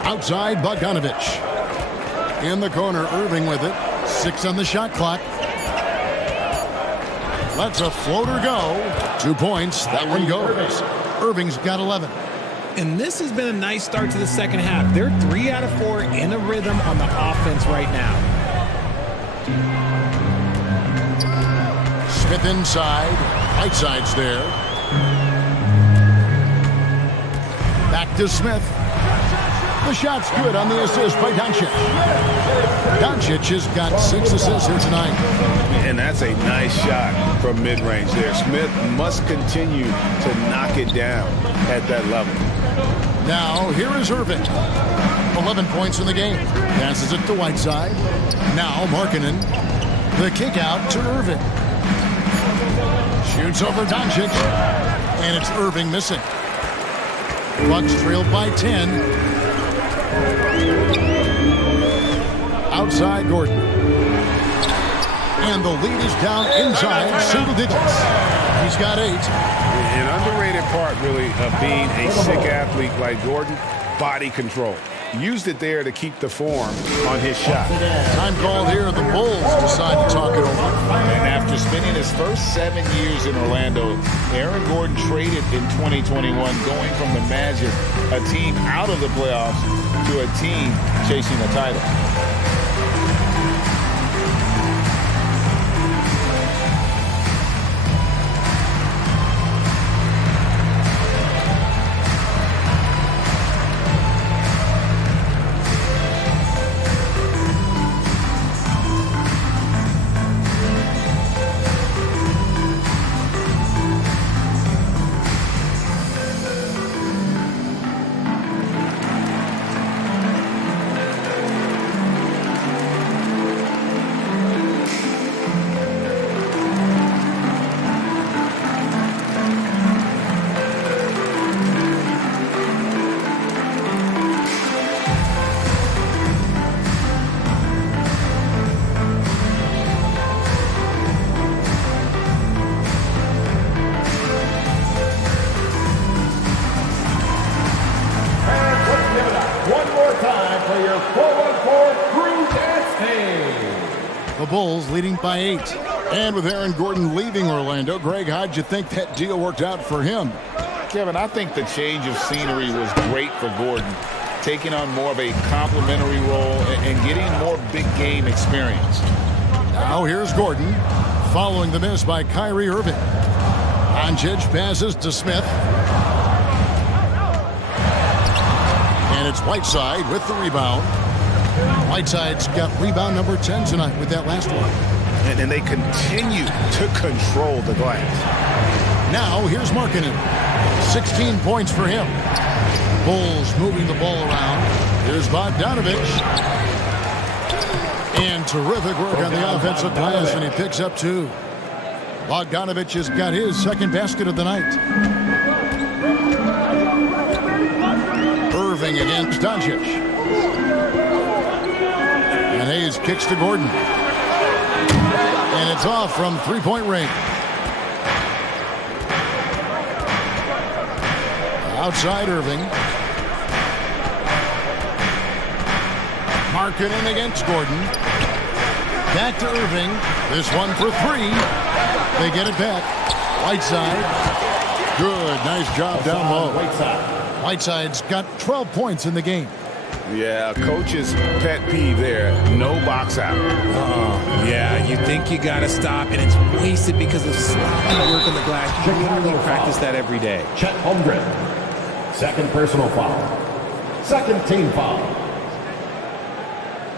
Outside Bogdanovich. In the corner, Irving with it. 6 on the shot clock. Lets a floater go. 2 points. That one goes. Irving's got 11. And this has been a nice start to the second half. They're 3 out of 4 in a rhythm on the offense right now. Smith inside. Whiteside's there. Back to Smith. The shot's good on the assist by Doncic. Doncic has got 6 assists here tonight. And that's a nice shot from mid-range there. Smith must continue to knock it down at that level. Now, here is Irving. 11 points in the game. Passes it to Whiteside. Now, Markkanen. The kick out to Irving. Shoots over Doncic. And it's Irving missing. Bucks trailed by 10. Outside Gordon. And the lead is down inside single digits. He's got 8. An underrated part, really, of being a sick athlete like Gordon, body control. Used it there to keep the form on his shot. Time called here. The Bulls decide to talk it over. And after spending his first 7 years in Orlando, Aaron Gordon traded in 2021, going from the Magic, a team out of the playoffs, to a team chasing a title. The Bulls leading by 8. And with Aaron Gordon leaving Orlando, Greg, how'd you think that deal worked out for him? Kevin, I think the change of scenery was great for Gordon, taking on more of a complimentary role and getting more big game experience. Now here's Gordon, following the miss by Kyrie Irving. Doncic passes to Smith. And it's Whiteside with the rebound. Whiteside's got rebound number 10 tonight with that last one. And they continue to control the glass. Now here's Markkanen. 16 points for him. Bulls moving the ball around. Here's Bogdanovic. And terrific work on the offensive glass, and he picks up 2. Bogdanovic has got his second basket of the night. Irving against Doncic. And Hayes kicks to Gordon. And it's off from three-point range. Outside Irving. Markkanen against Gordon. Back to Irving. This one for 3. They get it back. Whiteside. Good. Nice job down low. Whiteside's got 12 points in the game. Yeah, coach's pet peeve there. No box out. Yeah, you think you got to stop, and it's wasted because of sloppy work on the glass. You literally practice that every day. Chet Holmgren. Second personal foul. Second team foul.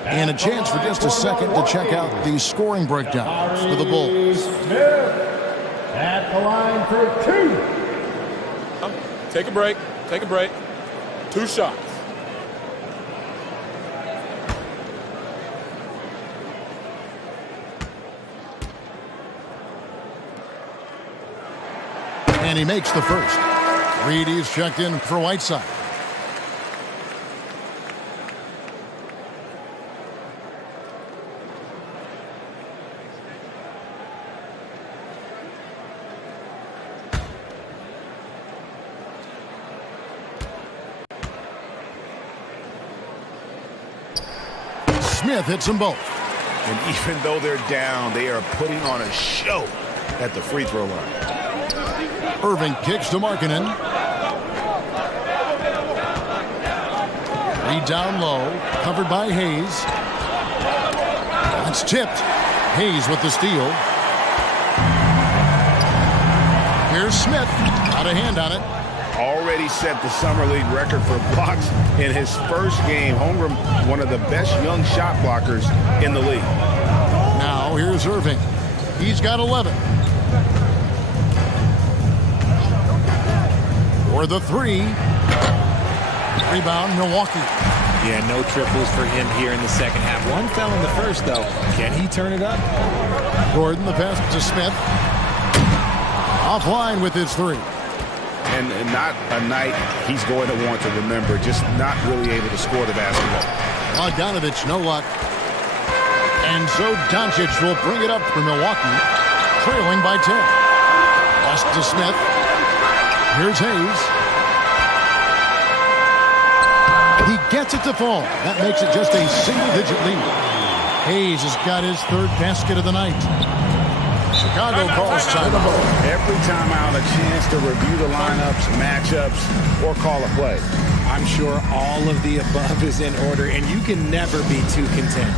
And a chance for just a second to check out the scoring breakdowns for the Bulls. At the line for 2. Take a break. Take a break. 2 shots. And he makes the first. Reedy's checked in for Whiteside. Smith hits them both. And even though they're down, they are putting on a show at the free throw line. Irving kicks to Markkanen. Reed down low, covered by Hayes. It's tipped. Hayes with the steal. Here's Smith. Out of hand on it. Already set the summer league record for blocks in his first game. Holmgren, one of the best young shot blockers in the league. Now here's Irving. He's got 11. For the 3. Rebound, Milwaukee. Yeah, no triples for him here in the second half. One fell in the first, though. Can he turn it up? Gordon, the pass to Smith. Offline with his 3. And not a night he's going to want to remember. Just not really able to score the basketball. Bogdanovic, no luck. And so Doncic will bring it up for Milwaukee, trailing by 10. Pass to Smith. Here's Hayes. He gets it to fall. That makes it just a single-digit lead. Hayes has got his third basket of the night. Chicago calls timeout. Every timeout, a chance to review the lineups, matchups, or call a play. I'm sure all of the above is in order, and you can never be too content.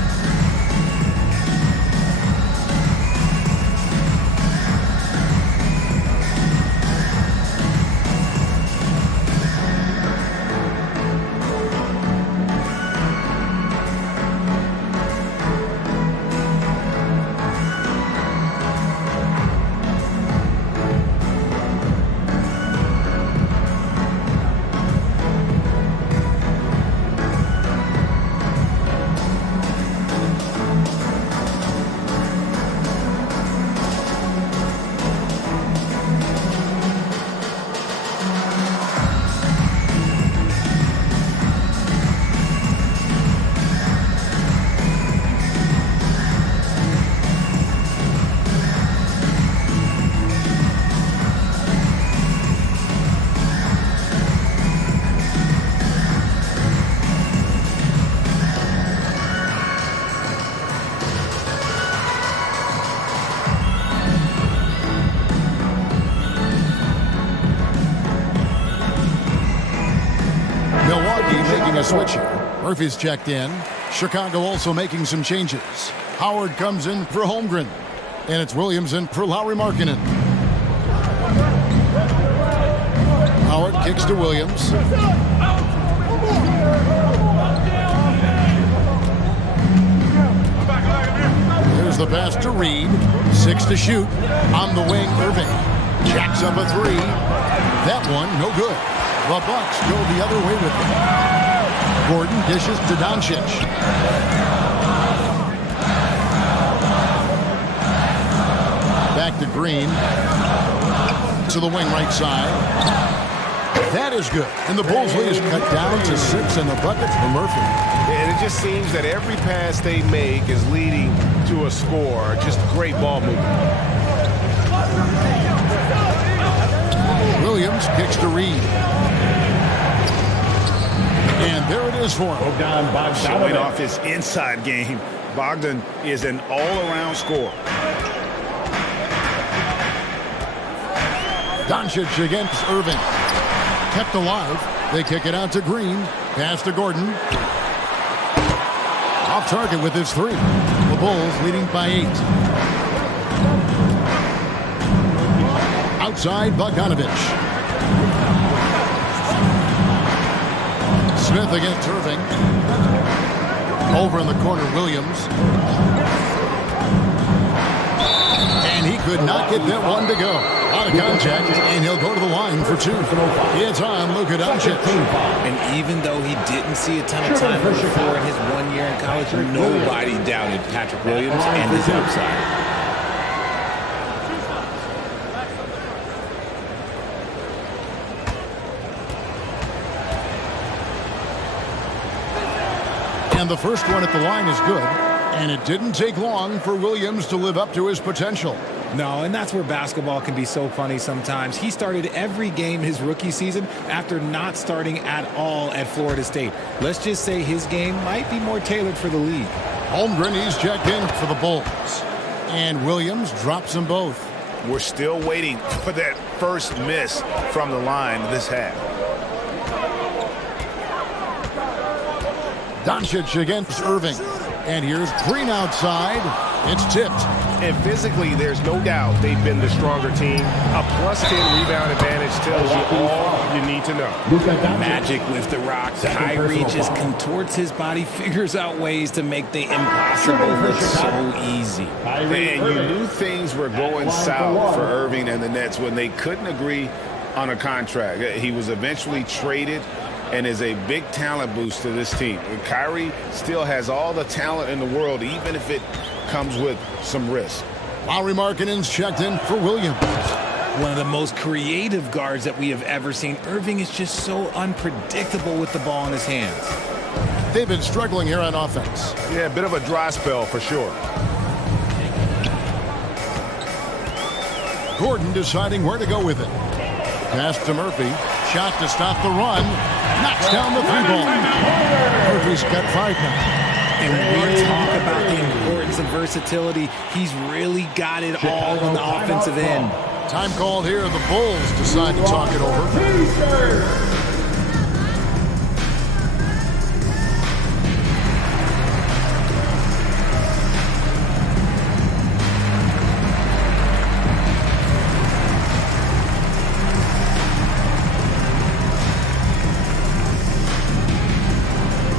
A switch here. Murphy's checked in. Chicago also making some changes. Howard comes in for Holmgren. And it's Williams in for Lauri Markkanen. Howard kicks to Williams. Here's the pass to Reed. 6 to shoot. On the wing, Irving. Jacks up a 3. That one, no good. The Bucks go the other way with it. Gordon dishes to Doncic. Back to Green. To the wing right side. That is good. And the Bulls lead is cut down to 6 in the bucket for Murphy. And it just seems that every pass they make is leading to a score. Just great ball movement. Williams kicks to Reed. And there it is for him. Showing off his inside game. Bogdan is an all-around scorer. Doncic against Irving. Kept alive. They kick it out to Green. Pass to Gordon. Off target with his 3. The Bulls leading by 8. Outside Bogdanovich. Smith against Irving. Over in the corner, Williams. And he could not get that one to go. Out of contact, and he'll go to the line for 2. It's on Luka Doncic. And even though he didn't see a ton of time before in his 1 year in college, nobody doubted Patrick Williams and his upside. And the first one at the line is good. And it didn't take long for Williams to live up to his potential. No, and that's where basketball can be so funny sometimes. He started every game his rookie season after not starting at all at Florida State. Let's just say his game might be more tailored for the league. Holmgren, he's checked in for the Bulls. And Williams drops them both. We're still waiting for that first miss from the line this half. Doncic against Irving. And here's Green outside. It's tipped. And physically, there's no doubt they've been the stronger team. A +10 rebound advantage tells you all you need to know. Magic with the rock. Kyrie just contorts his body, figures out ways to make the impossible look so easy. And you knew things were going south for Irving and the Nets when they couldn't agree on a contract. He was eventually traded and is a big talent boost to this team. Kyrie still has all the talent in the world, even if it comes with some risk. Lauri Markkanen's checked in for Williams. One of the most creative guards that we have ever seen. Irving is just so unpredictable with the ball in his hands. They've been struggling here on offense. Yeah, a bit of a dry spell for sure. Gordon deciding where to go with it. Pass to Murphy. Shot to stop the run. Knocks down the 3-ball. Murphy's got 5 now. And we talk about the importance of versatility. He's really got it all on the offensive end. Time called here. The Bulls decide to talk it over.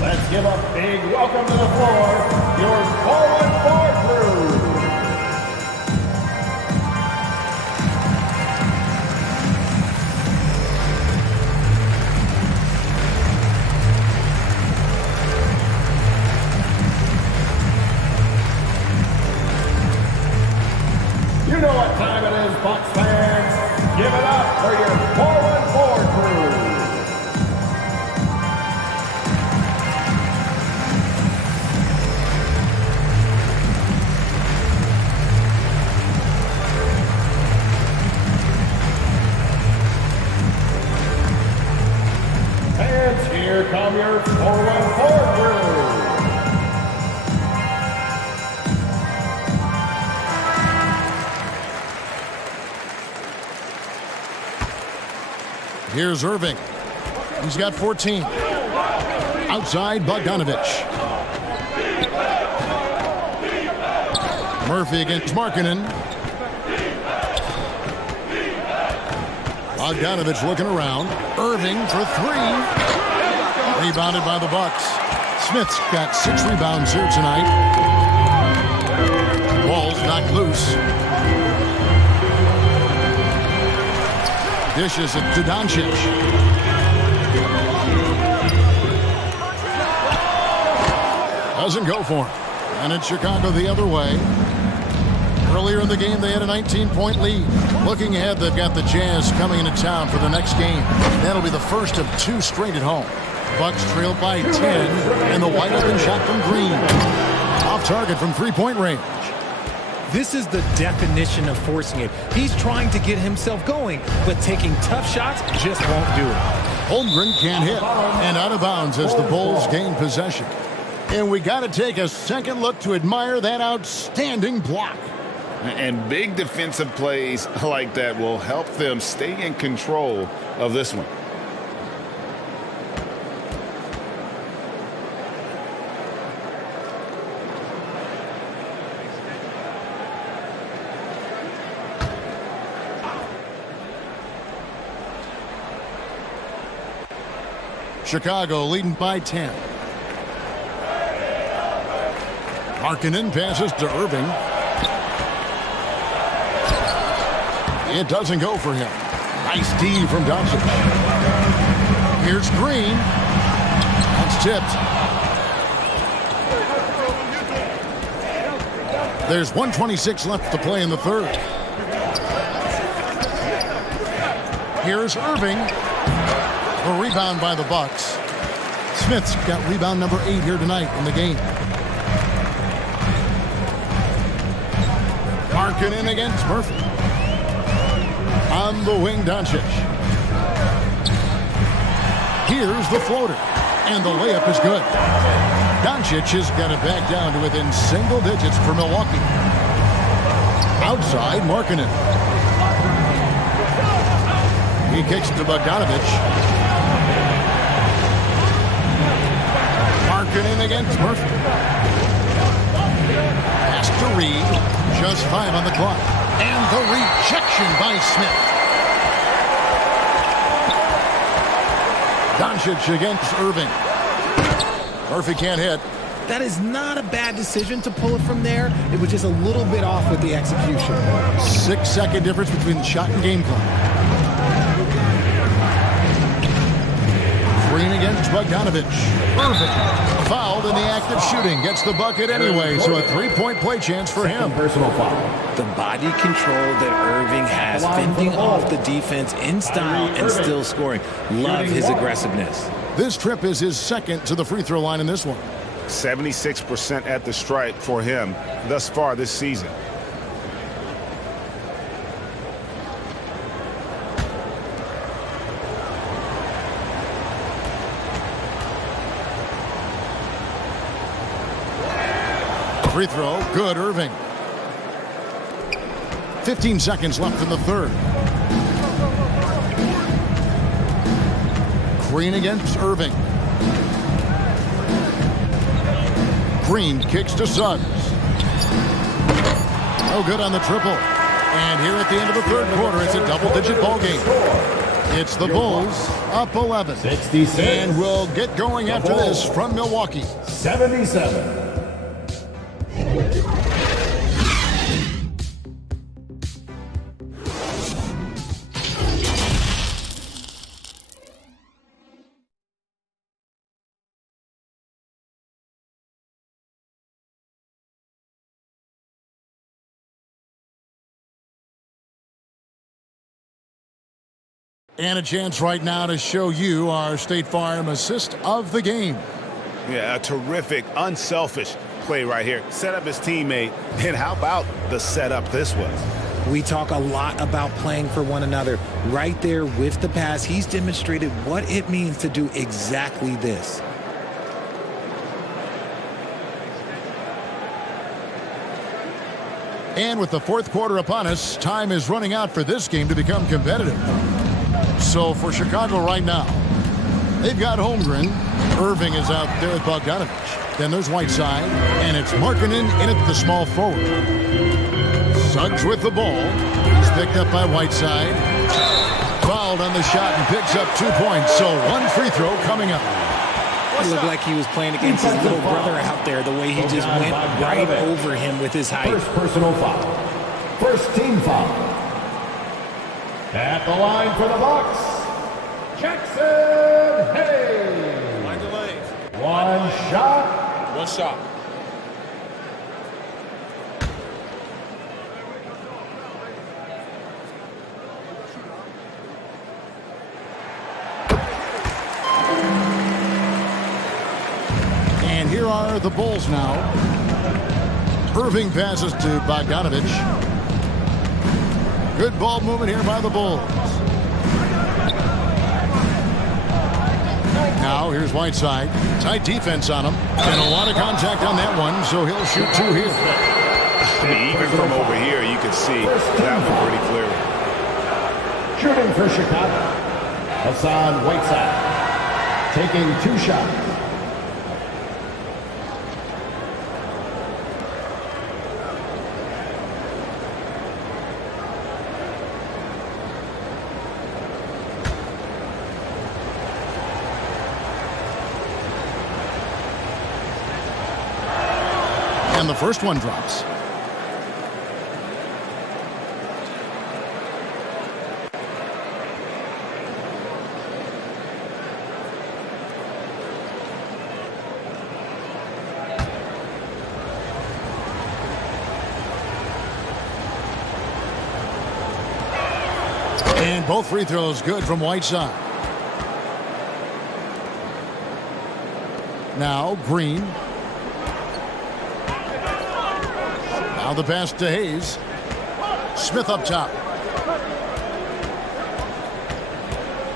Let's give a big welcome to the floor, your forward crew. You know what time it is, Bucks fans. Give it up for your forward crew. Here come your forward crew. Here's Irving. He's got 14. Outside, Bogdanovich. Murphy against Markkanen. Bogdanovich looking around. Irving for 3. Rebounded by the Bucks. Smith's got 6 rebounds here tonight. Ball's knocked loose. Dishes it to Doncic. Doesn't go for him. And it's Chicago the other way. Earlier in the game, they had a 19-point lead. Looking ahead, they've got the Jazz coming into town for the next game. That'll be the first of 2 straight at home. Bucks trail by 10, and the wide open shot from Green. Off target from 3-point range. This is the definition of forcing it. He's trying to get himself going, but taking tough shots just won't do it. Holmgren can't hit, and out of bounds as the Bulls gain possession. And we got to take a second look to admire that outstanding block. And big defensive plays like that will help them stay in control of this one. Chicago leading by 10. Markkanen passes to Irving. It doesn't go for him. Nice D from Doncic. Here's Green. That's tipped. There's 1:26 left to play in the third. Here's Irving. A rebound by the Bucks. Smith's got rebound number 8 here tonight in the game. Markkanen against Murphy. On the wing, Doncic. Here's the floater. And the layup is good. Doncic has got it back down to within single digits for Milwaukee. Outside, Markkanen. He kicks to Bogdanovich. Markkanen against Murphy. Pass to Reed. Just 5 on the clock. And the rejection by Smith. Doncic against Irving. Murphy can't hit. That is not a bad decision to pull it from there. It was just a little bit off with the execution. 6-second difference between the shot and game clock. Green against Bogdanovich. Irving, fouled in the act of shooting. Gets the bucket anyway, so a 3-point play chance for him. Personal foul. The body control that Irving has, fending off the defense in style and still scoring. Love his aggressiveness. This trip is his second to the free throw line in this one. 76% at the stripe for him thus far this season. Free throw, good, Irving. 15 seconds left in the third. Green against Irving. Green kicks to Suggs. No good on the triple. And here at the end of the third quarter, it's a double-digit ball game. It's the Bulls up 11. 66. And we'll get going after this from Milwaukee. 77. And a chance right now to show you our State Farm assist of the game. Yeah, a terrific, unselfish play right here. Set up his teammate. And how about the setup this was? We talk a lot about playing for one another. Right there with the pass, he's demonstrated what it means to do exactly this. And with the fourth quarter upon us, time is running out for this game to become competitive. So for Chicago right now, they've got Holmgren. Irving is out there with Bogdanovich. Then there's Whiteside, and it's Markkanen in at the small forward. Suggs with the ball. He's picked up by Whiteside. Fouled on the shot and picks up 2 points. So one free throw coming up. It looked like he was playing against his little brother out there, the way he just went right over him with his height. First personal foul. First team foul. At the line for the Bucks, Jackson Hayes. Line to lane. One shot. One shot. And here are the Bulls now. Irving passes to Bogdanovich. Good ball movement here by the Bulls. Now here's Whiteside. Tight defense on him. And a lot of contact on that one, so he'll shoot two here. Even from over here, you can see that one pretty clearly. Shooting for Chicago, Hassan Whiteside. Taking 2 shots. And the first one drops. And both free throws good from Whiteside. Now Green. Now the pass to Hayes. Smith up top.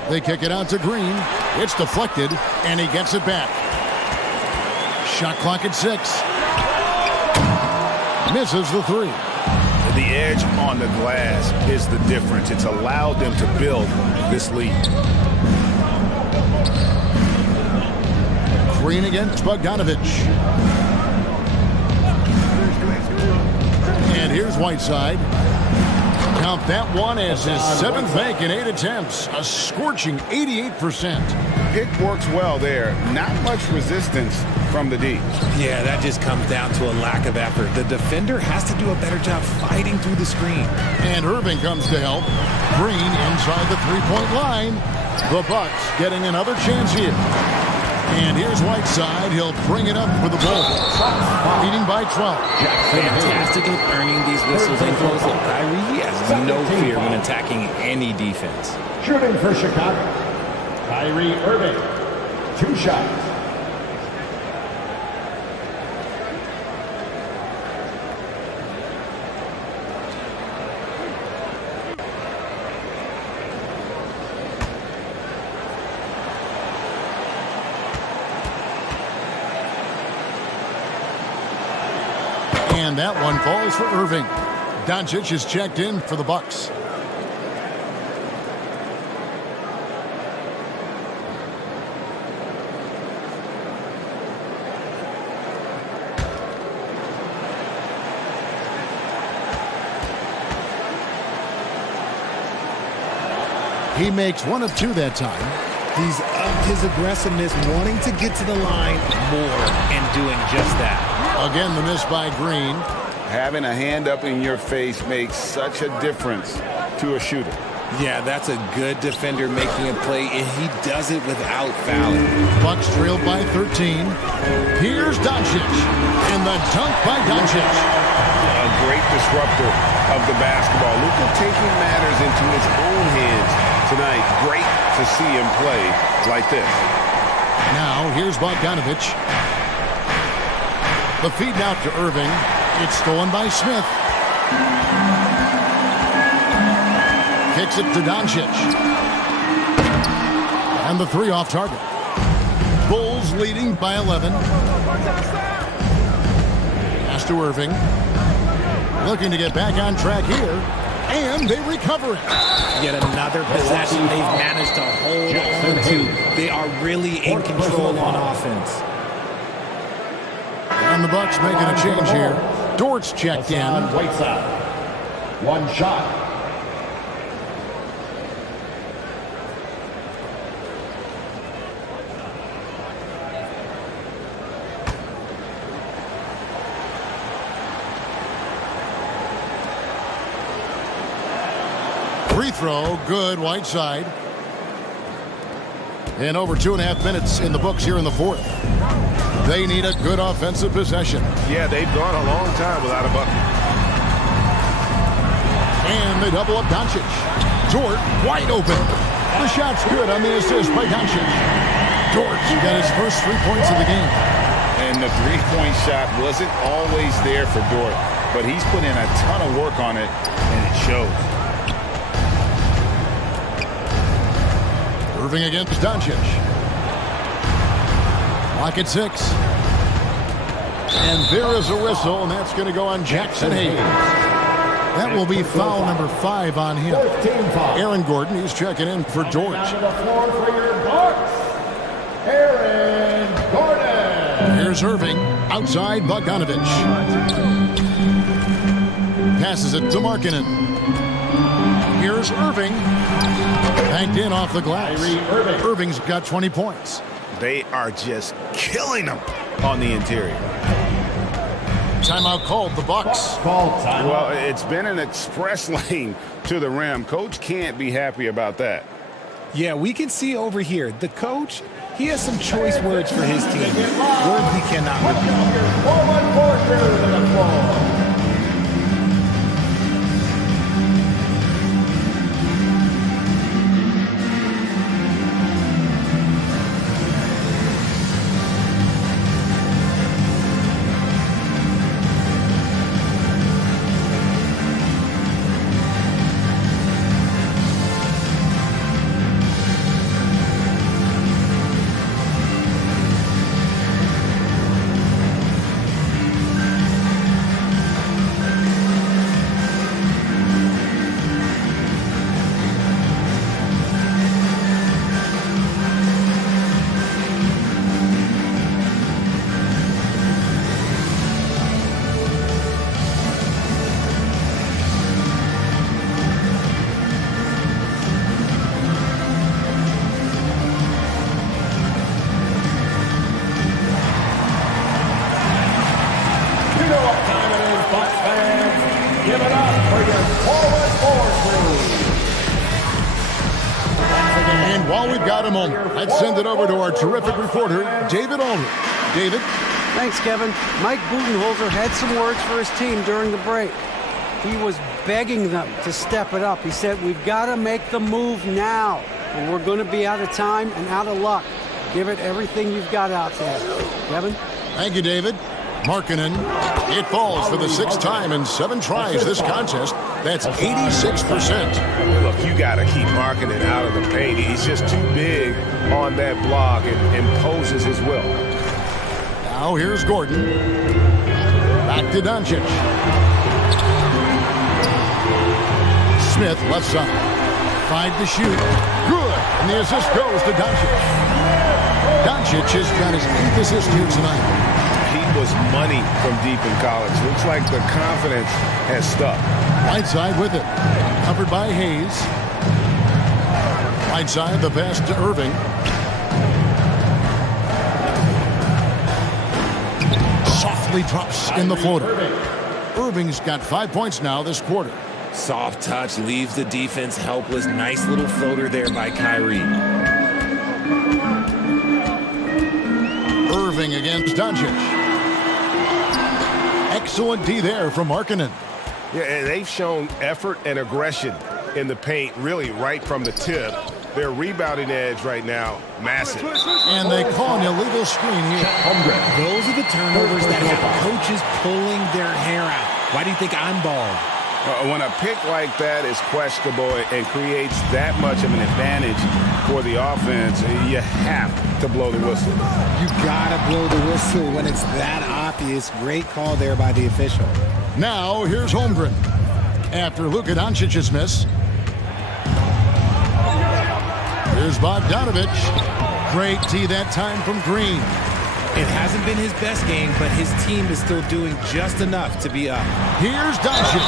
They kick it out to Green. It's deflected, and he gets it back. Shot clock at 6. Misses the 3. The edge on the glass is the difference. It's allowed them to build this lead. Green against Bogdanovich. And here's Whiteside. Count that one as his 7th make in 8 attempts. A scorching 88%. Pick works well there. Not much resistance from the D. Yeah, that just comes down to a lack of effort. The defender has to do a better job fighting through the screen. And Irving comes to help. Green inside the 3-point line. The Bucks getting another chance here. And here's Whiteside. He'll bring it up for the Bulls. Leading by 12. Fantastic at earning these whistles and close. Look, Kyrie has no fear when attacking any defense. Shooting for Chicago, Kyrie Irving. 2 shots. And that one falls for Irving. Doncic is checked in for the Bucks. He makes 1 of 2 that time. He's upped his aggressiveness, wanting to get to the line more and doing just that. Again, the miss by Green. Having a hand up in your face makes such a difference to a shooter. Yeah, that's a good defender making a play, and he does it without fouling. Bucks trailed by 13. Here's Doncic, and the dunk by Doncic. A great disruptor of the basketball. Luka taking matters into his own hands tonight. Great to see him play like this. Now, here's Bogdanovich. The feed out to Irving. It's stolen by Smith. Kicks it to Doncic. And the 3 off target. Bulls leading by 11. Pass to Irving. Looking to get back on track here. And they recover it. Yet another possession they've managed to hold on to. They are really in control on offense. And the Bucks making a change here. Dort's checked in. Whiteside. 1 shot. Free throw, good, Whiteside. And over 2.5 minutes in the books here in the 4th. They need a good offensive possession. Yeah, they've gone a long time without a bucket. And they double up Doncic. Dort wide open. The shot's good on the assist by Doncic. Dort got his first 3 points of the game. And the 3-point shot wasn't always there for Dort, but he's put in a ton of work on it, and it shows. Irving against Doncic. Clock at 6. And there is a whistle, and that's going to go on Jackson Hayes. That will be foul number 5 on him. Aaron Gordon, he's checking in for George. Down to the floor for your Bucks, Aaron Gordon. Here's Irving, outside Bogdanovich. Passes it to Markkanen. Here's Irving. Banked in off the glass. Irving's got 20 points. They are just killing them on the interior. Timeout called, the Bucks. Well, it's been an express lane to the rim. Coach can't be happy about that. Yeah, we can see over here, the coach, he has some choice words for his team. Words we cannot repeat. And while we've got a moment, let's send it over to our terrific reporter, David Aldridge. David? Thanks, Kevin. Mike Budenholzer had some words for his team during the break. He was begging them to step it up. He said, we've got to make the move now, or we're going to be out of time and out of luck. Give it everything you've got out there. Kevin? Thank you, David. Markkanen. It falls for the 6th time in 7 tries this contest. That's 86%. Look, you got to keep Markkanen out of the paint. He's just too big on that block and imposes his will. Now here's Gordon. Back to Doncic. Smith, left side. 5 to shoot. Good. And the assist goes to Doncic. Doncic has got his 8th assist here tonight. He was money from deep in college. Looks like the confidence has stuck. Right side with it. Covered by Hayes. Right side, the pass to Irving. Softly drops in the floater. Irving's got 5 points now this quarter. Soft touch leaves the defense helpless. Nice little floater there by Kyrie. Irving against Doncic. Excellent D there from Markkanen. Yeah, and they've shown effort and aggression in the paint, really right from the tip. Their rebounding edge right now, massive. And they call an illegal screen here. Those are the turnovers that have coaches pulling their hair out. Why do you think I'm bald? When a pick like that is questionable and creates that much of an advantage for the offense, you have to blow the whistle. You gotta blow the whistle when it's that obvious. Great call there by the official. Now here's Holmgren. After Luka Doncic's miss. Here's Bogdanovic. Great tee that time from Green. It hasn't been his best game, but his team is still doing just enough to be up. Here's Doncic.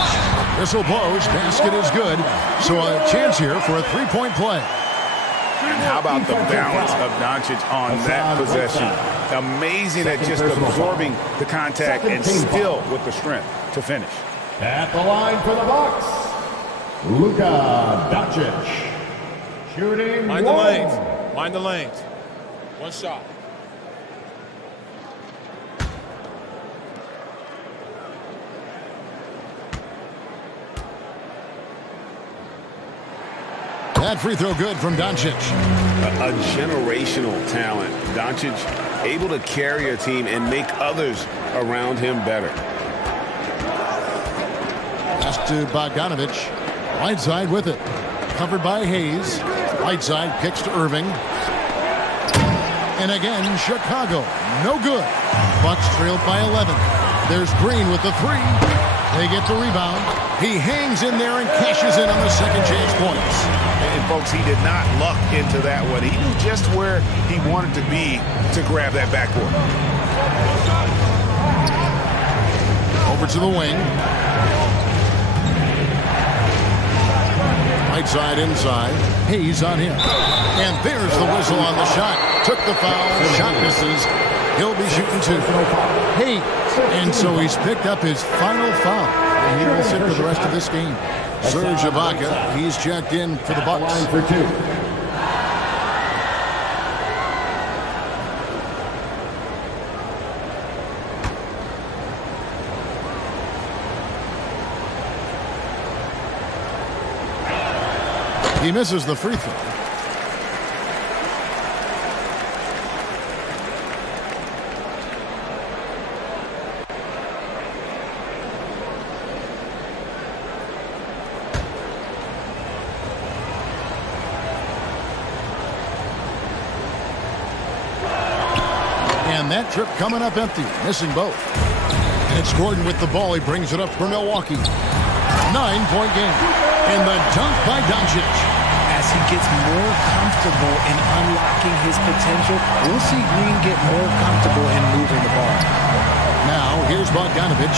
Whistle blows. Basket is good. So a chance here for a 3-point play. And how about the balance of Doncic on that possession? Amazing at just absorbing the contact and still with the strength to finish. At the line for the Bucks, Luka Doncic. Shooting Mind the lanes. Mind the lanes. One shot. That free throw good from Doncic. A generational talent. Doncic able to carry a team and make others around him better. Pass to Bogdanovic. Right side with it. Covered by Hayes. Right side kicks to Irving. And again, Chicago. No good. Bucks trailed by 11. There's Green with the 3. They get the rebound. He hangs in there and cashes in on the second chance points. And folks, he did not luck into that one. He knew just where he wanted to be to grab that backboard. Over to the wing. Right side inside. Hayes on him. And there's the whistle on the shot. Took the foul. Shot misses. He'll be shooting 2. Hayes. And so he's picked up his final foul. And he will sit for the rest of this game. Serge Ibaka, he's checked in for the Bucks. For 2. He misses the free throw. And that trip coming up empty, missing both. And it's Gordon with the ball. He brings it up for Milwaukee. 9-point game. And the dunk by Doncic. As he gets more comfortable in unlocking his potential, we'll see Green get more comfortable in moving the ball. Now, here's Bogdanovic.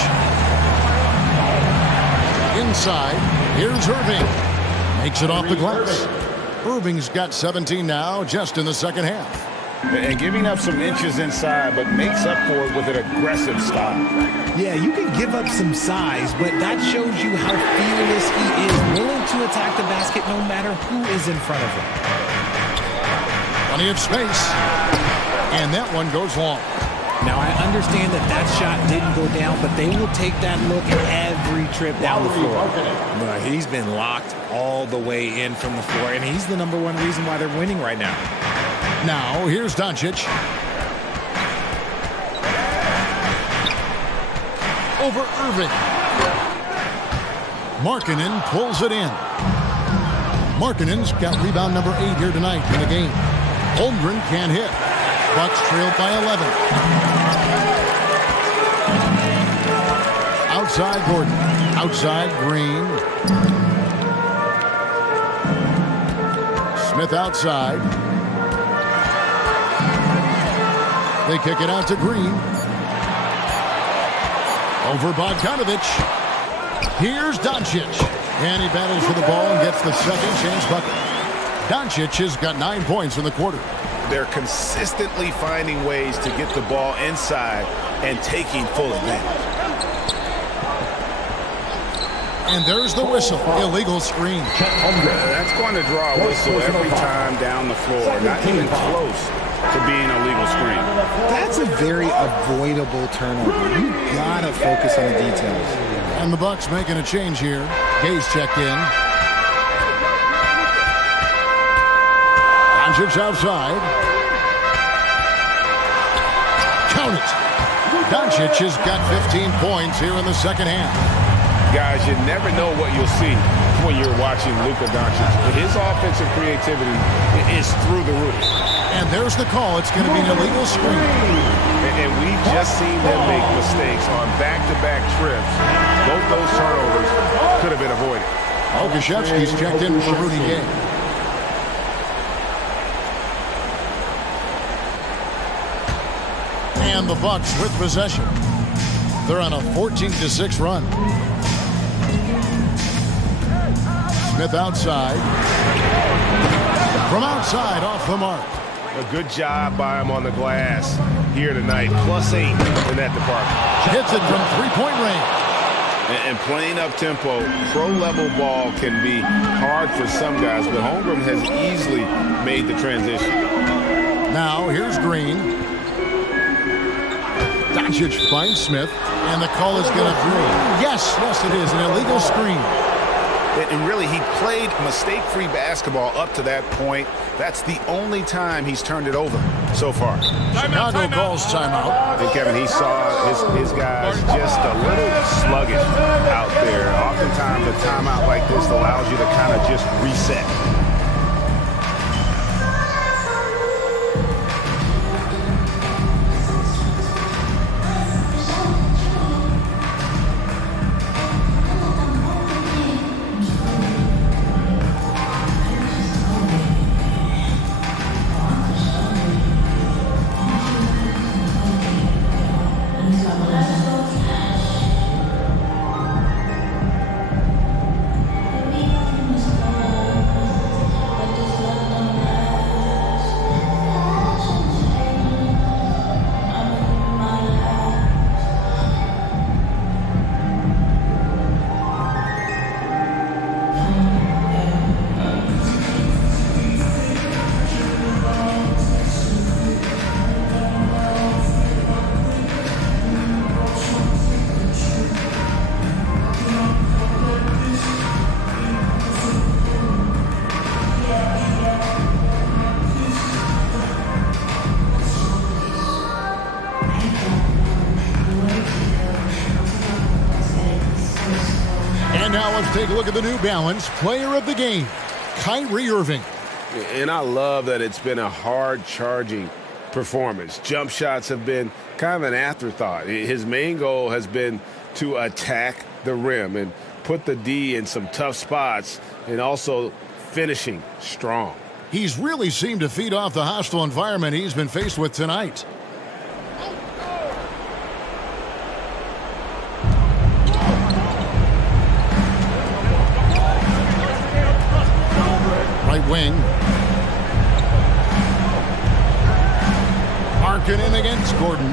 Inside, here's Irving. Makes it off the glass. Irving's got 17 now, just in the second half. And giving up some inches inside, but makes up for it with an aggressive style. Yeah, you can give up some size, but that shows you how fearless he is, willing to attack the basket no matter who is in front of him. Plenty of space. And that one goes long. Now, I understand that that shot didn't go down, but they will take that look every trip down the floor. He's been locked all the way in from the floor, and he's the #1 reason why they're winning right now. Now, here's Doncic. Over Irving. Markkanen pulls it in. Markkanen's got rebound number 8 here tonight in the game. Holmgren can't hit. Bucks trailed by 11. Outside Gordon. Outside Green. Smith outside. They kick it out to Green. Over Bogdanovic. Here's Doncic. And he battles for the ball and gets the second chance bucket. Doncic has got 9 points in the quarter. They're consistently finding ways to get the ball inside and taking full advantage. And there's the whistle. Illegal screen. That's going to draw a whistle every time down the floor. Not even close to being a legal screen. That's a very avoidable turnover. You gotta focus on the details. And the Bucks making a change here. Gaze checked in. Doncic outside. Count it. Doncic has got 15 points here in the second half. Guys, you never know what you'll see when you're watching Luka Doncic. His offensive creativity is through the roof. And there's the call. It's going to be an illegal screen. And we've just seen them make mistakes on back-to-back trips. Both those turnovers could have been avoided. Okashevsky's checked in for Rudy Gay. And the Bucks with possession. They're on a 14-6 run. Smith outside. From outside, off the mark. A good job by him on the glass here tonight. +8 in that department. Hits it from three-point range. And playing up-tempo, pro-level ball can be hard for some guys, but Holmgren has easily made the transition. Now, here's Green. Doncic finds Smith, and the call is going to be. Yes, it is. An illegal screen. And really, he played mistake-free basketball up to that point. That's the only time he's turned it over so far. Chicago calls timeout. And Kevin, he saw his guys just a little sluggish out there. Oftentimes, a timeout like this allows you to kind of just reset. And now let's take a look at the New Balance Player of the Game, Kyrie Irving. And I love that it's been a hard-charging performance. Jump shots have been kind of an afterthought. His main goal has been to attack the rim and put the D in some tough spots and also finishing strong. He's really seemed to feed off the hostile environment he's been faced with tonight. Right wing. Markkanen against Gordon.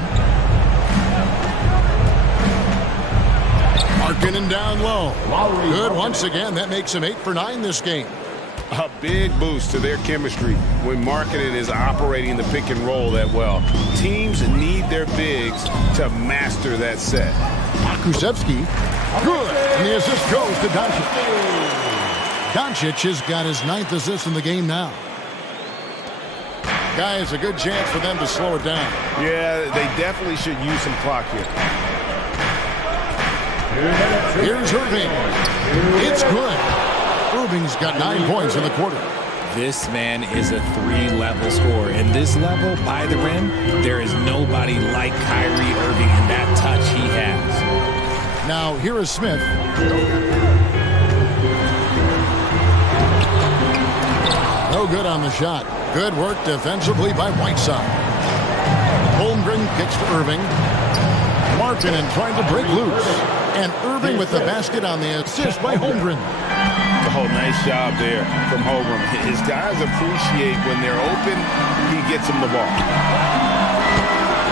Markkanen down low. Good once again. That makes him 8 for 9 this game. A big boost to their chemistry when Markkanen is operating the pick and roll that well. Teams need their bigs to master that set. Kulusevski. Good. And the assist goes to Doncic. Doncic has got his 9th assist in the game now. Guy, is a good chance for them to slow it down. Yeah, they definitely should use some clock here. Here's Irving. It's good. Irving's got 9 points in the quarter. This man is a 3-level scorer. And this level, by the rim, there is nobody like Kyrie Irving in that touch he has. Now, here is Smith. No good on the shot. Good work defensively by Whiteside. Holmgren kicks to Irving. Markkanen trying to break loose. And Irving with the basket on the assist by Holmgren. Oh, nice job there from Holmgren. His guys appreciate when they're open, he gets them the ball.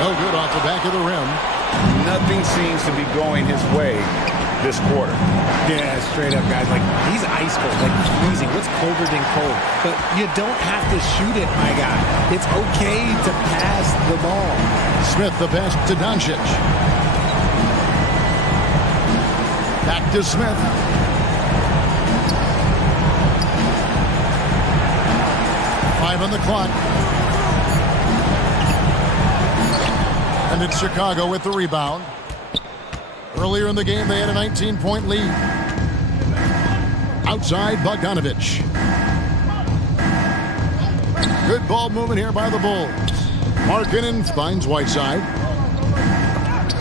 No good off the back of the rim. Nothing seems to be going his way this quarter. Yeah, straight up, guys. Like, he's ice cold, like freezing. What's colder than cold? But you don't have to shoot it, my guy. It's okay to pass the ball. Smith the pass to Doncic. Back to Smith. Five on the clock. And it's Chicago with the rebound. Earlier in the game, they had a 19-point lead. Outside, Bogdanovich. Good ball movement here by the Bulls. Markkanen finds Whiteside.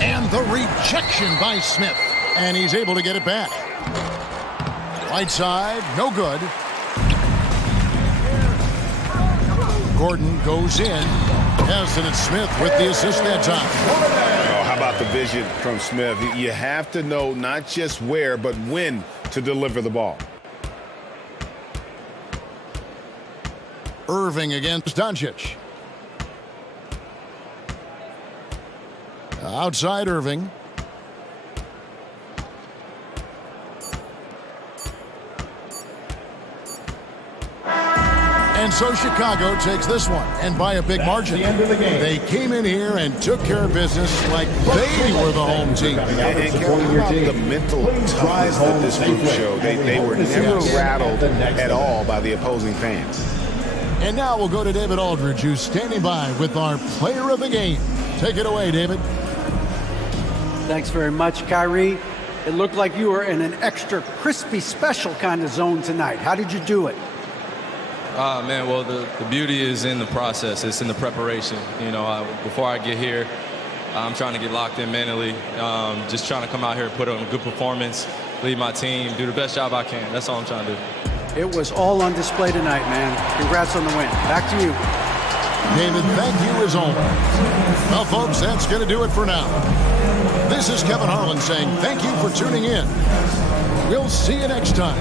And the rejection by Smith. And he's able to get it back. Whiteside, no good. Gordon goes in. Yes, and it's Smith with the assist that time. Oh, how about the vision from Smith? You have to know not just where, but when to deliver the ball. Irving against Doncic. Outside Irving. And so Chicago takes this one, and by a big margin. The end of the game. They came in here and took care of business like they were the home team. And how about the mental toughness that this group showed? They were never rattled at all by the opposing fans. And now we'll go to David Aldridge, who's standing by with our player of the game. Take it away, David. Thanks very much, Kyrie. It looked like you were in an extra crispy special kind of zone tonight. How did you do it? Man, well, the beauty is in the process. It's in the preparation. You know, before I get here, I'm trying to get locked in mentally. Just trying to come out here and put on a good performance, lead my team, do the best job I can. That's all I'm trying to do. It was all on display tonight, man. Congrats on the win. Back to you. David, thank you as always. Well, folks, that's going to do it for now. This is Kevin Harlan saying thank you for tuning in. We'll see you next time.